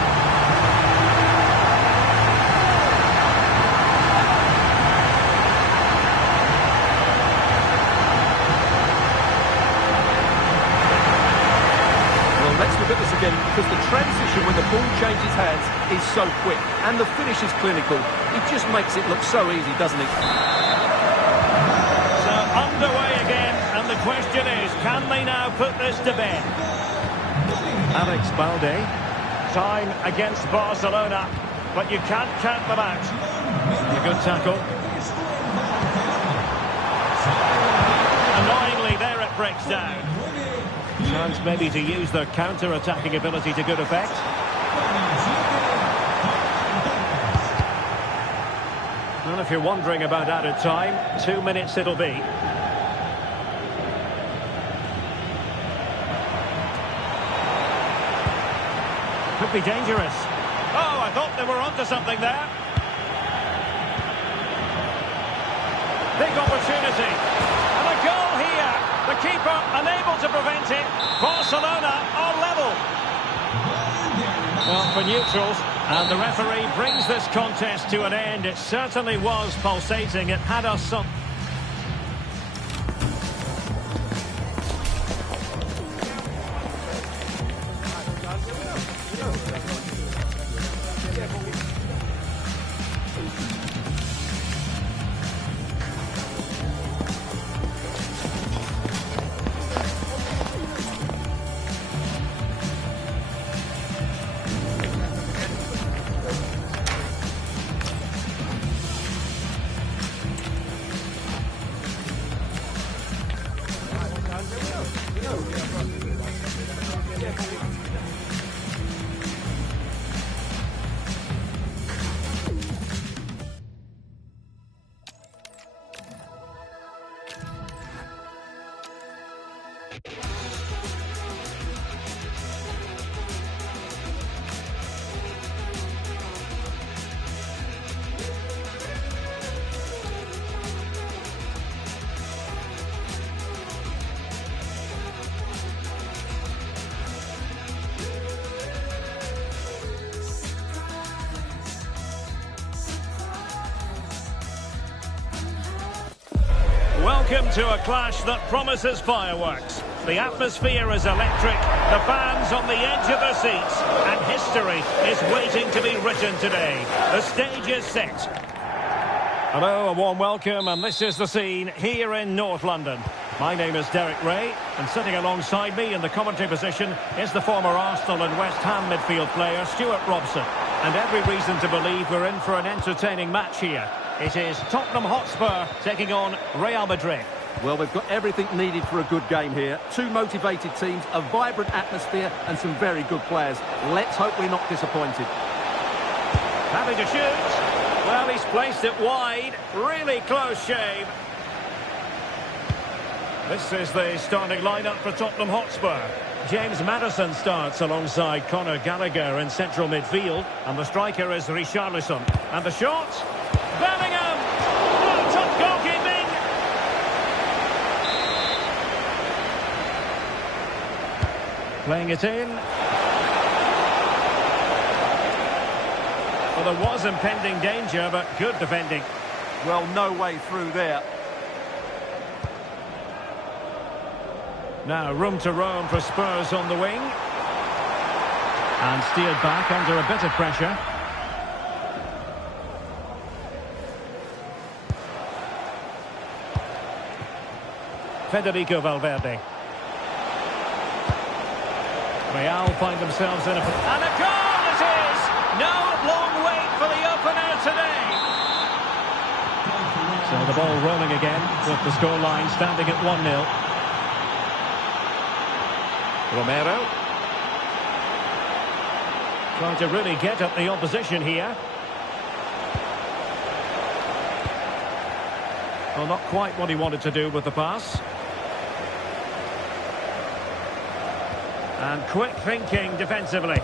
Well, let's look at this again, because the transition when the ball changes hands is so quick, and the finish is clinical. It just makes it look so easy, doesn't it? So underway again, and the question is, can they now put this to bed? Alex Balde, time against Barcelona, but you can't count them out. A good tackle. Annoyingly, there it breaks down. Chance maybe to use their counter-attacking ability to good effect. Well, if you're wondering about added time, 2 minutes it'll be. Could be dangerous. Oh, I thought they were onto something there. Big opportunity. And a goal here. The keeper unable to prevent it. Barcelona are level. Well, for neutrals, and the referee brings this contest to an end. It certainly was pulsating. It had us some... Welcome to a clash that promises fireworks. The atmosphere is electric, the fans on the edge of their seats, and history is waiting to be written today. The stage is set. Hello, a warm welcome, and this is the scene here in North London. My name is Derek Ray, and sitting alongside me in the commentary position is the former Arsenal and West Ham midfield player Stuart Robson. And every reason to believe we're in for an entertaining match here. It is Tottenham Hotspur taking on Real Madrid. Well, we've got everything needed for a good game here. Two motivated teams, a vibrant atmosphere, and some very good players. Let's hope we're not disappointed. Having to shoot. Well, he's placed it wide. Really close shave. This is the starting lineup for Tottenham Hotspur. James Maddison starts alongside Conor Gallagher in central midfield. And the striker is Richarlison. And the shot... Bellingham! Oh, top goalkeeping! Playing it in. Well, there was impending danger, but good defending. Well, no way through there. Now, room to roam for Spurs on the wing. And steered back under a bit of pressure. Federico Valverde. Real find themselves in a... And a goal it is! No long wait for the opener today. So the ball rolling again with the scoreline standing at 1-0. Romero. Trying to really get at the opposition here. Well, not quite what he wanted to do with the pass. And quick thinking defensively.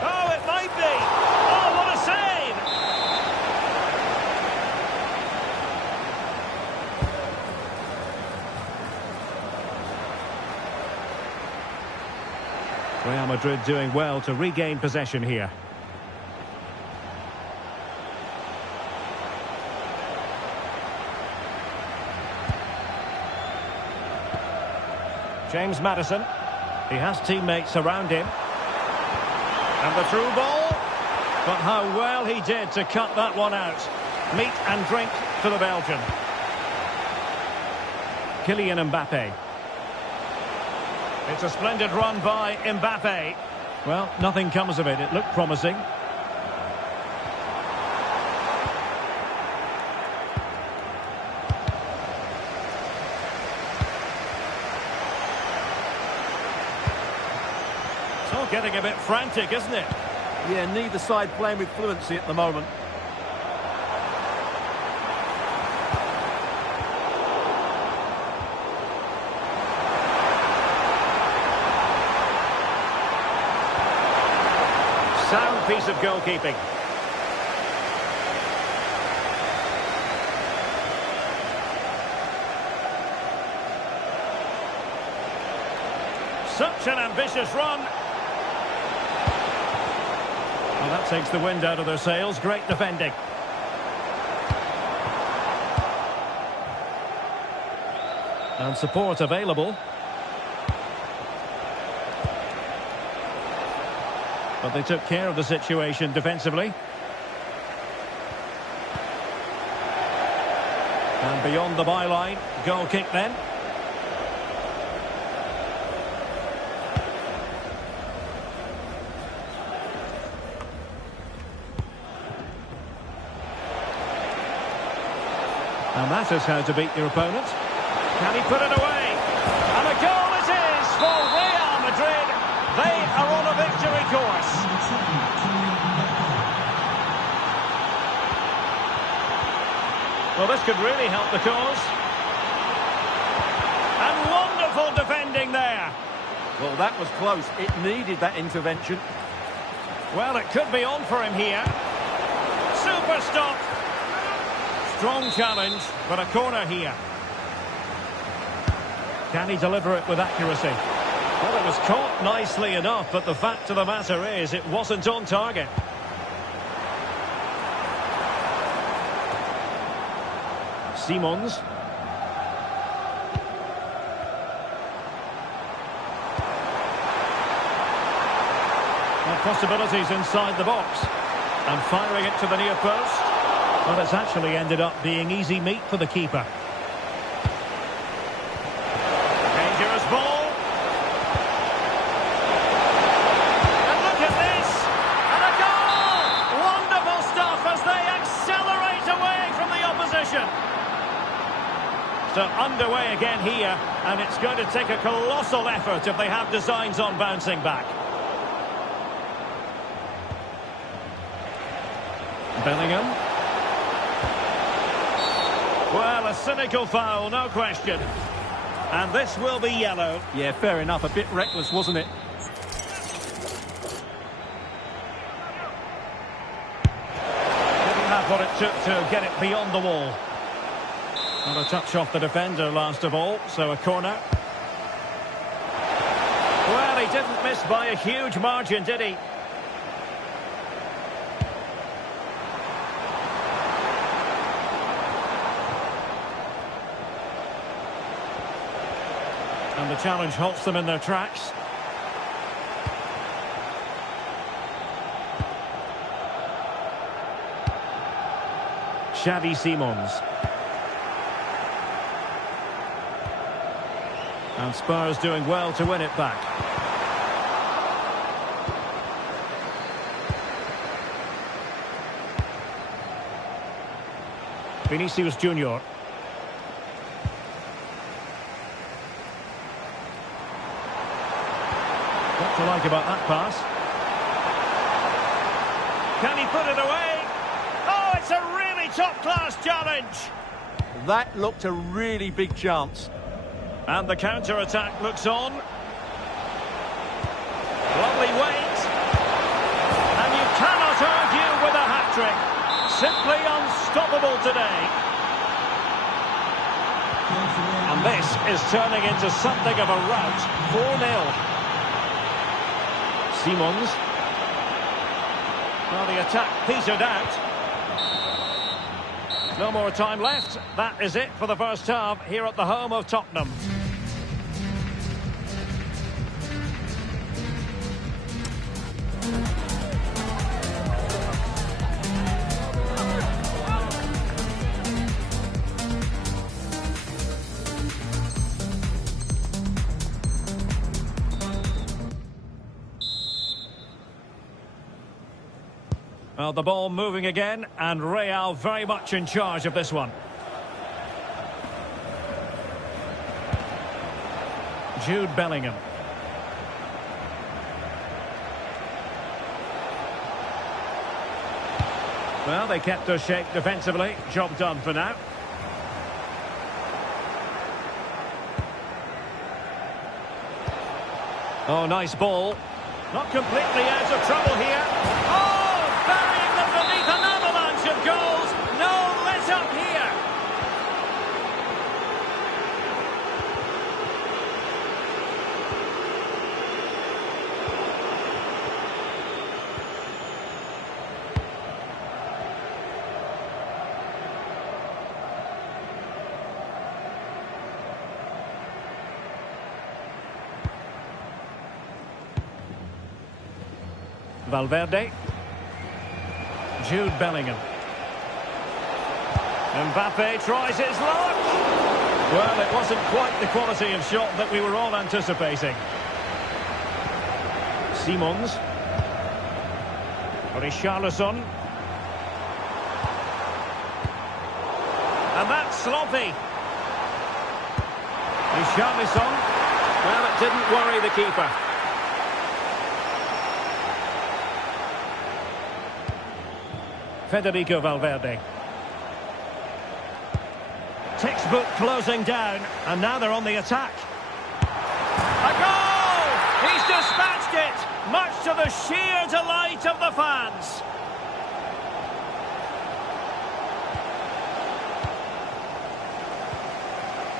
Oh, it might be! Oh, what a save! Real Madrid doing well to regain possession here. James Maddison. He has teammates around him. And the through ball. But how well he did to cut that one out. Meat and drink for the Belgian. Kylian Mbappe. It's a splendid run by Mbappe. Well, nothing comes of it. It looked promising. It's all getting a bit frantic, isn't it? Yeah, neither side playing with fluency at the moment. Sound piece of goalkeeping. Such an ambitious run. Well, that takes the wind out of their sails. Great defending. And support available. But they took care of the situation defensively. And beyond the byline, goal kick then. And that is how to beat your opponent. Can he put it away? And a goal it is for Real Madrid. They are on a victory course. Well, this could really help the cause. And wonderful defending there. Well, that was close. It needed that intervention. Well, it could be on for him here. Super stop. Strong challenge, but a corner here. Can he deliver it with accuracy? Well, it was caught nicely enough, but the fact of the matter is it wasn't on target. Simons. Well, possibilities inside the box. And firing it to the near post. Well, it's actually ended up being easy meat for the keeper. Dangerous ball. And look at this! And a goal! Wonderful stuff as they accelerate away from the opposition. So underway again here, and it's going to take a colossal effort if they have designs on bouncing back. Bellingham. Well, a cynical foul, no question. And this will be yellow. Yeah, fair enough. A bit reckless, wasn't it? Didn't have what it took to get it beyond the wall. And a touch off the defender last of all, so a corner. Well, he didn't miss by a huge margin, did he? And the challenge halts them in their tracks. Xavi Simons. And Spurs doing well to win it back. Vinicius Junior. What to like about that pass? Can he put it away? Oh, it's a really top-class challenge. That looked a really big chance. And the counter-attack looks on. Lovely weight. And you cannot argue with a hat-trick. Simply unstoppable today. And this is turning into something of a rout. 4-0. Simons. Well, the attack petered out. No more time left. That is it for the first half here at the home of Tottenham. Well, the ball moving again, and Real very much in charge of this one. Jude Bellingham. Well, they kept their shape defensively. Job done for now. Oh, nice ball. Not completely out of trouble here. Oh! Burying them beneath an avalanche of goals. No let up here. Valverde. Jude Bellingham. Mbappe tries his luck. Well, it wasn't quite the quality of shot that we were all anticipating. Simons. Richarlison. And that's sloppy. Richarlison. Well, it didn't worry the keeper. Federico Valverde. Textbook closing down, and now they're on the attack. A goal! He's dispatched it, much to the sheer delight of the fans.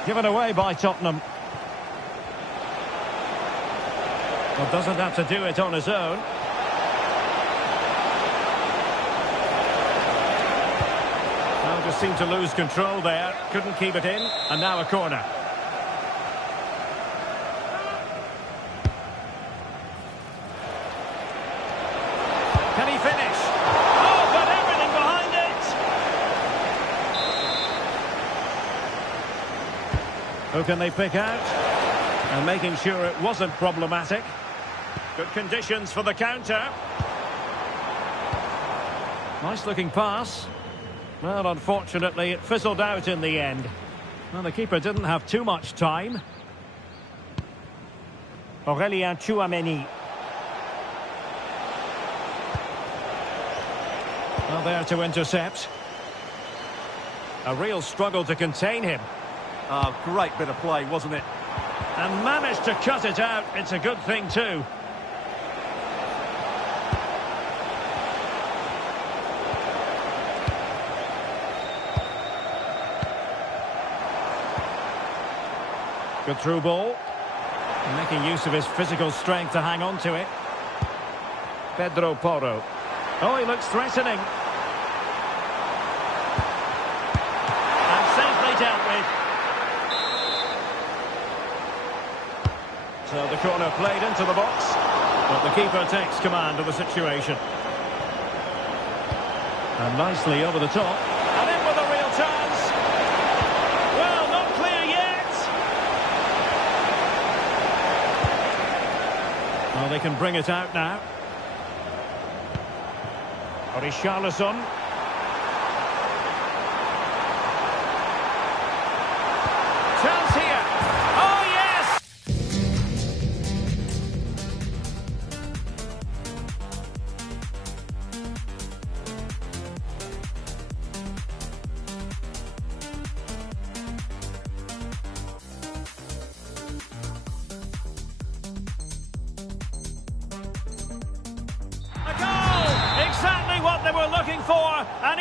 Given away by Tottenham. Well, doesn't have to do it on his own. Just seemed to lose control there, couldn't keep it in, and now a corner. Can he finish? Oh, got everything behind it! Who can they pick out? And making sure it wasn't problematic. Good conditions for the counter. Nice looking pass. Well, unfortunately, it fizzled out in the end. Well, the keeper didn't have too much time. Aurélien Tchouaméni. Well, there to intercept. A real struggle to contain him. Oh, great bit of play, wasn't it? And managed to cut it out. It's a good thing, too. Good through ball. Making use of his physical strength to hang on to it. Pedro Porro. Oh, he looks threatening. And safely dealt with. So the corner played into the box. But the keeper takes command of the situation. And nicely over the top. And in with a real chance. Well, not clear yet. Well, they can bring it out now. Richarlison. Chance here. Oh, yes!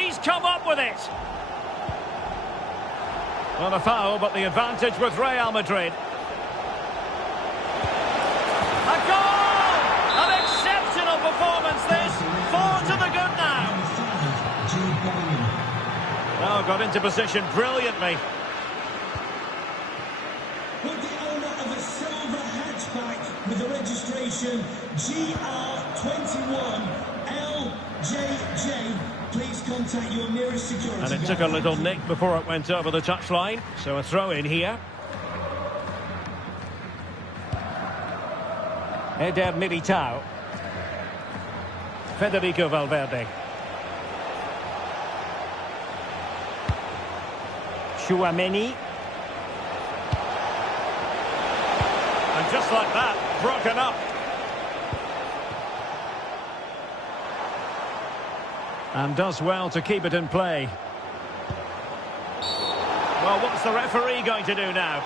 he's come up with it. Well, a foul, but the advantage with Real Madrid. A goal! An exceptional performance, this. 4 to the good now. Oh, got into position brilliantly. With the owner of a silver hatchback with the registration GR21LJJ, please contact your nearest security And it took a little nick before it went over the touchline. So a throw in here. Eder Militao. Federico Valverde. Chouameni. And just like that, broken up. And does well to keep it in play. Well, what's the referee going to do now?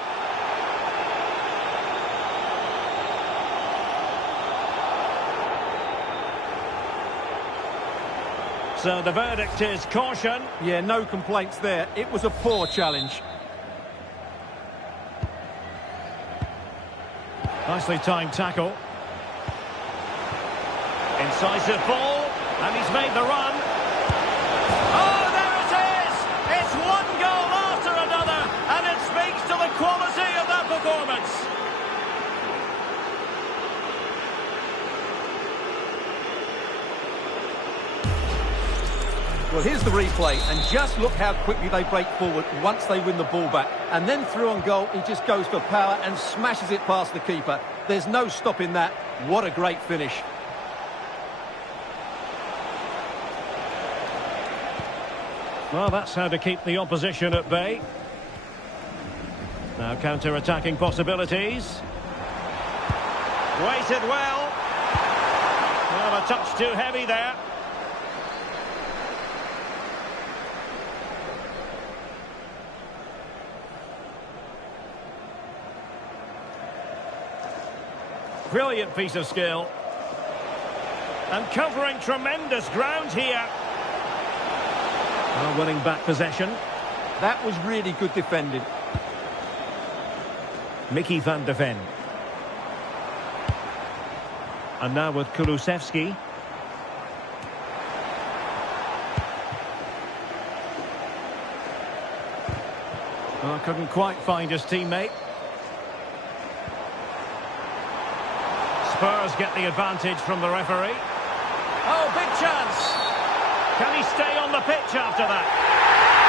So the verdict is caution. Yeah, no complaints there. It was a poor challenge. Nicely timed tackle. Incisive ball, and he's made the run. Oh, there it is! It's one goal after another, and it speaks to the quality of that performance. Well, here's the replay, and just look how quickly they break forward once they win the ball back. And then through on goal, he just goes for power and smashes it past the keeper. There's no stopping that. What a great finish. Well, that's how to keep the opposition at bay. Now counter-attacking possibilities. Waited well. Well, a touch too heavy there. Brilliant piece of skill. And covering tremendous ground here. Well, winning back possession. That was really good defending. Mickey van de Ven. And now with Kulusevski. Well, couldn't quite find his teammate. Spurs get the advantage from the referee. Oh, big chance. Can he stay on the pitch after that?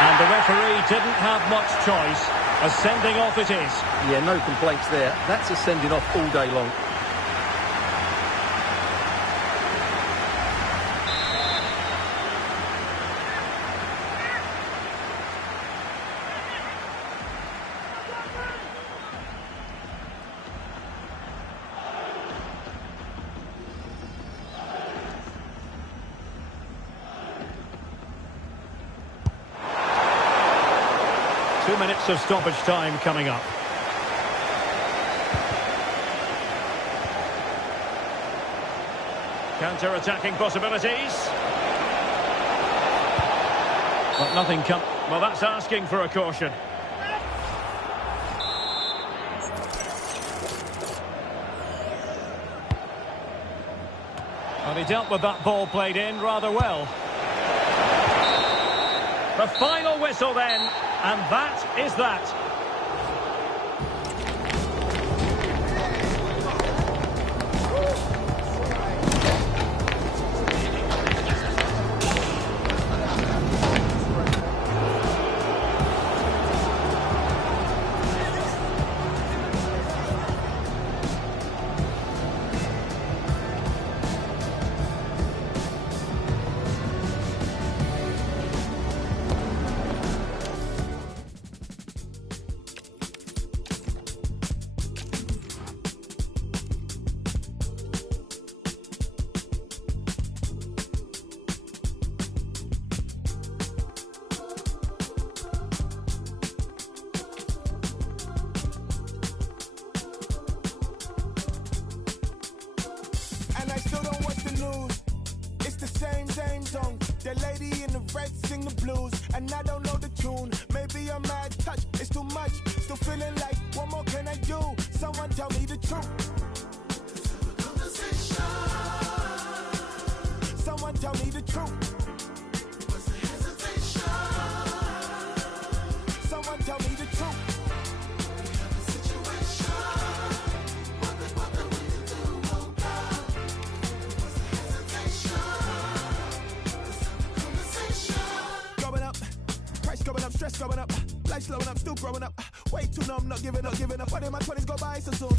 And the referee didn't have much choice. A sending off it is. Yeah, no complaints there. That's a sending off all day long. Minutes of stoppage time coming up. Counter-attacking possibilities. But nothing come. Well, that's asking for a caution. Well, he dealt with that ball played in rather well. The final whistle then, and that is that. And I still don't watch the news. It's the same song. The lady in the red sing the blues, and I don't know the tune. Maybe I'm mad touch, it's too much. Still feeling like, what more can I do? Someone tell me the truth. Someone tell me the truth. Someone tell me the truth. Going up, price going up, stress going up, life slowing up, still growing up. Way too numb, not giving up. But in my 20s go by so soon.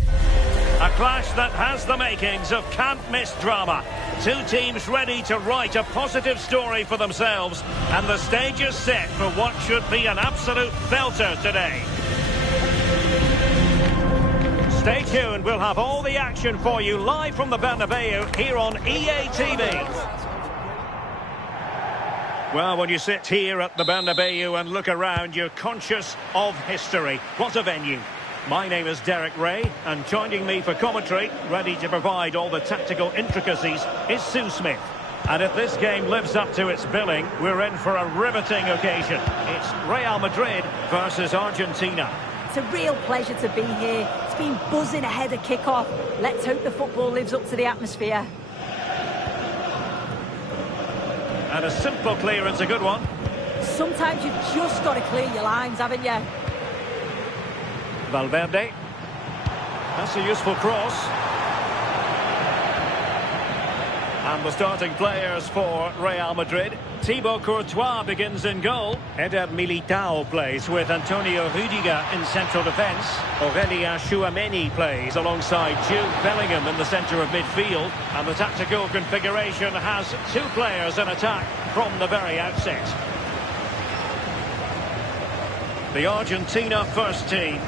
A clash that has the makings of can't-miss drama. Two teams ready to write a positive story for themselves, and the stage is set for what should be an absolute belter today. Stay tuned, we'll have all the action for you live from the Bernabeu here on EA TV. Well, when you sit here at the Bernabeu and look around, you're conscious of history. What a venue. My name is Derek Ray, and joining me for commentary, ready to provide all the tactical intricacies, is Sue Smith. And if this game lives up to its billing, we're in for a riveting occasion. It's Real Madrid versus Argentina. It's a real pleasure to be here. It's been buzzing ahead of kick-off. Let's hope the football lives up to the atmosphere. And a simple clearance, a good one. Sometimes you've just got to clear your lines, haven't you? Valverde. That's a useful cross. And the starting players for Real Madrid. Thibaut Courtois begins in goal. Eder Militao plays with Antonio Rüdiger in central defence. Aurelien Tchouameni plays alongside Jude Bellingham in the centre of midfield. And the tactical configuration has two players in attack from the very outset. The Argentina first team.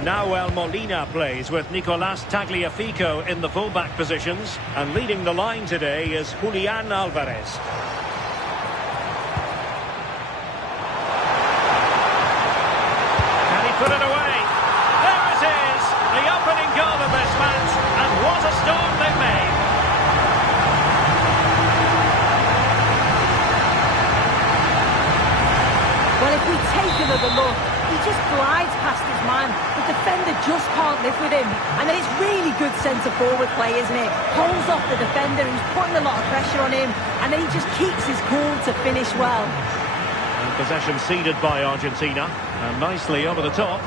Nahuel Molina plays with Nicolás Tagliafico in the fullback positions, and leading the line today is Julián Álvarez. Can he put it away? There it is, the opening goal of this match, and what a start they've made. Well, if we take another look, he just glides past his man. The defender just can't live with him. And then it's really good centre-forward play, isn't it? Holds off the defender who's putting a lot of pressure on him. And then he just keeps his cool to finish well. And possession ceded by Argentina. And nicely over the top.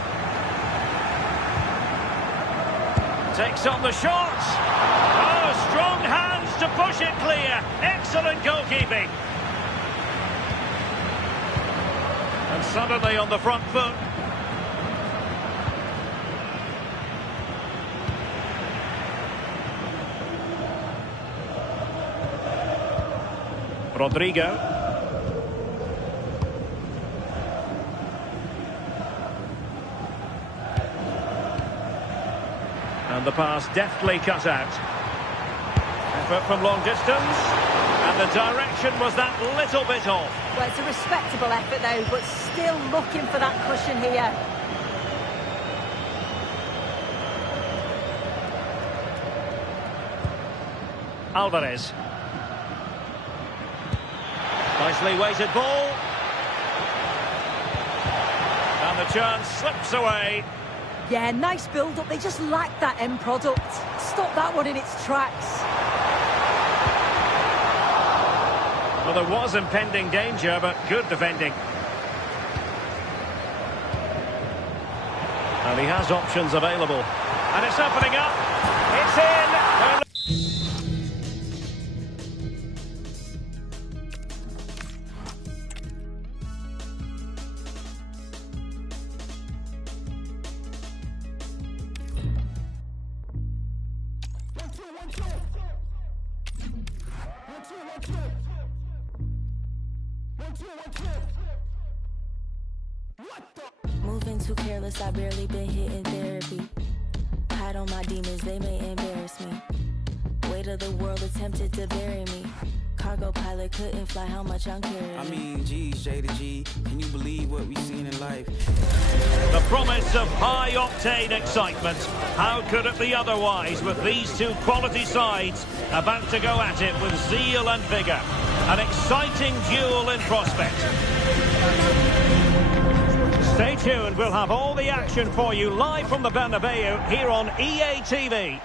Takes on the shot. Oh, strong hands to push it clear. Excellent goalkeeping. And suddenly on the front foot. Rodrigo. And the pass deftly cut out. Effort from long distance. And the direction was that little bit off. Well, it's a respectable effort, though, but still looking for that cushion here. Álvarez. Nicely weighted ball. And the chance slips away. Yeah, nice build-up. They just lack that end product. Stop that one in its tracks. Well, there was impending danger, but good defending. And he has options available. And it's opening up. It's in. Moving too careless, I barely been hitting therapy. Hide on my demons, they may embarrass me. Weight of the world attempted to bury me. Cargo pilot couldn't fly how much I'm carrying. I mean, geez, J to G, can you believe what we've seen in life? The promise of high-octane excitement. How could it be otherwise with these two quality sides about to go at it with zeal and vigour? An exciting duel in prospect. Stay tuned, we'll have all the action for you live from the Bernabeu here on EA TV.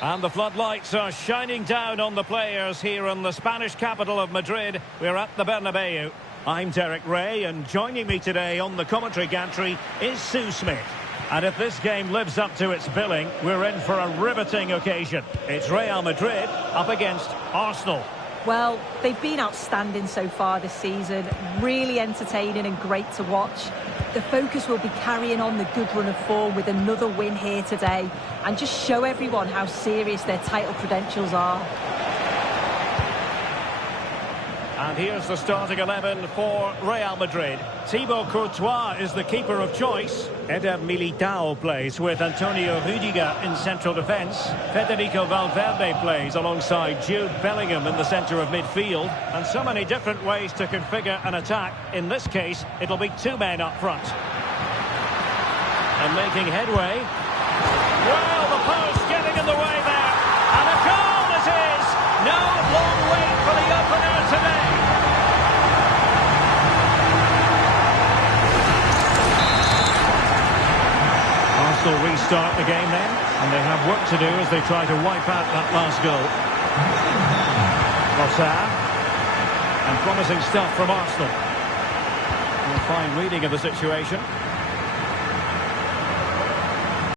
And the floodlights are shining down on the players here in the Spanish capital of Madrid. We're at the Bernabeu. I'm Derek Ray, and joining me today on the commentary gantry is Sue Smith. And if this game lives up to its billing, we're in for a riveting occasion. It's Real Madrid up against Arsenal. Well, they've been outstanding so far this season, really entertaining and great to watch. The focus will be carrying on the good run of form with another win here today and just show everyone how serious their title credentials are. And here's the starting 11 for Real Madrid. Thibaut Courtois is the keeper of choice. Eder Militao plays with Antonio Rudiger in central defence. Federico Valverde plays alongside Jude Bellingham in the centre of midfield. And so many different ways to configure an attack. In this case, it'll be two men up front. And making headway. Well, the post getting in the way there. And a goal it is! No long wait for the opener today. Arsenal restart the game then, and they have work to do as they try to wipe out that last goal. Rossard, and promising stuff from Arsenal. A fine reading of the situation.